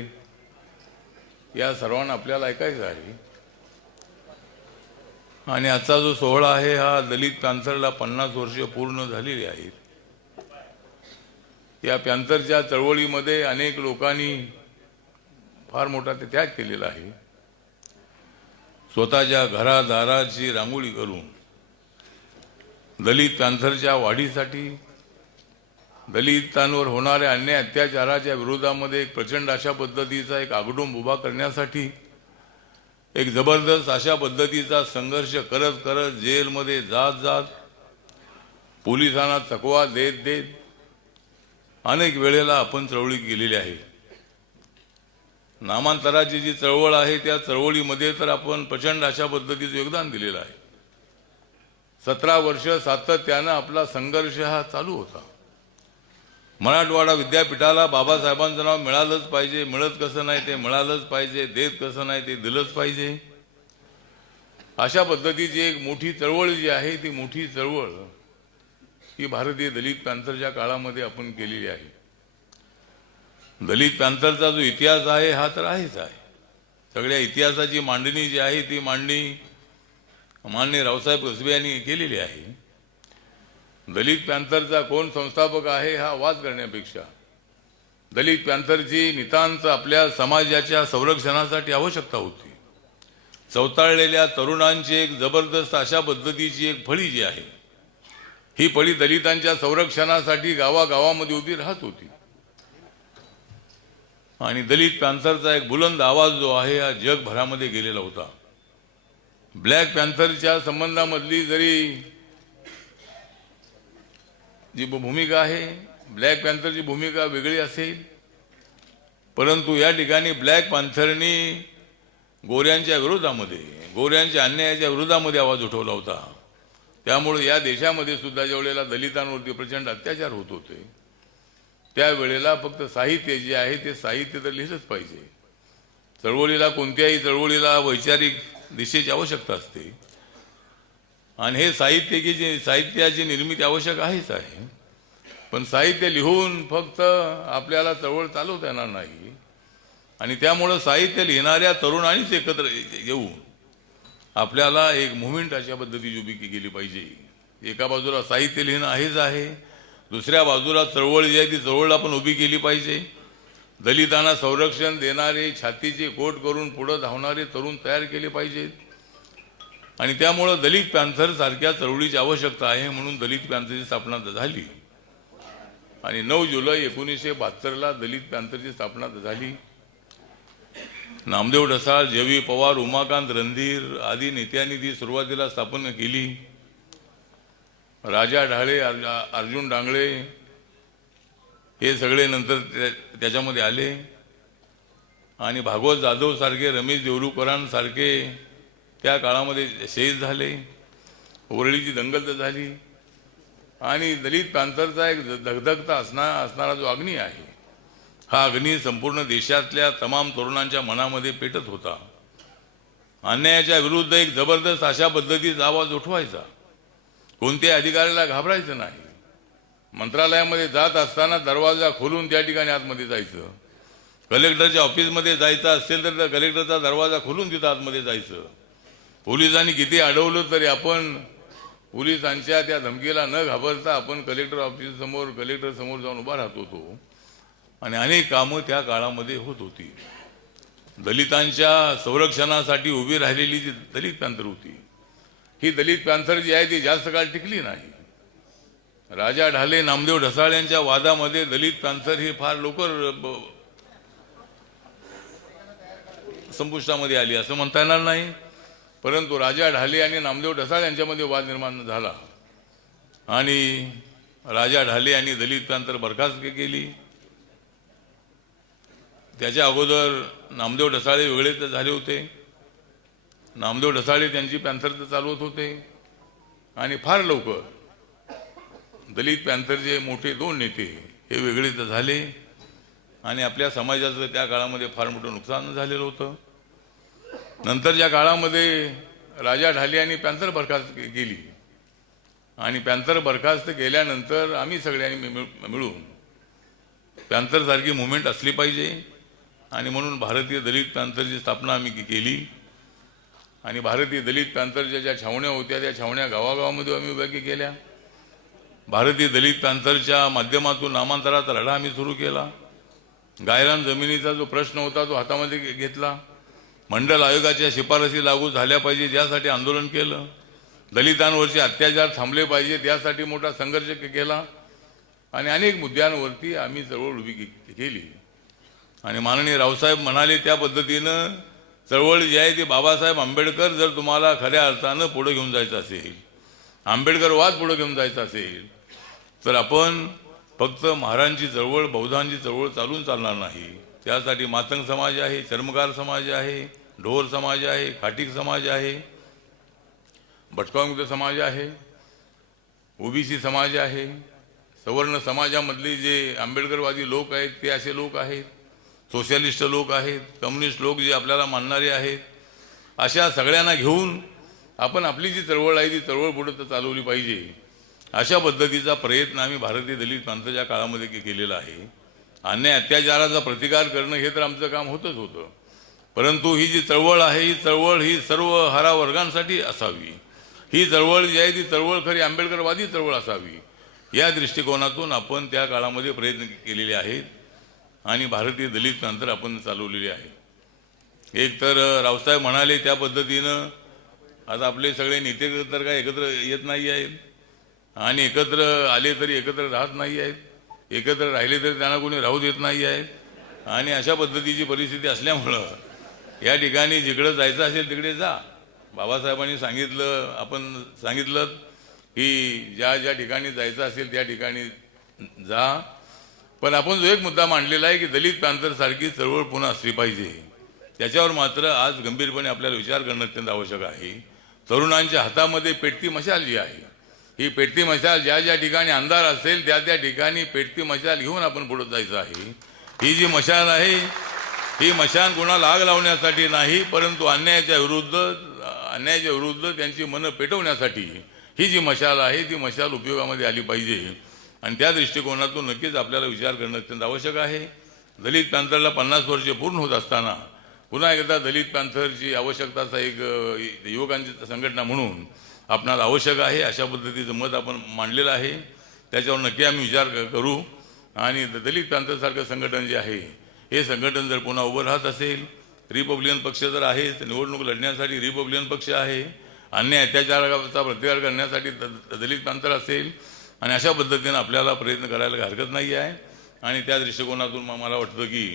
या सर्वांना आपल्याला ऐकायचं आहे। आणि आजचा जो सोहळा आहे हा दलित पॅंथरला 50 वर्ष पूर्ण झालेली आहेत। या पॅंथरच्या चळवळीमध्ये अनेक लोकांनी फार मोठा त्याग केलेला आहे। स्वतःच्या घरादाराची रांगोळी करून दलित पॅंथरच्या वाढीसाठी, दलितांवर होणाऱ्या अन्याय अत्याचाराच्या विरोधामध्ये एक प्रचंड अशा पद्धतीचा एक आगडोंब उभा करण्यासाठी एक जबरदस्त अशा पद्धतीचा संघर्ष करत करत जेलमध्ये जात जात पोलिसांना चकवा देत देत अनेक वेळेला आपण चळवळी केलेली आहे। नामांतराची जी चळवळ आहे त्या चळवळीमध्ये तर आपण प्रचंड अशा पद्धतीचं योगदान दिलेलं आहे। 17 वर्ष सातत्यानं आपला संघर्ष हा चालू होता। मराठवाडा विद्यापीठाला बाबासाहेबांचं नाव मिळालंच पाहिजे, मिळत कसं नाही ते मिळालंच पाहिजे, देत कसं नाही ते दिलंच पाहिजे, अशा पद्धतीची एक मोठी चळवळ जी आहे ती मोठी चळवळ ही भारतीय दलित पॅंथरच्या काळामध्ये आपण केलेली आहे। दलित पॅंथरचा जो इतिहास आहे हा तर आहेच आहे। सगळ्या इतिहासाची मांडणी जी आहे ती मांडणी माननीय रावसाहेब कसबे यांनी केलेली आहे। दलित पॅंथरचा कोण संस्थापक आहे हा वाद करण्यापेक्षा दलित पॅंथरची नितांत आपल्या समाजाच्या संरक्षणासाठी आवश्यकता होती। चवताळलेल्या तरुणांची एक जबरदस्त अशा पद्धतीची एक फळी जी आहे ही फळी दलितांच्या संरक्षणासाठी गावागावामध्ये उभी राहत होती, आणि दलित पॅंथरचा एक बुलंद आवाज जो आहे हा जगभरामध्ये गेलेला होता। ब्लॅक पॅंथरच्या संबंधामधली जरी जी भूमिका आहे, ब्लॅक पॅंथरची भूमिका वेगळी असेल, परंतु या ठिकाणी ब्लॅक पॅंथरनी गोऱ्यांच्या विरोधामध्ये, गोऱ्यांच्या अन्यायाच्या विरोधामध्ये आवाज उठवला होता। त्यामुळे या देशामध्ये सुद्धा ज्या वेळेला दलितांवरती प्रचंड अत्याचार होत होते त्यावेळेला फक्त साहित्य जे आहे ते साहित्य तर लिहिलंच पाहिजे। चळवळीला, कोणत्याही चळवळीला वैचारिक दिशेची आवश्यकता असते, आणि हे साहित्याची निर्मिती आवश्यक आहेच आहे, पण साहित्य लिहून फक्त आपल्याला चळवळ चालवता येणार नाही। आणि त्यामुळं साहित्य लिहिणाऱ्या तरुणांनीच एकत्र येऊन आपल्याला एक मुव्हमेंट अशा पद्धतीची उभी केली पाहिजे। एका बाजूला साहित्य लिहिणं आहेच आहे, दुसऱ्या बाजूला चळवळ जी आहे ती चळवळ आपण उभी केली पाहिजे। दलितांना संरक्षण देणारे, छातीचे कोट करून पुढे धावणारे तरुण तयार केले पाहिजेत, आणि त्यामुळं दलित पॅंथर सारख्या चळवळीची आवश्यकता आहे। म्हणून दलित पॅंथरची स्थापना झाली, आणि 9 जुलै 1972ला दलित पॅंथरची स्थापना झाली। नामदेव ढसाळ, जे.व्ही. पवार, उमाकांत रणधीर आदी नेत्यांनी ती सुरुवातीला स्थापन केली. राजा ढाळे, अर्जुन डांगळे हे सगळे नंतर त्याच्यामध्ये आले आणि भागवत जाधव सारखे, रमेश देवरुकरांसारखे त्या काळामध्ये शहीद झाले. वरळीची दंगल तर झाली आणि दलित पॅंथरचा एक धगधगता असणारा जो अग्नी आहे, हा अग्नी संपूर्ण देशातल्या तमाम तरुणांच्या मनामध्ये पेटत होता. अन्यायाच्या विरुद्ध एक जबरदस्त अशा पद्धतीचा आवाज उठवायचा. कोणत्याही अधिकाऱ्याला घाबरायचं नाही. मंत्रालयामध्ये जात असताना दरवाजा खोलून त्या ठिकाणी आतमध्ये जायचं. कलेक्टरच्या ऑफिसमध्ये जायचं असेल तर कलेक्टरचा दरवाजा खोलून तिथं आतमध्ये जायचं. पोलिसांनी किती अडवलं तरी आपण पोलिसांच्या त्या धमकीला न घाबरता आपण कलेक्टर ऑफिस समोर, कलेक्टर समोर जाऊन उभा राहत होतो आणि अनेक कामं त्या काळामध्ये होत होती. दलितांच्या संरक्षणासाठी उभी राहिलेली जी दलित पॅंथर होती, ही दलित पॅंथर जी आहे ती जास्त काळ टिकली नाही. राजा ढाले, नामदेव ढसाळ यांच्या वादामध्ये दलित पॅंथर ही फार लवकर संपुष्टामध्ये आली असं म्हणता येणार नाही. परंतु राजा ढाले आणि नामदेव ढसाळ यांच्यामध्ये वाद निर्माण झाला आणि राजा ढाले यांनी दलित पॅंथर बरखास्त केली. त्याच्या अगोदर नामदेव ढसाळे वेगळे तर झाले होते. नामदेव ढसाळे त्यांची पॅंथर तर चालवत होते आणि फार लवकर दलित पॅंथरचे मोठे 2 नेते हे वेगळे तर झाले आणि आपल्या समाजाचं त्या काळामध्ये फार मोठं नुकसान झालेलं होतं. नंतरच्या काळामध्ये राजा ढाले यांनी पॅंथर बरखास्त केली आणि पॅंथर बरखास्त केल्यानंतर आम्ही सगळ्यांनी मिळून पॅंथरसारखी मुवमेंट असली पाहिजे आणि म्हणून भारतीय दलित पॅंथरची स्थापना आम्ही केली आणि भारतीय दलित पॅंथरच्या ज्या छावण्या होत्या त्या छावण्या गावागावामध्ये आम्ही उभ्या केल्या. भारतीय दलित पॅंथरच्या माध्यमातून नामांतराचा लढा आम्ही सुरू केला. गायरान जमिनीचा जो प्रश्न होता तो हातामध्ये घेतला. मंडल आयोगाच्या शिफारसी लागू झाल्या पाहिजे यासाठी आंदोलन केलं. दलितांवरचे अत्याचार थांबले पाहिजे यासाठी मोठा संघर्ष केला आणि अनेक मुद्द्यांवरती आम्ही चळवळ उभी केली. आणि माननीय रावसाहेब म्हणाले त्या पद्धतीनं चळवळ जी आहे ती बाबासाहेब आंबेडकर जर तुम्हाला खऱ्या अर्थानं पुढे घेऊन जायचं असेल, आंबेडकरवाद पुढे घेऊन जायचं असेल तर आपण फक्त महारांची चळवळ, बौद्धांची चळवळ चालून चालणार नाही. त्यासाठी मातंग समाज आहे, चर्मकार समाज आहे, ढोर समाज आहे, खाटीक समाज आहे, भटकामुक्त समाज आहे, ओबीसी समाज आहे, सवर्ण समाजामधले जे आंबेडकरवादी लोक आहेत ते असे लोक आहेत, सोशलिस्ट लोक आहेत, कम्युनिस्ट लोक जे आपल्याला मानणारे आहेत, अशा सगळ्यांना घेऊन आपण आपली जी चळवळ आहे ती चळवळ पुढे तर चालवली पाहिजे. अशा पद्धतीचा प्रयत्न आम्ही भारतीय दलित पॅंथरच्या काळामध्ये केलेला आहे. अन्याय अत्याचाराचा प्रतिकार करणं हे तर आमचं काम होतच होतं. परंतु ही जी चळवळ आहे ही चळवळ ही सर्व हरा वर्गांसाठी असावी. ही चळवळ जी आहे ती चळवळ खरी आंबेडकरवादी चळवळ असावी या दृष्टिकोनातून आपण त्या काळामध्ये प्रयत्न केलेले आहेत आणि भारतीय दलित पॅंथर आपण चालवलेली आहे. एक तर रावसाहेब म्हणाले त्या पद्धतीनं आता आपले सगळे नेते तर काय एकत्र येत नाही आहेत आणि एकत्र आले तरी एकत्र राहत नाही आहेत, एकत्र राहिले तरी त्यांना कोणी राहू देत नाही आहेत आणि अशा पद्धतीची परिस्थिती असल्यामुळं या ठिकाणी जिकडं जायचं असेल तिकडे जा. बाबासाहेबांनी सांगितलं, आपण सांगितलं की ज्या ज्या ठिकाणी जायचं असेल त्या ठिकाणी जा. पण आपण जो एक मुद्दा मांडलेला आहे की दलित पॅंथरसारखी चळवळ पुन्हा असली पाहिजे, त्याच्यावर मात्र आज गंभीरपणे आपल्याला विचार करणं अत्यंत आवश्यक आहे. तरुणांच्या हातामध्ये पेटती मशाल जी आहे, ही पेटती मशाल ज्या ज्या ठिकाणी अंधार असेल त्या त्या ठिकाणी पेटती मशाल घेऊन आपण पुढे जायचं आहे. ही जी मशाल आहे ही मशाल कोणाला आग लावण्यासाठी नाही, परंतु अन्यायाच्या विरुद्ध त्यांची मनं पेटवण्यासाठी ही जी मशाल आहे ती मशाल उपयोगामध्ये आली पाहिजे आणि त्या दृष्टिकोनातून नक्कीच आपल्याला विचार करणं अत्यंत आवश्यक आहे. दलित पॅंथरला 50 वर्षे पूर्ण होत असताना पुन्हा एकदा दलित पॅंथरची आवश्यकताचा एक युवकांची संघटना म्हणून आपणाला आवश्यक आहे अशा पद्धतीचं मत आपण मांडलेलं आहे. त्याच्यावर नक्की आम्ही विचार करू आणि दलित पॅंथरसारखं संघटन जे आहे हे संघटन जर पुन्हा उभं राहत असेल, रिपब्लिकन पक्ष जर आहे, निवडणूक लढण्यासाठी रिपब्लिकन पक्ष आहे, अन्याय अत्याचाराचा प्रतिकार करण्यासाठी दलित पॅंथर असेल आणि अशा पद्धतीनं आपल्याला प्रयत्न करायला हरकत नाही आहे. आणि त्या दृष्टिकोनातून मला वाटतं की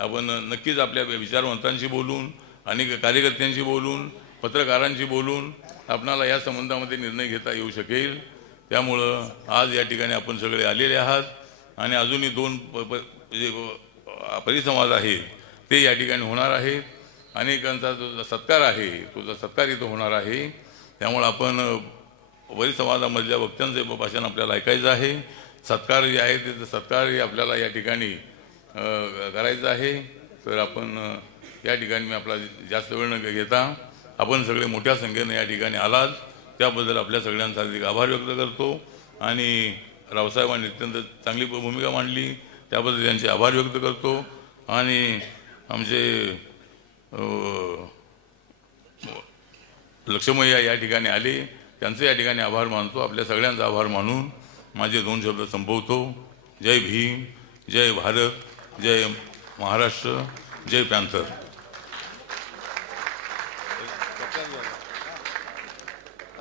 आपण नक्कीच आपल्या विचारवंतांशी बोलून अनेक कार्यकर्त्यांशी बोलून पत्रकारांशी बोलून आपणाला या संबंधामध्ये निर्णय घेता येऊ शकेल. त्यामुळं आज या ठिकाणी आपण सगळे आलेले आहात आणि अजूनही दोन परिसंवाद आहेत ते या ठिकाणी होणार आहेत. अनेकांचा जो सत्कार आहे तो सत्कार इथं होणार आहे. त्यामुळं आपण परिसंवादामधल्या वक्त्यांचे भाषण आपल्याला ऐकायचं आहे. सत्कार जे आहे ते सत्कारही आपल्याला या ठिकाणी करायचं आहे. तर आपण या ठिकाणी मी आपला जास्त वेळ न घेता आपण सगळे मोठ्या संख्येने या ठिकाणी आलात त्याबद्दल आपल्या सगळ्यांचा अधिक आभार व्यक्त करतो. आणि रावसाहेबांनी अत्यंत चांगली भूमिका मांडली त्याबद्दल त्यांचे आभार व्यक्त करतो. आणि आमचे लक्ष्मय्या या ठिकाणी आले त्यांचे या ठिकाणी आभार मानतो. आपल्या सगळ्यांचा आभार मानून माझे दोन शब्द संपवतो. जय भीम, जय भारत, जय महाराष्ट्र, जय पॅन्थर.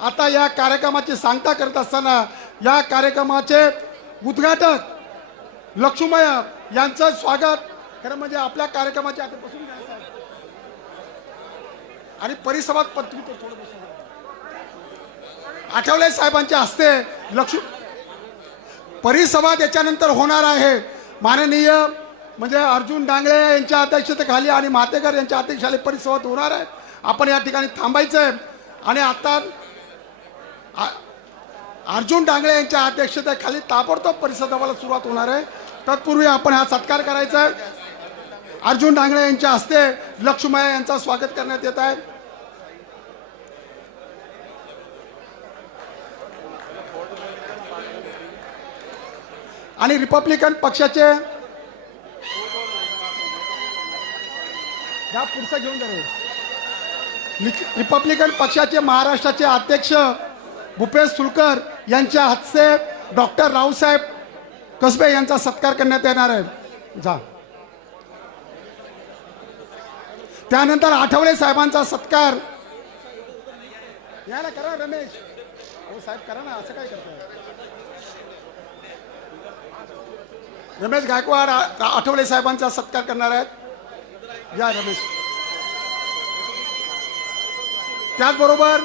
आता या कार्यक्रमाची सांगता करत असताना या कार्यक्रमाचे उद्घाटक लक्ष्मय्या यांचं स्वागत खरं म्हणजे आपल्या कार्यक्रमाचे आता बसून घ्यायचं आहे. आणि परिसंवाद पत्रिका थोडं बसून आठवले साहेबांच्या हस्ते परिसंवाद याच्यानंतर होणार आहे. माननीय म्हणजे अर्जुन डांगळे यांच्या अध्यक्षतेखाली आणि मातेकर यांच्या अध्यक्षतेखाली परिसंवाद होणार आहे. आपण या ठिकाणी थांबायचं आहे. आणि आता अर्जुन डांगळे यांच्या अध्यक्षतेखाली ताबडतोब परिसंवादाला सुरुवात होणार आहे. तत्पूर्वी आपण हा सत्कार करायचा आहे. अर्जुन डांगळे यांच्या हस्ते लक्ष्मय्या यांचं स्वागत करण्यात येत आहे. आणि रिपब्लिकन पक्षाचे या पुढचं घेऊन जाईल. रिपब्लिकन पक्षाचे महाराष्ट्राचे अध्यक्ष भूपेश सुलकर यांच्या हस्ते डॉक्टर रावसाहेब कसबे यांचा सत्कार करण्यात येणार आहे. जा त्यानंतर आठवले साहेबांचा सत्कार याला करा. रमेश हो साहेब करा ना, असं काय करताय. रमेश गायकवाड आठवले साहेबांचा सत्कार करणार आहेत. या रमेश. त्याचबरोबर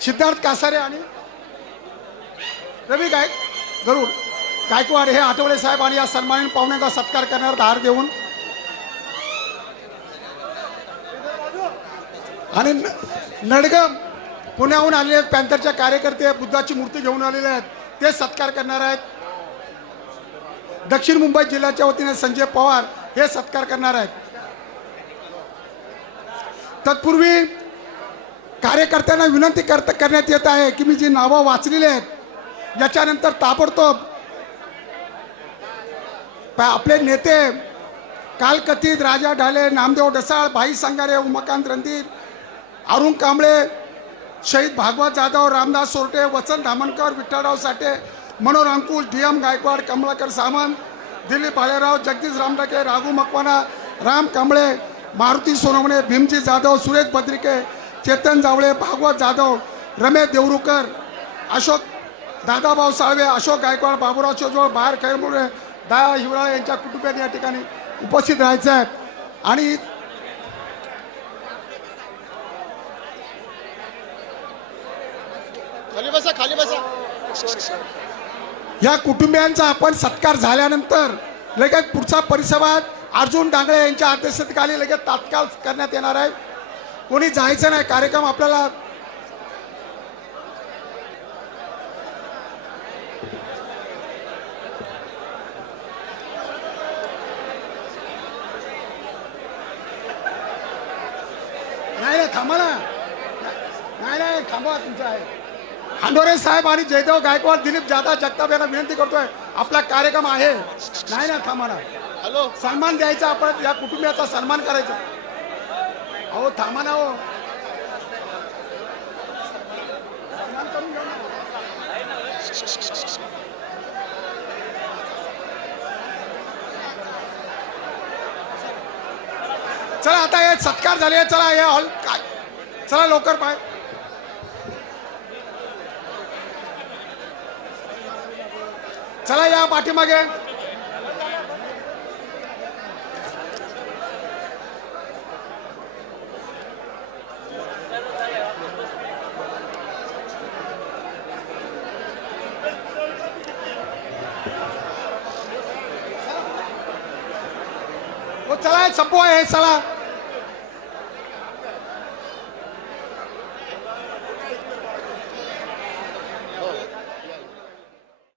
सिद्धार्थ कासारे आणि रवी गरुड गायकवाड हे आठवले साहेब आणि या सन्मानित पाहुण्यांचा सत्कार करणार हार देऊन. आणि नडगम पुण्याहून आलेले पॅन्थरच्या कार्यकर्ते बुद्धाची मूर्ती घेऊन आलेले आहेत ते सत्कार करणार आहेत. दक्षिण मुंबई जिल्ह्याच्या वतीने संजय पवार हे सत्कार करणार आहेत. तत्पूर्वी कार्यकर्त्यांना विनंती करण्यात येत आहे की मी जी नावं वाचलेली आहेत याच्यानंतर ताबडतोब आपले नेते कालकथित राजा ढाले, नामदेव ढसाळ, भाई संगारे, उमाकांत रणधीर, अरुण कांबळे, शहीद भागवत जाधव, रामदास सोरटे, वसंत धामणकर, विठ्ठलराव साठे, मनोहर अंकुश, DM गायकवाड, कमलाकर सामंत, दिलीप भालेराव, जगदीश रामडके, राघू मकवाना, राम कांबळे, मारुती सोनवणे, भीमजी जाधव, सुरेश बद्रिके, चेतन जावळे, भागवत जाधव, रमेश देवरुकर, अशोक दादाभाऊ साळवे, अशोक गायकवाड, बाबूराव चोजवळ, बाहेर खैरमुळे, दया हिवराळे यांच्या कुटुंबियांनी या ठिकाणी उपस्थित राहायचं आहे. आणि खाली बसा. या कुटुंबियांचा आपण सत्कार झाल्यानंतर लगेच पुढचा परिसंवाद अर्जुन डांगळे यांच्या अध्यक्षतेखाली लगेच तात्काळ करण्यात येणार आहे. कोणी जायचं नाही. कार्यक्रम आपल्याला नाही थांबा ना. नाही थांबा. तुमचं आहे. हांडोरे साहेब आणि जयदेव गायकवाड, दिलीप जाधव, जगताप यांना विनंती करतोय आपला कार्यक्रम आहे. नाही ना थांबा ना. हॅलो सन्मान द्यायचा. आपण या कुटुंबियाचा सन्मान करायचा. अहो थांबा ना. हो सन्मान करून घ्या ना. चला आता हे सत्कार झाले. चला हे हॉल काय चला लवकर पाय. चला या पाठीमागे. चला संपवा हे चला